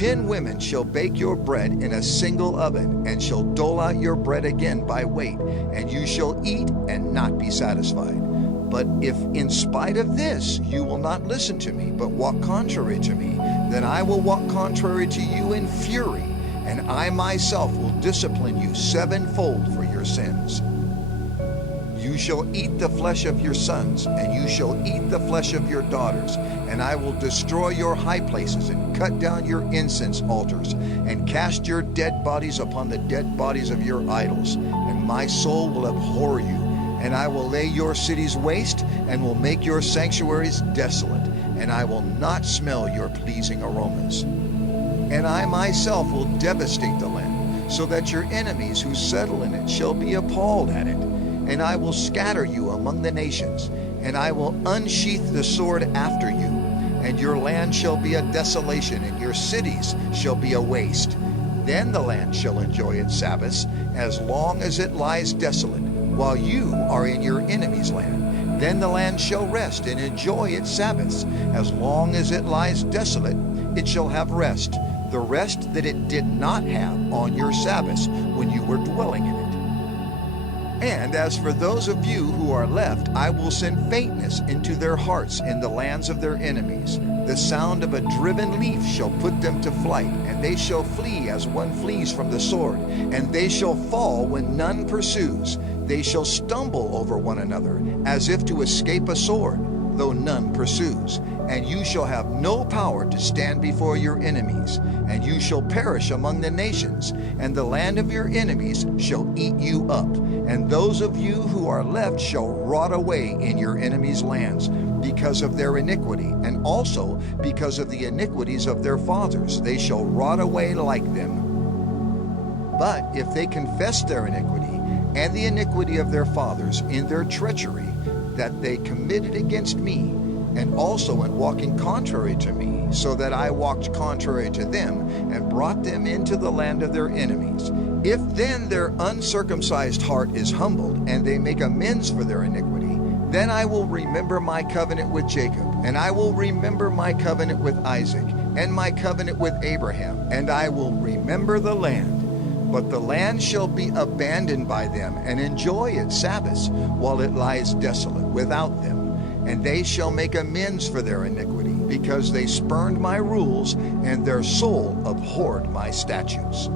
10 women shall bake your bread in a single oven, and shall dole out your bread again by weight, and you shall eat and not be satisfied. But if in spite of this you will not listen to me, but walk contrary to me, then I will walk contrary to you in fury, and I myself will discipline you sevenfold for your sins. You shall eat the flesh of your sons, and you shall eat the flesh of your daughters, and I will destroy your high places, and cut down your incense altars, and cast your dead bodies upon the dead bodies of your idols, and my soul will abhor you. And I will lay your cities waste, and will make your sanctuaries desolate, and I will not smell your pleasing aromas. And I myself will devastate the land, so that your enemies who settle in it shall be appalled at it. And I will scatter you among the nations, and I will unsheath the sword after you, and your land shall be a desolation, and your cities shall be a waste. Then the land shall enjoy its Sabbaths, as long as it lies desolate, while you are in your enemy's land. Then the land shall rest and enjoy its Sabbaths, as long as it lies desolate, it shall have rest, the rest that it did not have on your Sabbaths when you were dwelling in it. And as for those of you who are left, I will send faintness into their hearts in the lands of their enemies. The sound of a driven leaf shall put them to flight, and they shall flee as one flees from the sword, and they shall fall when none pursues. They shall stumble over one another, as if to escape a sword, though none pursues. And you shall have no power to stand before your enemies, and you shall perish among the nations, and the land of your enemies shall eat you up. And those of you who are left shall rot away in your enemies' lands, because of their iniquity, and also because of the iniquities of their fathers. They shall rot away like them. But if they confess their iniquity, and the iniquity of their fathers in their treachery that they committed against me, and also in walking contrary to me, so that I walked contrary to them, and brought them into the land of their enemies. If then their uncircumcised heart is humbled, and they make amends for their iniquity, then I will remember my covenant with Jacob, and I will remember my covenant with Isaac, and my covenant with Abraham, and I will remember the land. But the land shall be abandoned by them, and enjoy its Sabbaths, while it lies desolate without them. And they shall make amends for their iniquity, because they spurned my rules, and their soul abhorred my statutes.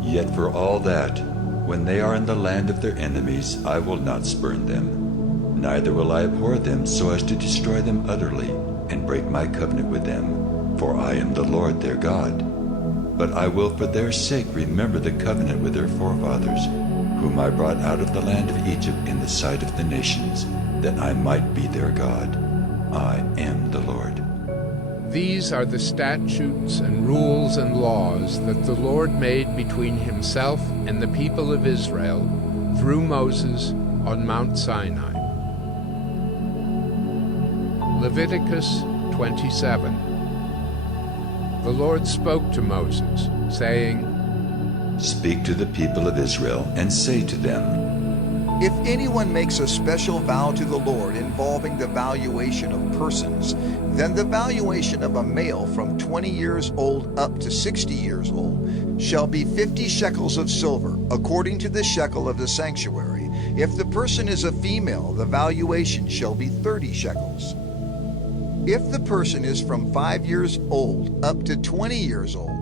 Yet for all that, when they are in the land of their enemies, I will not spurn them, neither will I abhor them so as to destroy them utterly, and break my covenant with them, for I am the Lord their God. But I will for their sake remember the covenant with their forefathers, whom I brought out of the land of Egypt in the sight of the nations, that I might be their God. I am the Lord. These are the statutes and rules and laws that the Lord made between himself and the people of Israel through Moses on Mount Sinai. Leviticus 27. The Lord spoke to Moses, saying, Speak to the people of Israel, and say to them, If anyone makes a special vow to the Lord involving the valuation of persons, then the valuation of a male from 20 years old up to 60 years old shall be 50 shekels of silver, according to the shekel of the sanctuary. If the person is a female, the valuation shall be 30 shekels. If the person is from 5 years old up to 20 years old,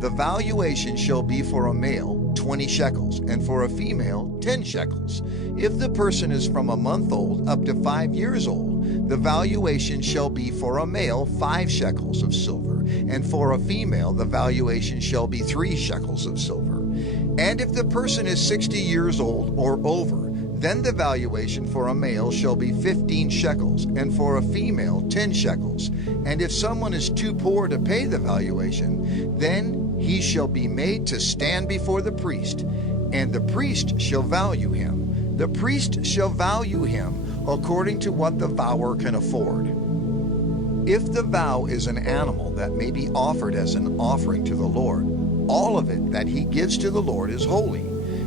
the valuation shall be for a male 20 shekels, and for a female 10 shekels. If the person is from a month old up to 5 years old, the valuation shall be for a male 5 shekels of silver, and for a female the valuation shall be 3 shekels of silver. And if the person is 60 years old or over, then the valuation for a male shall be 15 shekels, and for a female 10 shekels. And if someone is too poor to pay the valuation, then he shall be made to stand before the priest, and the priest shall value him. The priest shall value him according to what the vower can afford. If the vow is an animal that may be offered as an offering to the Lord, all of it that he gives to the Lord is holy.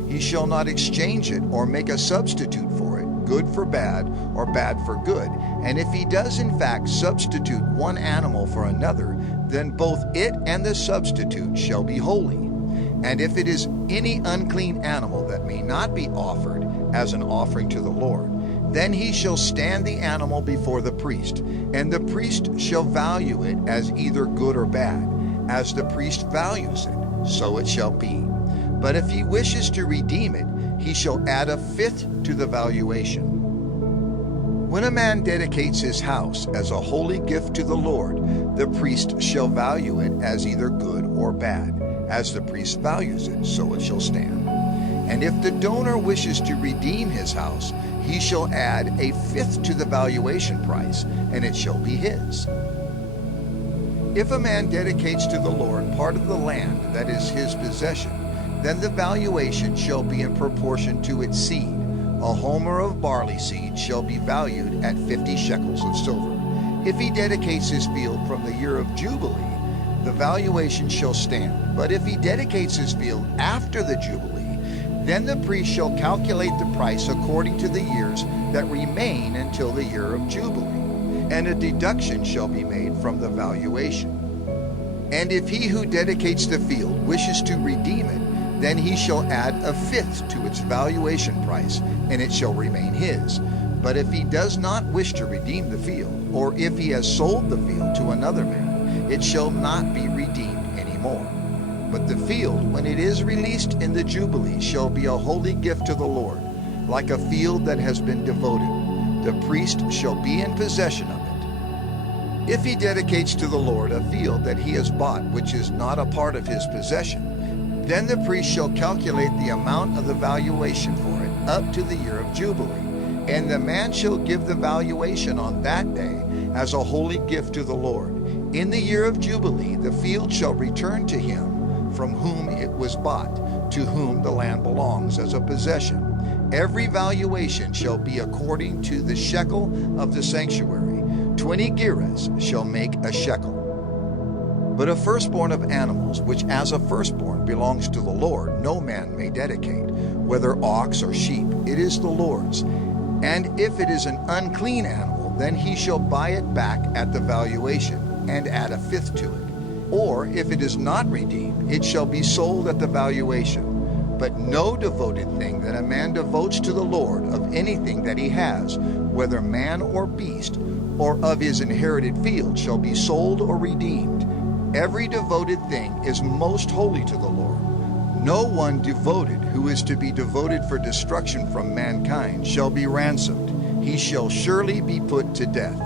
He shall not exchange it or make a substitute for it, good for bad or bad for good. And if he does in fact substitute one animal for another, then both it and the substitute shall be holy. And if it is any unclean animal that may not be offered as an offering to the Lord, then he shall stand the animal before the priest, and the priest shall value it as either good or bad. As the priest values it, so it shall be. But if he wishes to redeem it, he shall add a fifth to the valuation. When a man dedicates his house as a holy gift to the Lord, the priest shall value it as either good or bad. As the priest values it, so it shall stand. And if the donor wishes to redeem his house, he shall add a fifth to the valuation price, and it shall be his. If a man dedicates to the Lord part of the land that is his possession, then the valuation shall be in proportion to its seed. A homer of barley seed shall be valued at 50 shekels of silver. If he dedicates his field from the year of Jubilee, the valuation shall stand. But if he dedicates his field after the Jubilee, then the priest shall calculate the price according to the years that remain until the year of Jubilee, and a deduction shall be made from the valuation. And if he who dedicates the field wishes to redeem it, then he shall add a fifth to its valuation price, and it shall remain his. But if he does not wish to redeem the field, or if he has sold the field to another man, it shall not be redeemed any more. But the field, when it is released in the Jubilee, shall be a holy gift to the Lord, like a field that has been devoted. The priest shall be in possession of it. If he dedicates to the Lord a field that he has bought, which is not a part of his possession, then the priest shall calculate the amount of the valuation for it up to the year of Jubilee, and the man shall give the valuation on that day as a holy gift to the Lord. In the year of Jubilee, the field shall return to him from whom it was bought, to whom the land belongs as a possession. Every valuation shall be according to the shekel of the sanctuary. 20 gerahs shall make a shekel. But a firstborn of animals, which as a firstborn belongs to the Lord, no man may dedicate, whether ox or sheep, it is the Lord's. And if it is an unclean animal, then he shall buy it back at the valuation, and add a fifth to it. Or if it is not redeemed, it shall be sold at the valuation. But no devoted thing that a man devotes to the Lord of anything that he has, whether man or beast, or of his inherited field, shall be sold or redeemed. Every devoted thing is most holy to the Lord. No one devoted who is to be devoted for destruction from mankind shall be ransomed. He shall surely be put to death.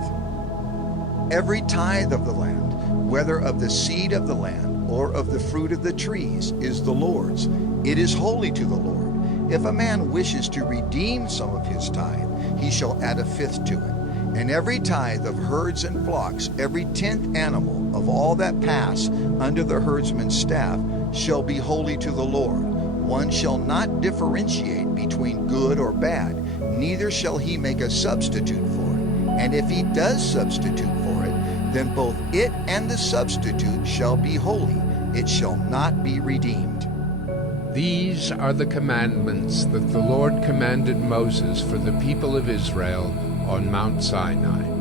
Every tithe of the land, whether of the seed of the land or of the fruit of the trees, is the Lord's. It is holy to the Lord. If a man wishes to redeem some of his tithe, he shall add a fifth to it. And every tithe of herds and flocks, every 10th animal of all that pass under the herdsman's staff, shall be holy to the Lord. One shall not differentiate between good or bad, neither shall he make a substitute for it. And if he does substitute for it, then both it and the substitute shall be holy. It shall not be redeemed. These are the commandments that the Lord commanded Moses for the people of Israel on Mount Sinai.